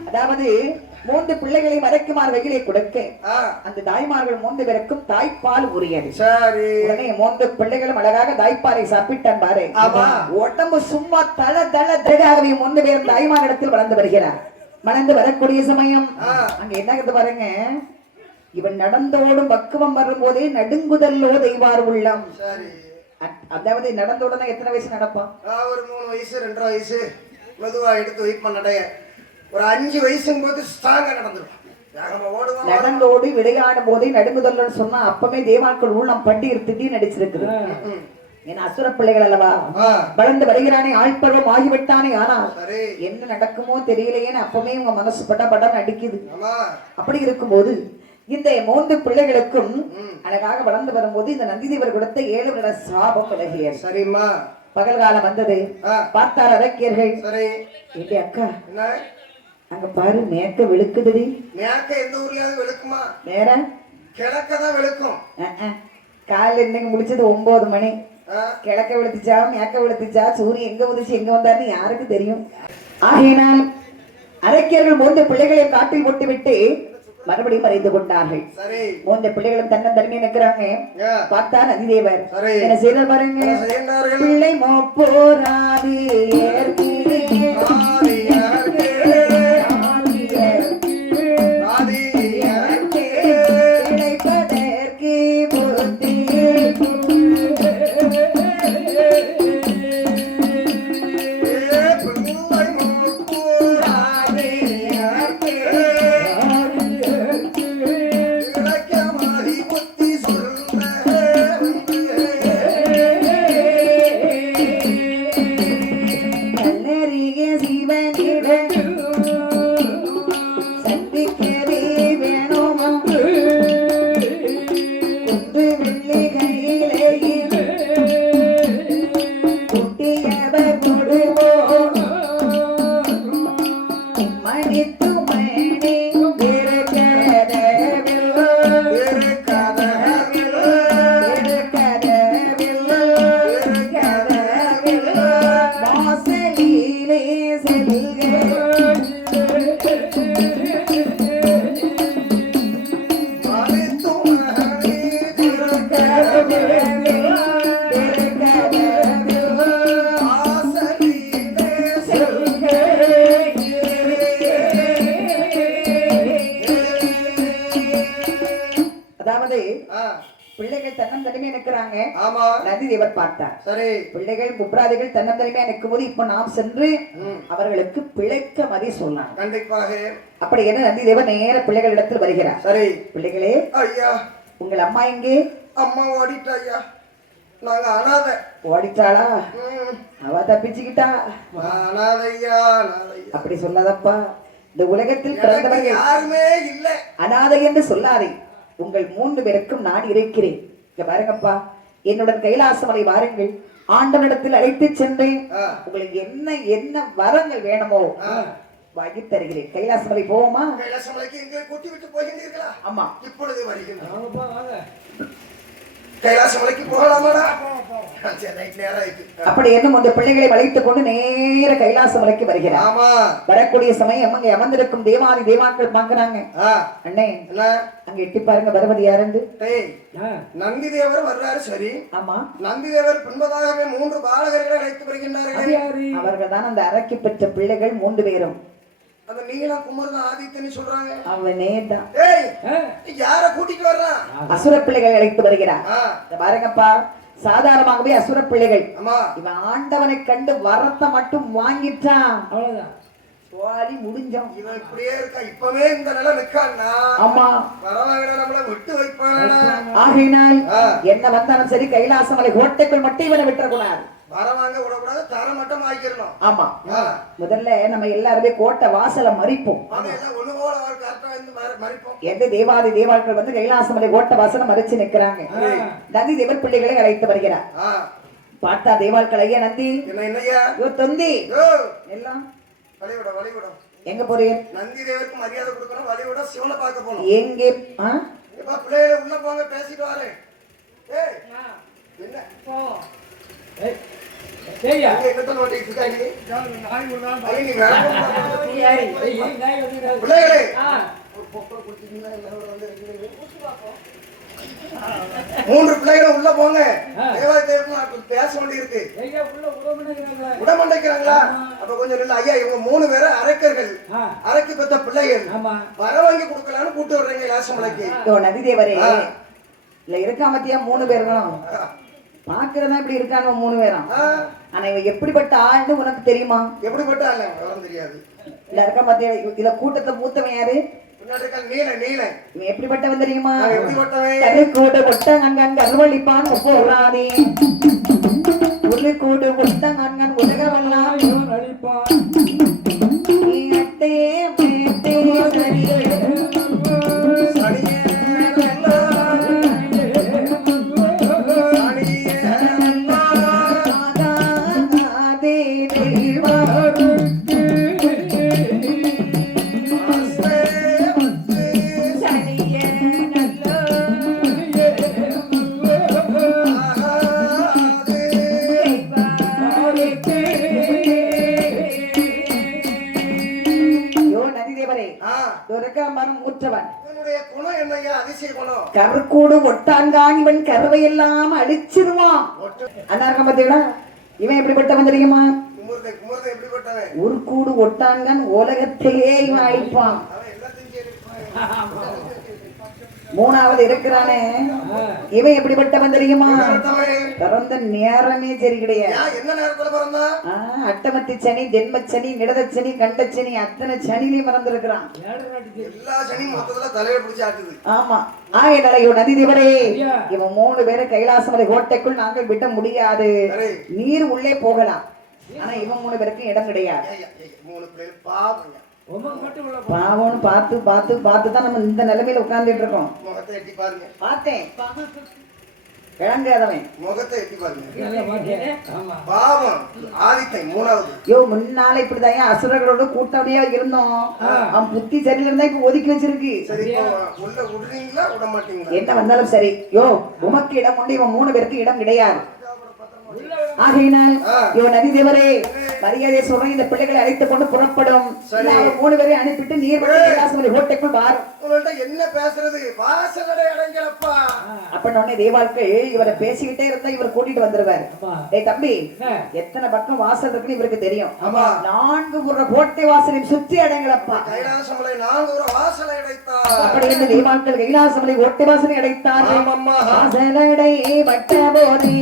அதாவது மூன்று பிள்ளைகளை மறைக்குமார் வகையிலே கொடுக்க அந்த தாய்மார்கள் 3 பேருக்கும் தாய்ப்பால் உரியது. சரி, உடனே 3 பிள்ளைகளும் அழகாக தாய்ப்பாலை சாப்பிட்டான் பாரு. உடம்பு சும்மா தள தள தழகாகவே 3 பேரும் தாய்மாரிடத்தில் வளர்ந்து வருகிறார். வளர்ந்து வரக்கூடிய சமயம் அங்க என்ன பாருங்க, இவன் நடந்தோடும் பக்குவம் வரும்போதே நடுங்குதல்லோ தெய்வார் உள்ளம். அதாவது நடந்தோடனே எத்தனை வயசு நடப்பான்? ஒரு 3 வயசு 2 வயசு மெதுவா எடுத்து வெயிட் பண்ணடைய ஒரு 5 வயசுங்க போது ஸ்ட்ராங்கா நடந்துருவான். நடந்தோடு விளையாடும் போதே நடுங்குதல்னு சொன்னா அப்பவே தேவாக்கள் உள்ளம் பண்டி திடீர்னு நடிச்சிருக்கு. ஏன்னா அசுர பிள்ளைகள் அல்லவா, வளர்ந்து வருகிறானே ஆழ்பருவம் ஆகிவிட்டானே. ஆனா என்ன நடக்குமோ தெரியலையேன்னு அப்பவே உங்க மனசு பட்ட படம் அடிக்குது. அப்படி இருக்கும்போது இந்த 3 பிள்ளைகளுக்கும் அழகாக வளர்ந்து வரும்போது இந்த நந்திதேவர் கொடுத்த 7 வருட சாபம் விலகியது. சரிம்மா, பகல் காலம் வந்தது. பார்த்தார் அரக்கியர்கள். சரி, ஏண்டி அக்கா அங்க பாரு மேக்க வெளுக்குதுடி. மேக்க எந்த ஊர்லயாவது வெளுக்குமா? வேற கிழக்கதான் வெளுக்கும். காலைல இன்னைக்கு முடிச்சது 9 மணி. கிழக்க வெளுத்துச்சா மேக்க வெளுத்துச்சா சூரியன் எங்க உதிச்சு எங்க வந்தாருன்னு யாருக்கு தெரியும்? ஆகையினால் அரக்கியர்கள் 3 பிள்ளைகளை காட்டில் போட்டு விட்டு மறுபடியும் மறைந்து கொண்டார்கள். 3 பிள்ளைகளும் தன்னந்தனிமையா நிற்கிறாங்க. பார்த்தா நந்திதேவர் என்ன செய்யறார் பாருங்க, பிள்ளை மோப்போராது பிள்ளைகள் தன்னந்தனிமையா நிற்கிறாங்க. நந்திதேவர் பார்த்தார். சரி, பிள்ளைகள் குப்ராதிகள் தன்னந்தனிமையா நிற்கும் போது இப்ப நாம் சென்று அவர்களுக்கு பிழைக்க மதி சொல்லலாம். கண்டிப்பாக. அப்படி என்ன நந்திதேவர் நேர பிள்ளைகள் இடத்தில் வருகிறார். சரி, பிள்ளைகளே, ஐயா உங்கள் அம்மா எங்கே? அம்மா ஓடிட்டா ஐயா, நாங்க அனாத. ஓடிட்டாளா? அவ தப்பிச்சுக்கிட்டா. அனாதையா? அப்படி சொல்லாதப்பா, இந்த உலகத்தில் பிறந்தவர்கள் யாருமே இல்ல. அனாதை என்று சொல்லாதே. உங்கள் 3 பேருக்கும் நான் இருக்கிறேன். இங்க பாருங்கப்பா, என்னுடன் கைலாசமலை வாருங்கள். ஆண்டவனிடத்தில் அழைத்து சென்றேன். உங்களுக்கு என்ன என்ன வரங்கள் வேணுமோ வாங்கி தருகிறேன். கைலாசமலை போவோமா? கைலாசமலைக்கு எங்களை கூட்டி விட்டு போகிறீர்களா? ஆமா, இப்பொழுது வருகிறேன். கைலாசமலைக்கு போகலாமாடா? அப்படி என்னும் அந்த பிள்ளைகளை வளைத்துக் கொண்டு நேர கைலாசமலைக்கு வருகிறார். ஆமா, வரக்கூடிய சமயம் அங்க அமர்ந்திருக்கும் தேவாதி தேவாக்கள் பாக்குறாங்க. அண்ணே அங்க எட்டி பாருங்க, வருவது யாரு? நந்திதேவர் வர்றாரு. சரி, ஆமா, நந்திதேவர் பின்பதாகவே 3 பாலகர்களை அழைத்து வருகின்றார்கள். அவர்கள் தான் அந்த அரக்கி பெற்ற பிள்ளைகள் 3 பேரும். அந்த நீலம் குமரன் ஆதித்தன்னு சொல்றாங்க. அவனே தான் ஏய் யார கூட்டிட்டு வர்றான்? அசுர பிள்ளைகள் அழைத்து வருகிறான். ஆ, இந்த பாருங்கப்பா, சாதாரணமாகவே அசுர பிள்ளைகள். ஆமா இவன் ஆண்டவனை கண்டு வரத்தை மட்டும் வாங்கிட்டான், அவ்வளவுதான். சுவாலி முடிஞ்சோம். இவன் இப்படியே இருக்கா. இப்பவே இந்த நிலை நிக்கான்னா ஆமா, பரவாயில்ல, நம்மள விட்டு வைப்பானா? ஆகையினால் ஆ. என்ன வந்தாலும் சரி கைலாசமலை கோட்டைக்குள் மட்டும் இவனை விட்டுறக்கூடாது. வரவாங்க விடக்கூடாது, தர மட்டும் ஆக்கிடணும். ஆமா, ஆ, முதல்ல நம்ம எல்லாருமே கோட்டை வாசலை மறிப்போம். அதெல்லாம் ஒண்ணு போல அவர் கரெக்டா வந்து மறிப்போம். எந்த தேவாதி தேவாக்கள் வந்து கைலாசமலை கோட்டை வாசலை மறிச்சு நிக்கிறாங்க. நந்தி தேவர் பிள்ளைகளை அழைத்து வருகிறார். ஆ, பார்த்தா தேவாக்கள், ஐயா நந்தி, என்னய்யா? யோ தொந்தி, யோ, எல்லாம் வழிவிடும். எங்க போறீங்க? நந்தி தேவருக்கு மரியாதை கொடுக்கணும். வழிவிட சிவனை பார்க்க போகணும். எங்கே? இப்ப பிள்ளைகளை உள்ள போங்க, பேசிட்டு வரேன். ஏய் என்ன போ. சரியா? இங்க என்னத்தன ஓட்டிட்டு இருக்காங்க? ஐயா, நீ வேலை பார்க்கணும். நாய் வந்து பிள்ளைகளே ஆ, ஒரு பொப்பரை குடிச்சீங்களா? எல்லாரும் வந்து இருக்கீங்க. 3 பிள்ளைகளும் உள்ள போங்க. தேவாலயத்துக்கு நான் பேச வேண்டியிருக்கு. எங்க உள்ள உடம்புங்கிறாங்க. உடமண்டைக்கிறாங்களா? அப்ப கொஞ்சம் இல்ல ஐயா, இவங்க 3 பேரும் அரக்கர்கள், அரக்கு பெத்த பிள்ளைகள். ஆமா, வர வாங்கி கொடுக்கலான்னு கூட்டு வர்றீங்க லாசமலைக்கு. யோ நந்தி தேவரே, இல்ல இருக்காமத்தியா 3 பேர்களும் பாக்குறதா இப்படி இருக்கானோ 3 பேரும். ஆனா இவன் எப்படிப்பட்ட ஆள்னு உனக்கு தெரியுமா? எப்படிப்பட்ட ஆளு? விவரம் தெரியாது. இல்ல இருக்கா பாத்தியா, இதுல கூட்டத்தை மூத்தவன் யாரு? பின்னாடி இருக்க நீல இவன் எப்படிப்பட்டவன் தெரியுமா? எப்படிப்பட்டவன்? கரு கூடு ஒட்டங்கன் கருவழிப்பான் போறாதே, ஒரு கூடு ஒட்டங்கன் உலகவெல்லாம் நடிப்பான். அட்டே மேட்டே சரியே சனியே ஆகாதே தெய்வா சனியே நல்ல யோ நதி தேவரே, துரக்காமன் மூற்றவன், இவனுடைய குணம் என்னய்யா? அதிசய குணம். கருக்கூடு ஒட்டாங்கான் இவன் கருவையெல்லாம் அழிச்சிருவான். அண்ணா இருக்க பாத்தீங்களா? இவன் எப்படிப்பட்டவன் தெரியுமா? குமுறுதை எப்படிப்பட்டவன்? ஒரு கூடு ஒட்டாங்கான் உலகத்தையே இவன் அழிப்பான். அவன் எல்லாத்தையும் கேள்விப்பான். 3வது இருக்கிறானே, இவன் எப்படிப்பட்டவன் தெரியுமா? எப்படிப்பட்டவன்? பிறந்த நேரமே சரி கிடையாது. யா, என்ன நேரத்துல பிறந்தா? அட்டமத்தி சனி, ஜென்மச்சனி, நிடதச்சனி, கண்டச்சனி, அத்தனை சனிலையும் மறந்துருக்கிறான். எல்லா சனியும் மொத்தத்துல தலையில பிடிச்சு ஆட்டுது. ஆமா, ஆகையினால நதி தேவரே, இவன் 3 பேரை கைலாசமலை கோட்டைக்குள் நாங்கள் விட முடியாது. நீர் உள்ளே போகலாம், ஆனா இவன் 3 பேருக்கும் இடம் கிடையாது. 3 பேர் பாவம். பாவம்னு பார்த்து பார்த்து பார்த்து தான் நம்ம இந்த நிலைமையில உட்கார்ந்துட்டு இருக்கோம். முகத்தை எட்டி பாருங்க. பார்த்தேன், கிளங்காதவன். முகத்தை எட்டி பாருங்க. நல்லா பாத்தேன். ஆமா, பாவம் ஆதித்தை 3வது. யோ முன்னால இப்படிதான் அசுரர்களோட கூட்டமையா இருந்தோம். அவன் புத்தி சரியில இருந்தா இப்ப ஒதுக்கி வச்சிருக்கு. சரி, இப்போ உள்ள விடுறீங்களா விட மாட்டீங்களா? என்ன வந்தாலும் சரி, யோ உமக்கு இடம் உண்டு, இவன் 3 பேருக்கு இடம் கிடையாது. ஆகையினால் யோ நதி தேவரே, மரியாதை சொல்றேன், இந்த பிள்ளைகளை அழைத்துக் கொண்டு புறப்படும். 3 பேரை அனுப்பிட்டு நீர் கைலாசமலை கோட்டைக்குள் வாரும். உங்கள்ட்ட என்ன பேசுறது? வாசலடை அடைங்களப்பா. அப்ப தேவாள்கள் இவரை பேசிக்கிட்டே இருந்தா இவர் கூட்டிட்டு வந்துருவாரு. டேய் தம்பி, எத்தனை பக்கம் வாசல் இருக்குன்னு இவருக்கு தெரியும். 4 புற கோட்டை வாசலையும் சுற்றி அடைங்களப்பா. கைலாசமலை 4 ஒரு வாசலை அடைத்தார். அப்படி என்று தேவாள்கள் கைலாசமலை கோட்டை வாசலை அடைத்தார்கள். வாசலடை வட்ட போதே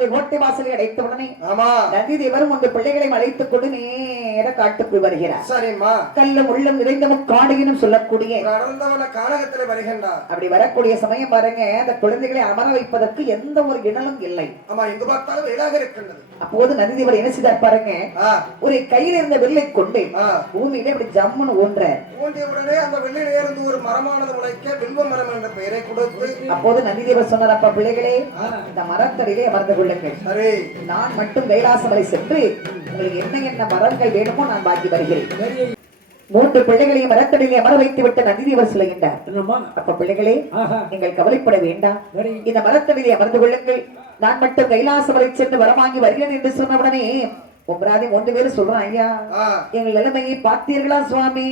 அந்த கோட்டை வாசலை அடைத்த உடனே ஆமா நந்தி தேவரும் அந்த பிள்ளைகளை அழைத்துக் கொண்டு நேர காட்டுக்குள் வருகிறார். சரிம்மா. கல்லும் உள்ளம் நிறைந்த முக்காடியினும் சொல்லக்கூடிய கடந்தவன கானகத்திலே வருகின்றார். அப்படி வரக்கூடிய சமயம் பாருங்க, அந்த குழந்தைகளை அமர வைப்பதற்கு எந்த ஒரு இடமும் இல்லை. ஆமா, எங்க பார்த்தாலும் வேளாக இருக்கின்றது. அப்போது நந்தி தேவர் என்ன செய்தார் பாருங்க, ஒரு கையில் இருந்த வில்லை கொண்டு பூமியில இப்படி ஜம்முன்னு ஊன்ற ஊண்டிய உடனே அந்த வில்லிலே இருந்து ஒரு மரமானது முளைக்க வில்வ மரம் என்ற பெயரை கொடுத்து அப்போது நந்தி தேவர் சொன்னார், அப்பா பிள்ளைகளே இந்த மரத்தடியிலே அமர்ந்து கொள்ளுங்கள். சரி, நான் மட்டும் கைலாசமலை சென்று உங்களுக்கு என்ன என்ன மரங்கள் வேணுமோ நான் பாக்கி வருகிறேன். 3 பிள்ளைகளையும் மரத்தடியிலே அமர வைத்து விட்டு நந்தி தேவர் சொல்லுகின்றார், அப்ப பிள்ளைகளே நீங்கள் கவலைப்பட வேண்டாம், இந்த மரத்தடியிலே அமர்ந்து கொள்ளுங்கள். நான் மட்டும் கைலாசமலை சென்று வரமாங்கி வருகிறேன் என்று சொன்ன உடனே ஒன்பராதி 3 பேரும் சொல்றான், ஐயா எங்கள் நிலைமையை பார்த்தீர்களா சுவாமி?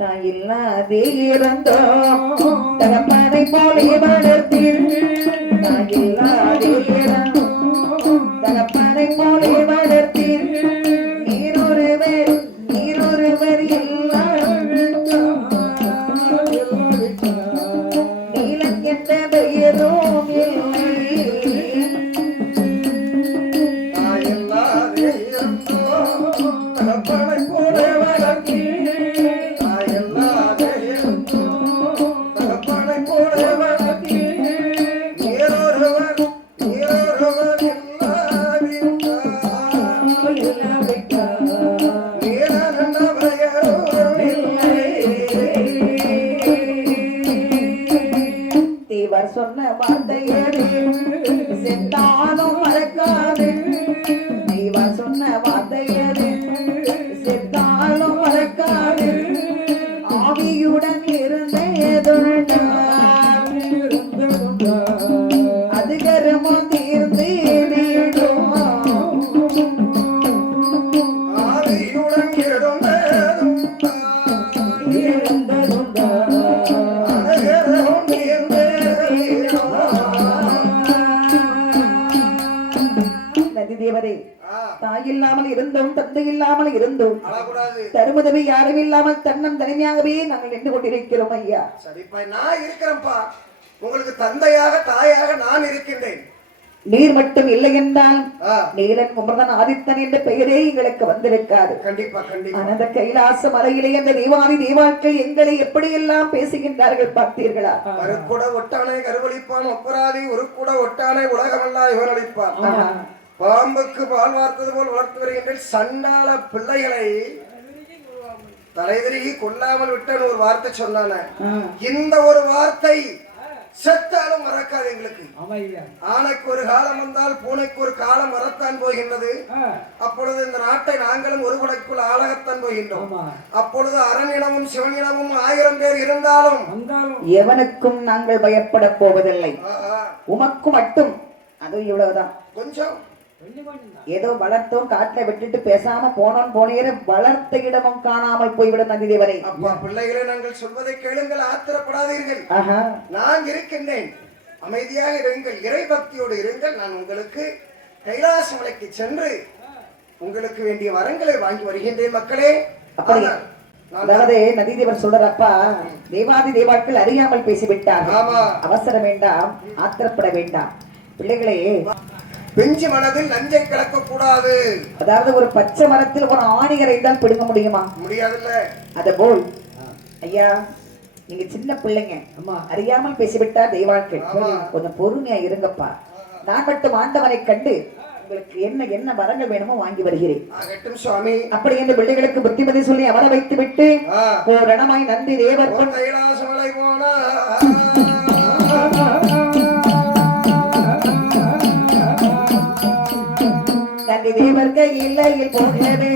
தாயில்லாதே இறந்தோம் தகப்பனை போலே வளர்த்தீர், தாயில்லாதே இறந்தோம் தகப்பனை போலே வளர்த்தீர், நீரொருவர் எல்லாம் நீலம் என்ற பெயரும் இல்லை. தேவர் சொன்ன வார்த்தையது செத்தாலும் மறக்காது, தேவர் சொன்ன வார்த்தையது செத்தாலும் மறக்காது, ஆவியுடன் இருந்ததுண்டா அது கருமம் தீர்ந்து நீடுமா, ஆவியுடன் இருந்ததுண்டா நந்தி தேவரே, தாய் இல்லாமல் இருந்தோம் தந்தை இல்லாமல் இருந்தோம் தருமதவி யாரும் இல்லாமல் தன்னம் தனிமையாகவே நாங்கள் நின்று கொண்டிருக்கிறோம் ஐயா. சரிப்பா, நான் இருக்கிறேன்ப்பா, உங்களுக்கு தந்தையாக தாயாக நான் இருக்கின்றேன். நீர் மட்டும் இல்லை என்றால் நீலன் குமரன் ஆதித்தன் என்ற பெயரே எங்களுக்கு வந்திருக்காது. கண்டிப்பா கண்டிப்பா. அந்த கைலாச மலையிலே அந்த தேவாதி தேவாக்கள் எங்களை எப்படி எல்லாம் பேசுகின்றார்கள் பார்த்தீர்களா? ஒரு கூட ஒட்டானை கருவளிப்பான் ஒப்பராதி, ஒரு கூட ஒட்டானை உலகமெல்லாம் இவர் அளிப்பான். பாம்புக்கு பால் வார்த்தது போல் வளர்த்து வருகின்ற சண்டாள பிள்ளைகளை தலைதிருகி கொல்லாமல் விட்டன்னு ஒரு வார்த்தை சொன்னான. இந்த ஒரு வார்த்தை செத்தாலும் மறக்காது எங்களுக்கு. ஆனைக்கு ஒரு காலம் வந்தால் பூனைக்கு ஒரு காலம் வரத்தான் போகின்றது. அப்பொழுது இந்த நாட்டை நாங்களும் ஒரு குடைக்குள் ஆளகத்தான் போகின்றோம். அப்பொழுது அரணினமும் சிவனினமும் 1000 பேர் இருந்தாலும் எவனுக்கும் நாங்கள் பயப்பட போவதில்லை. உமக்கு மட்டும் அது இவ்வளவுதான். கொஞ்சம் ஏதோ வளர்த்தோம் காட்டை விட்டுட்டு பேசாம போனோம் போனேற வளர்த்த இடமும் காணாமல் போய்விடும் நந்தி தேவரே. அப்பா பிள்ளைகளை நாங்கள் சொல்வதை கேளுங்கள், ஆத்திரப்படாதீர்கள். நான் இருக்கின்றேன், அமைதியாக இருங்கள், இறை பக்தியோடு இருங்கள். நான் உங்களுக்கு கைலாச மலைக்கு சென்று உங்களுக்கு வேண்டிய வரங்களை வாங்கி வருகின்றேன் மக்களே. அதாவது நந்தி தேவர் சொல்றப்பா, தேவாதி தேவாக்கள் அறியாமல் பேசிவிட்டார். அவசரம் வேண்டாம், ஆத்திரப்பட வேண்டாம். பிள்ளைகளே, பெஞ்சு மனதில் நஞ்சை கலக்க கூடாது. அதாவது ஒரு பச்சை மரத்தில் ஒரு ஆணிகரை தான் பிடுங்க முடியுமா? முடியாதுல்ல. அதேபோல் ஐயா, நீங்க சின்ன பிள்ளைங்க, அறியாமல் பேசிவிட்டா தெய்வாக்கள், கொஞ்சம் பொறுமையா இருங்கப்பா. நான் மட்டும் ஆண்டவனை கண்டு உங்களுக்கு என்ன என்ன வரங்கள் வேணுமோ வாங்கி வருகிறேன். அப்படி என்று பிள்ளைகளுக்கு புத்திமதி சொல்லி அமர வைத்து விட்டு ரணமாய் நந்தி தேவர் கைலாச மலை போனா நந்தி தேவர் கையில் போகவே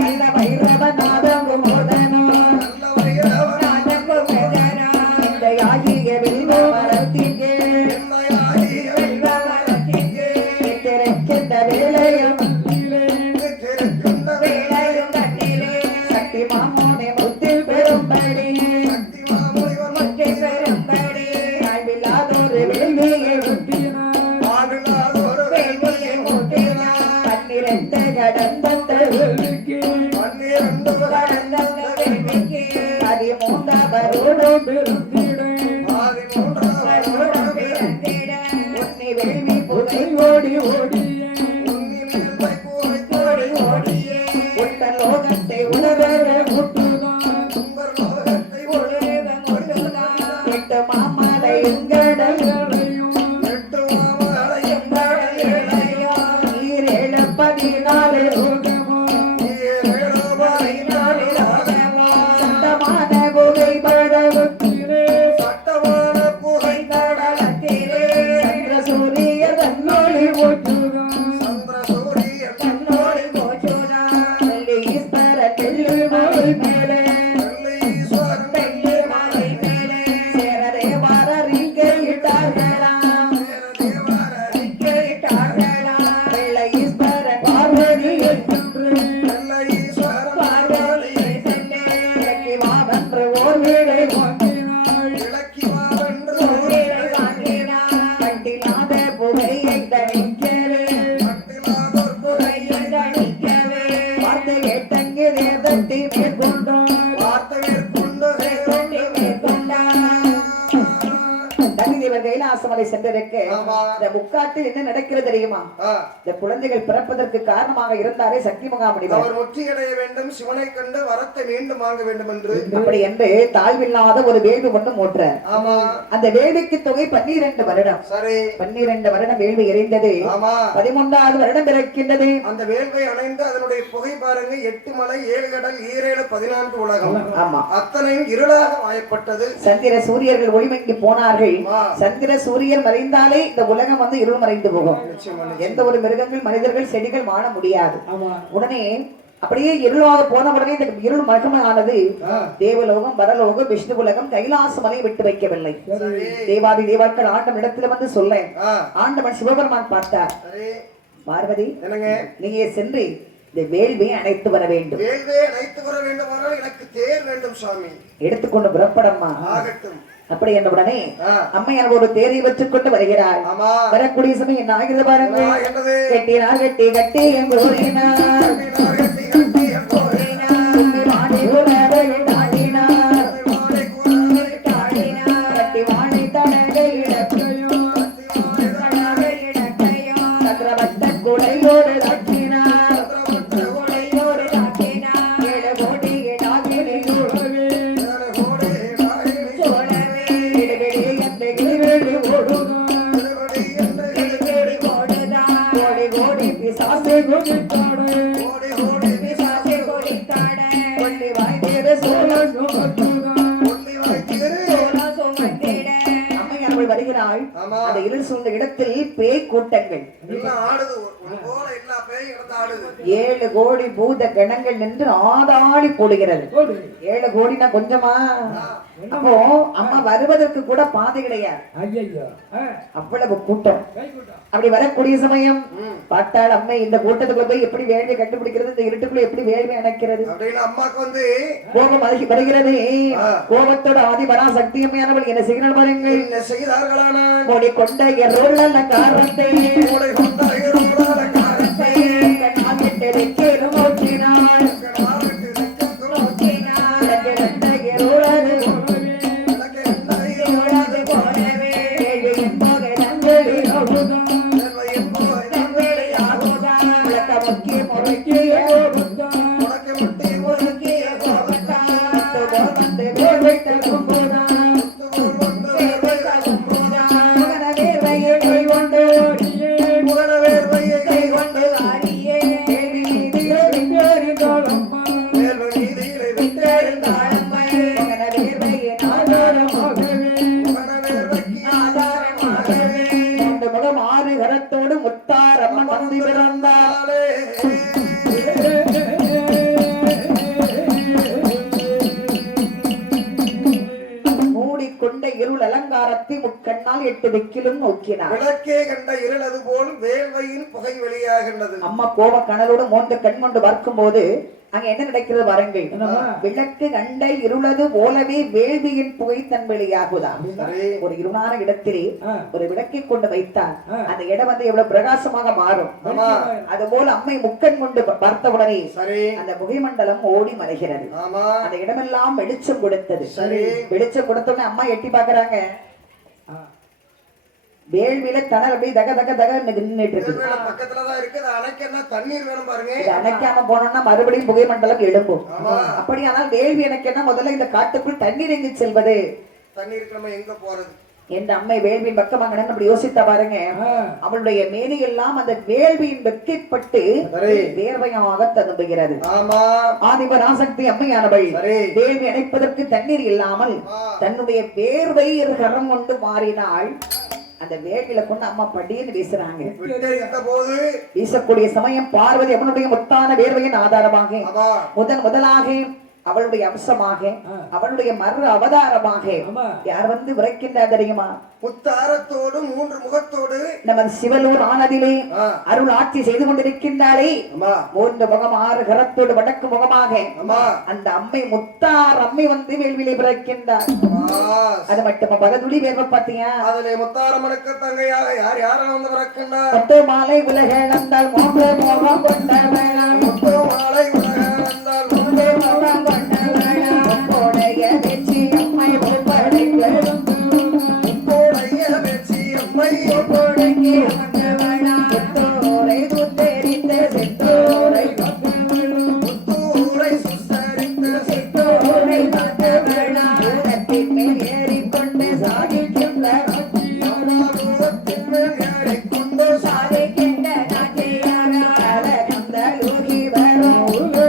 நல்ல வைரவ நாதங்கும் ஆகிய வெல்வ மரத்திற்கு திறக்கின்ற வேளையும் சக்தி மாமோனே முத்தில் பெரும்படி வாழ்வில்லாதொரு வேள்வியை வார்த்தை கேட்டங்கே தேர்தட்டி மேற்கொண்டார் வார்த்தை மேற்கொண்டு தேவர் கைலாசமலை சென்றதற்கு இந்த முக்காட்டில் என்ன நடக்கிறது தெரியுமா? இந்த குழந்தைகள் பிறப்பதற்கு காரணமாக இருந்தாரே சக்தி மகாமுனிவர். அவர் முற்றியடைய வேண்டும், சிவனை கண்டு வரத்தை மீண்டும் வாங்க வேண்டும் என்று அப்படி என்று தாழ்வில்லாத ஒரு வேள்வி ஒன்று மூற்றார். அந்த வேள்விக்கு தொகை 12 வருடம். சரி, 12 வருடம் வேள்வி எரிந்தது. 13வது வருடம் பிறக்கின்றது. அந்த வேள்வை அணைந்து அதனுடைய புகை பாருங்க, 8 மலை 7 கடல் 7 14 உலகம். ஆமா, அத்தனையும் இருளாக மாயப்பட்டது. சந்திர சூரியர்கள் ஒளிமங்கி போனார்கள். சந்திர சூரியன் மறைந்தாலே இந்த உலகம் வந்து இருள் மறைந்து போகும். எந்த ஒரு மிருகங்கள், மனிதர்கள், செடிகள் வாழ முடியாது. உடனே அப்படியே இருளாக போன உடனே இந்த இருள் மகமானது தேவலோகம், வரலோகம், விஷ்ணு உலகம், கைலாசமலை விட்டு வைக்கவில்லை. தேவாதி தேவாக்கள் ஆண்டம் இடத்துல வந்து சொல்ல ஆண்டவன் சிவபெருமான் பார்த்தார். பார்வதி, நீங்க சென்று இந்த வேள்வியை அணைத்து வர வேண்டும். வேள்வியை அணைத்து வர வேண்டும். எனக்கு தேர் வேண்டும் சுவாமி. எடுத்துக்கொண்டு புறப்படம்மா. ஆகட்டும். அப்படி என்ற உடனே அம்மையார் ஒரு தேரை வச்சுக் கொண்டு வருகிறார். வரக்கூடிய சமயம் என்ன ஆகிறது பாருங்க. கட்டினார் கட்டி கட்டி எங்க வருகிறாள். அந்த இருள் சூழ்ந்த இடத்தில் பேய் கூட்டங்கள் 7 கோடி பூத கணங்கள் நின்று ஆதாளி போடுகிறது. 7 கோடினா கொஞ்சமா? அப்போ அம்மா வருவதற்கு கூட பாதை கிடையாது. அவ்வளவு கூட்டம். அப்படி வரக்கூடிய சமயம் பார்த்தால் அம்மை இந்த கூட்டத்துக்குள்ள போய் எப்படி வேள்வி கண்டுபிடிக்கிறது, இந்த இருட்டுக்குள்ள எப்படி வேள்வி அணைக்கிறது? அம்மாக்கு வந்து கோபம் வருகிறது. கோபத்தோட ஆதிபரா சக்தியமையானவள் என்ன செய்கிறாள் பாருங்கள். மொழி கொண்ட எருள காரத்தை முக்கண்ணால் 8 திக்கிலும் நோக்கினார். விளக்கே கண்ட இருள் அது போல் வேள்வையின் புகை வெளியாகின்றது. அம்மா கோப கனலோடு 3 கண் கொண்டு பார்க்கும் போது அங்க என்ன நடக்கிறது பாருங்கள். விளக்கு கண்ட இருளது போலவே வேள்வியின் புகை தன் வெளியாகுதா. ஒரு இருளான இடத்திலே ஒரு விளக்கை கொண்டு வைத்தால் அந்த இடம் வந்து எவ்வளவு பிரகாசமாக மாறும். அது போல அம்மை முக்கண் கொண்டு பார்த்தவுடனே அந்த புகை மண்டலம் ஓடி மறைகிறது. அந்த இடமெல்லாம் வெளிச்சம் கொடுத்தது. வெளிச்சம் கொடுத்தோடனே அம்மா எட்டி பாக்குறாங்க. வேள்வியில தணல் அப்படியே தக தக தக நின்னுட்டு இருக்கு. பக்கத்துலதான் இருக்கு. தண்ணீர் வேணும் பாருங்க. அணைக்காம போனோம்னா மறுபடியும் புகை மண்டலம் எழும்பும். அப்படியானால் வேள்வி அணைக்கன்னா முதல்ல இந்த காட்டுக்குள் தண்ணீர் எங்கு செல்வது? தண்ணீருக்கு நம்ம எங்க போறது என்ற அம்மை வேள்வியின் பக்கமாக அப்படி யோசித்த பாருங்க. அவளுடைய மேனியெல்லாம் அந்த வேள்வியின் வெட்கைப்பட்டு வேர்வையாக ததும்புகிறது. ஆதிபராசக்தி அம்மையானவள் வேள்வி அணைப்பதற்கு தண்ணீர் இல்லாமல் தன்னுடைய வேர்வை கரம் கொண்டு மாறினாள். அந்த வேள்வியில கொண்டு அம்மா படின்னு வீசுறாங்க. வீசக்கூடிய சமயம் பார்வதி அவனுடைய முத்தான வேர்வையின் ஆதாரமாக முதலாக அவளுடைய அம்சமாக அவளுடைய மறு அவதாரமாக யார் வந்து விரைக்கின்றார் தெரியுமா? முத்தாரத்தோடு 3 முகத்தோடு நமது சிவலூர் ஆனதிலே அருள் ஆட்சி செய்து கொண்டிருக்கின்றாரே. 3 முகம் 6 கரத்தோடு வடக்கு முகமாக அந்த அம்மை முத்தார் அம்மை வந்து வேள்வியிலே பிறக்கின்றார். அது மட்டுமா பகதுளி வேர்வை பாத்தியா? அதுல முத்தாரம்மனுக்கு தங்கையாக யார் யாரும் வந்து பிறக்கின்றார். 10 மாலை உலக நந்தால் 3 மோகம் கொண்ட வேளாண் 10 மாலை உலக முருகா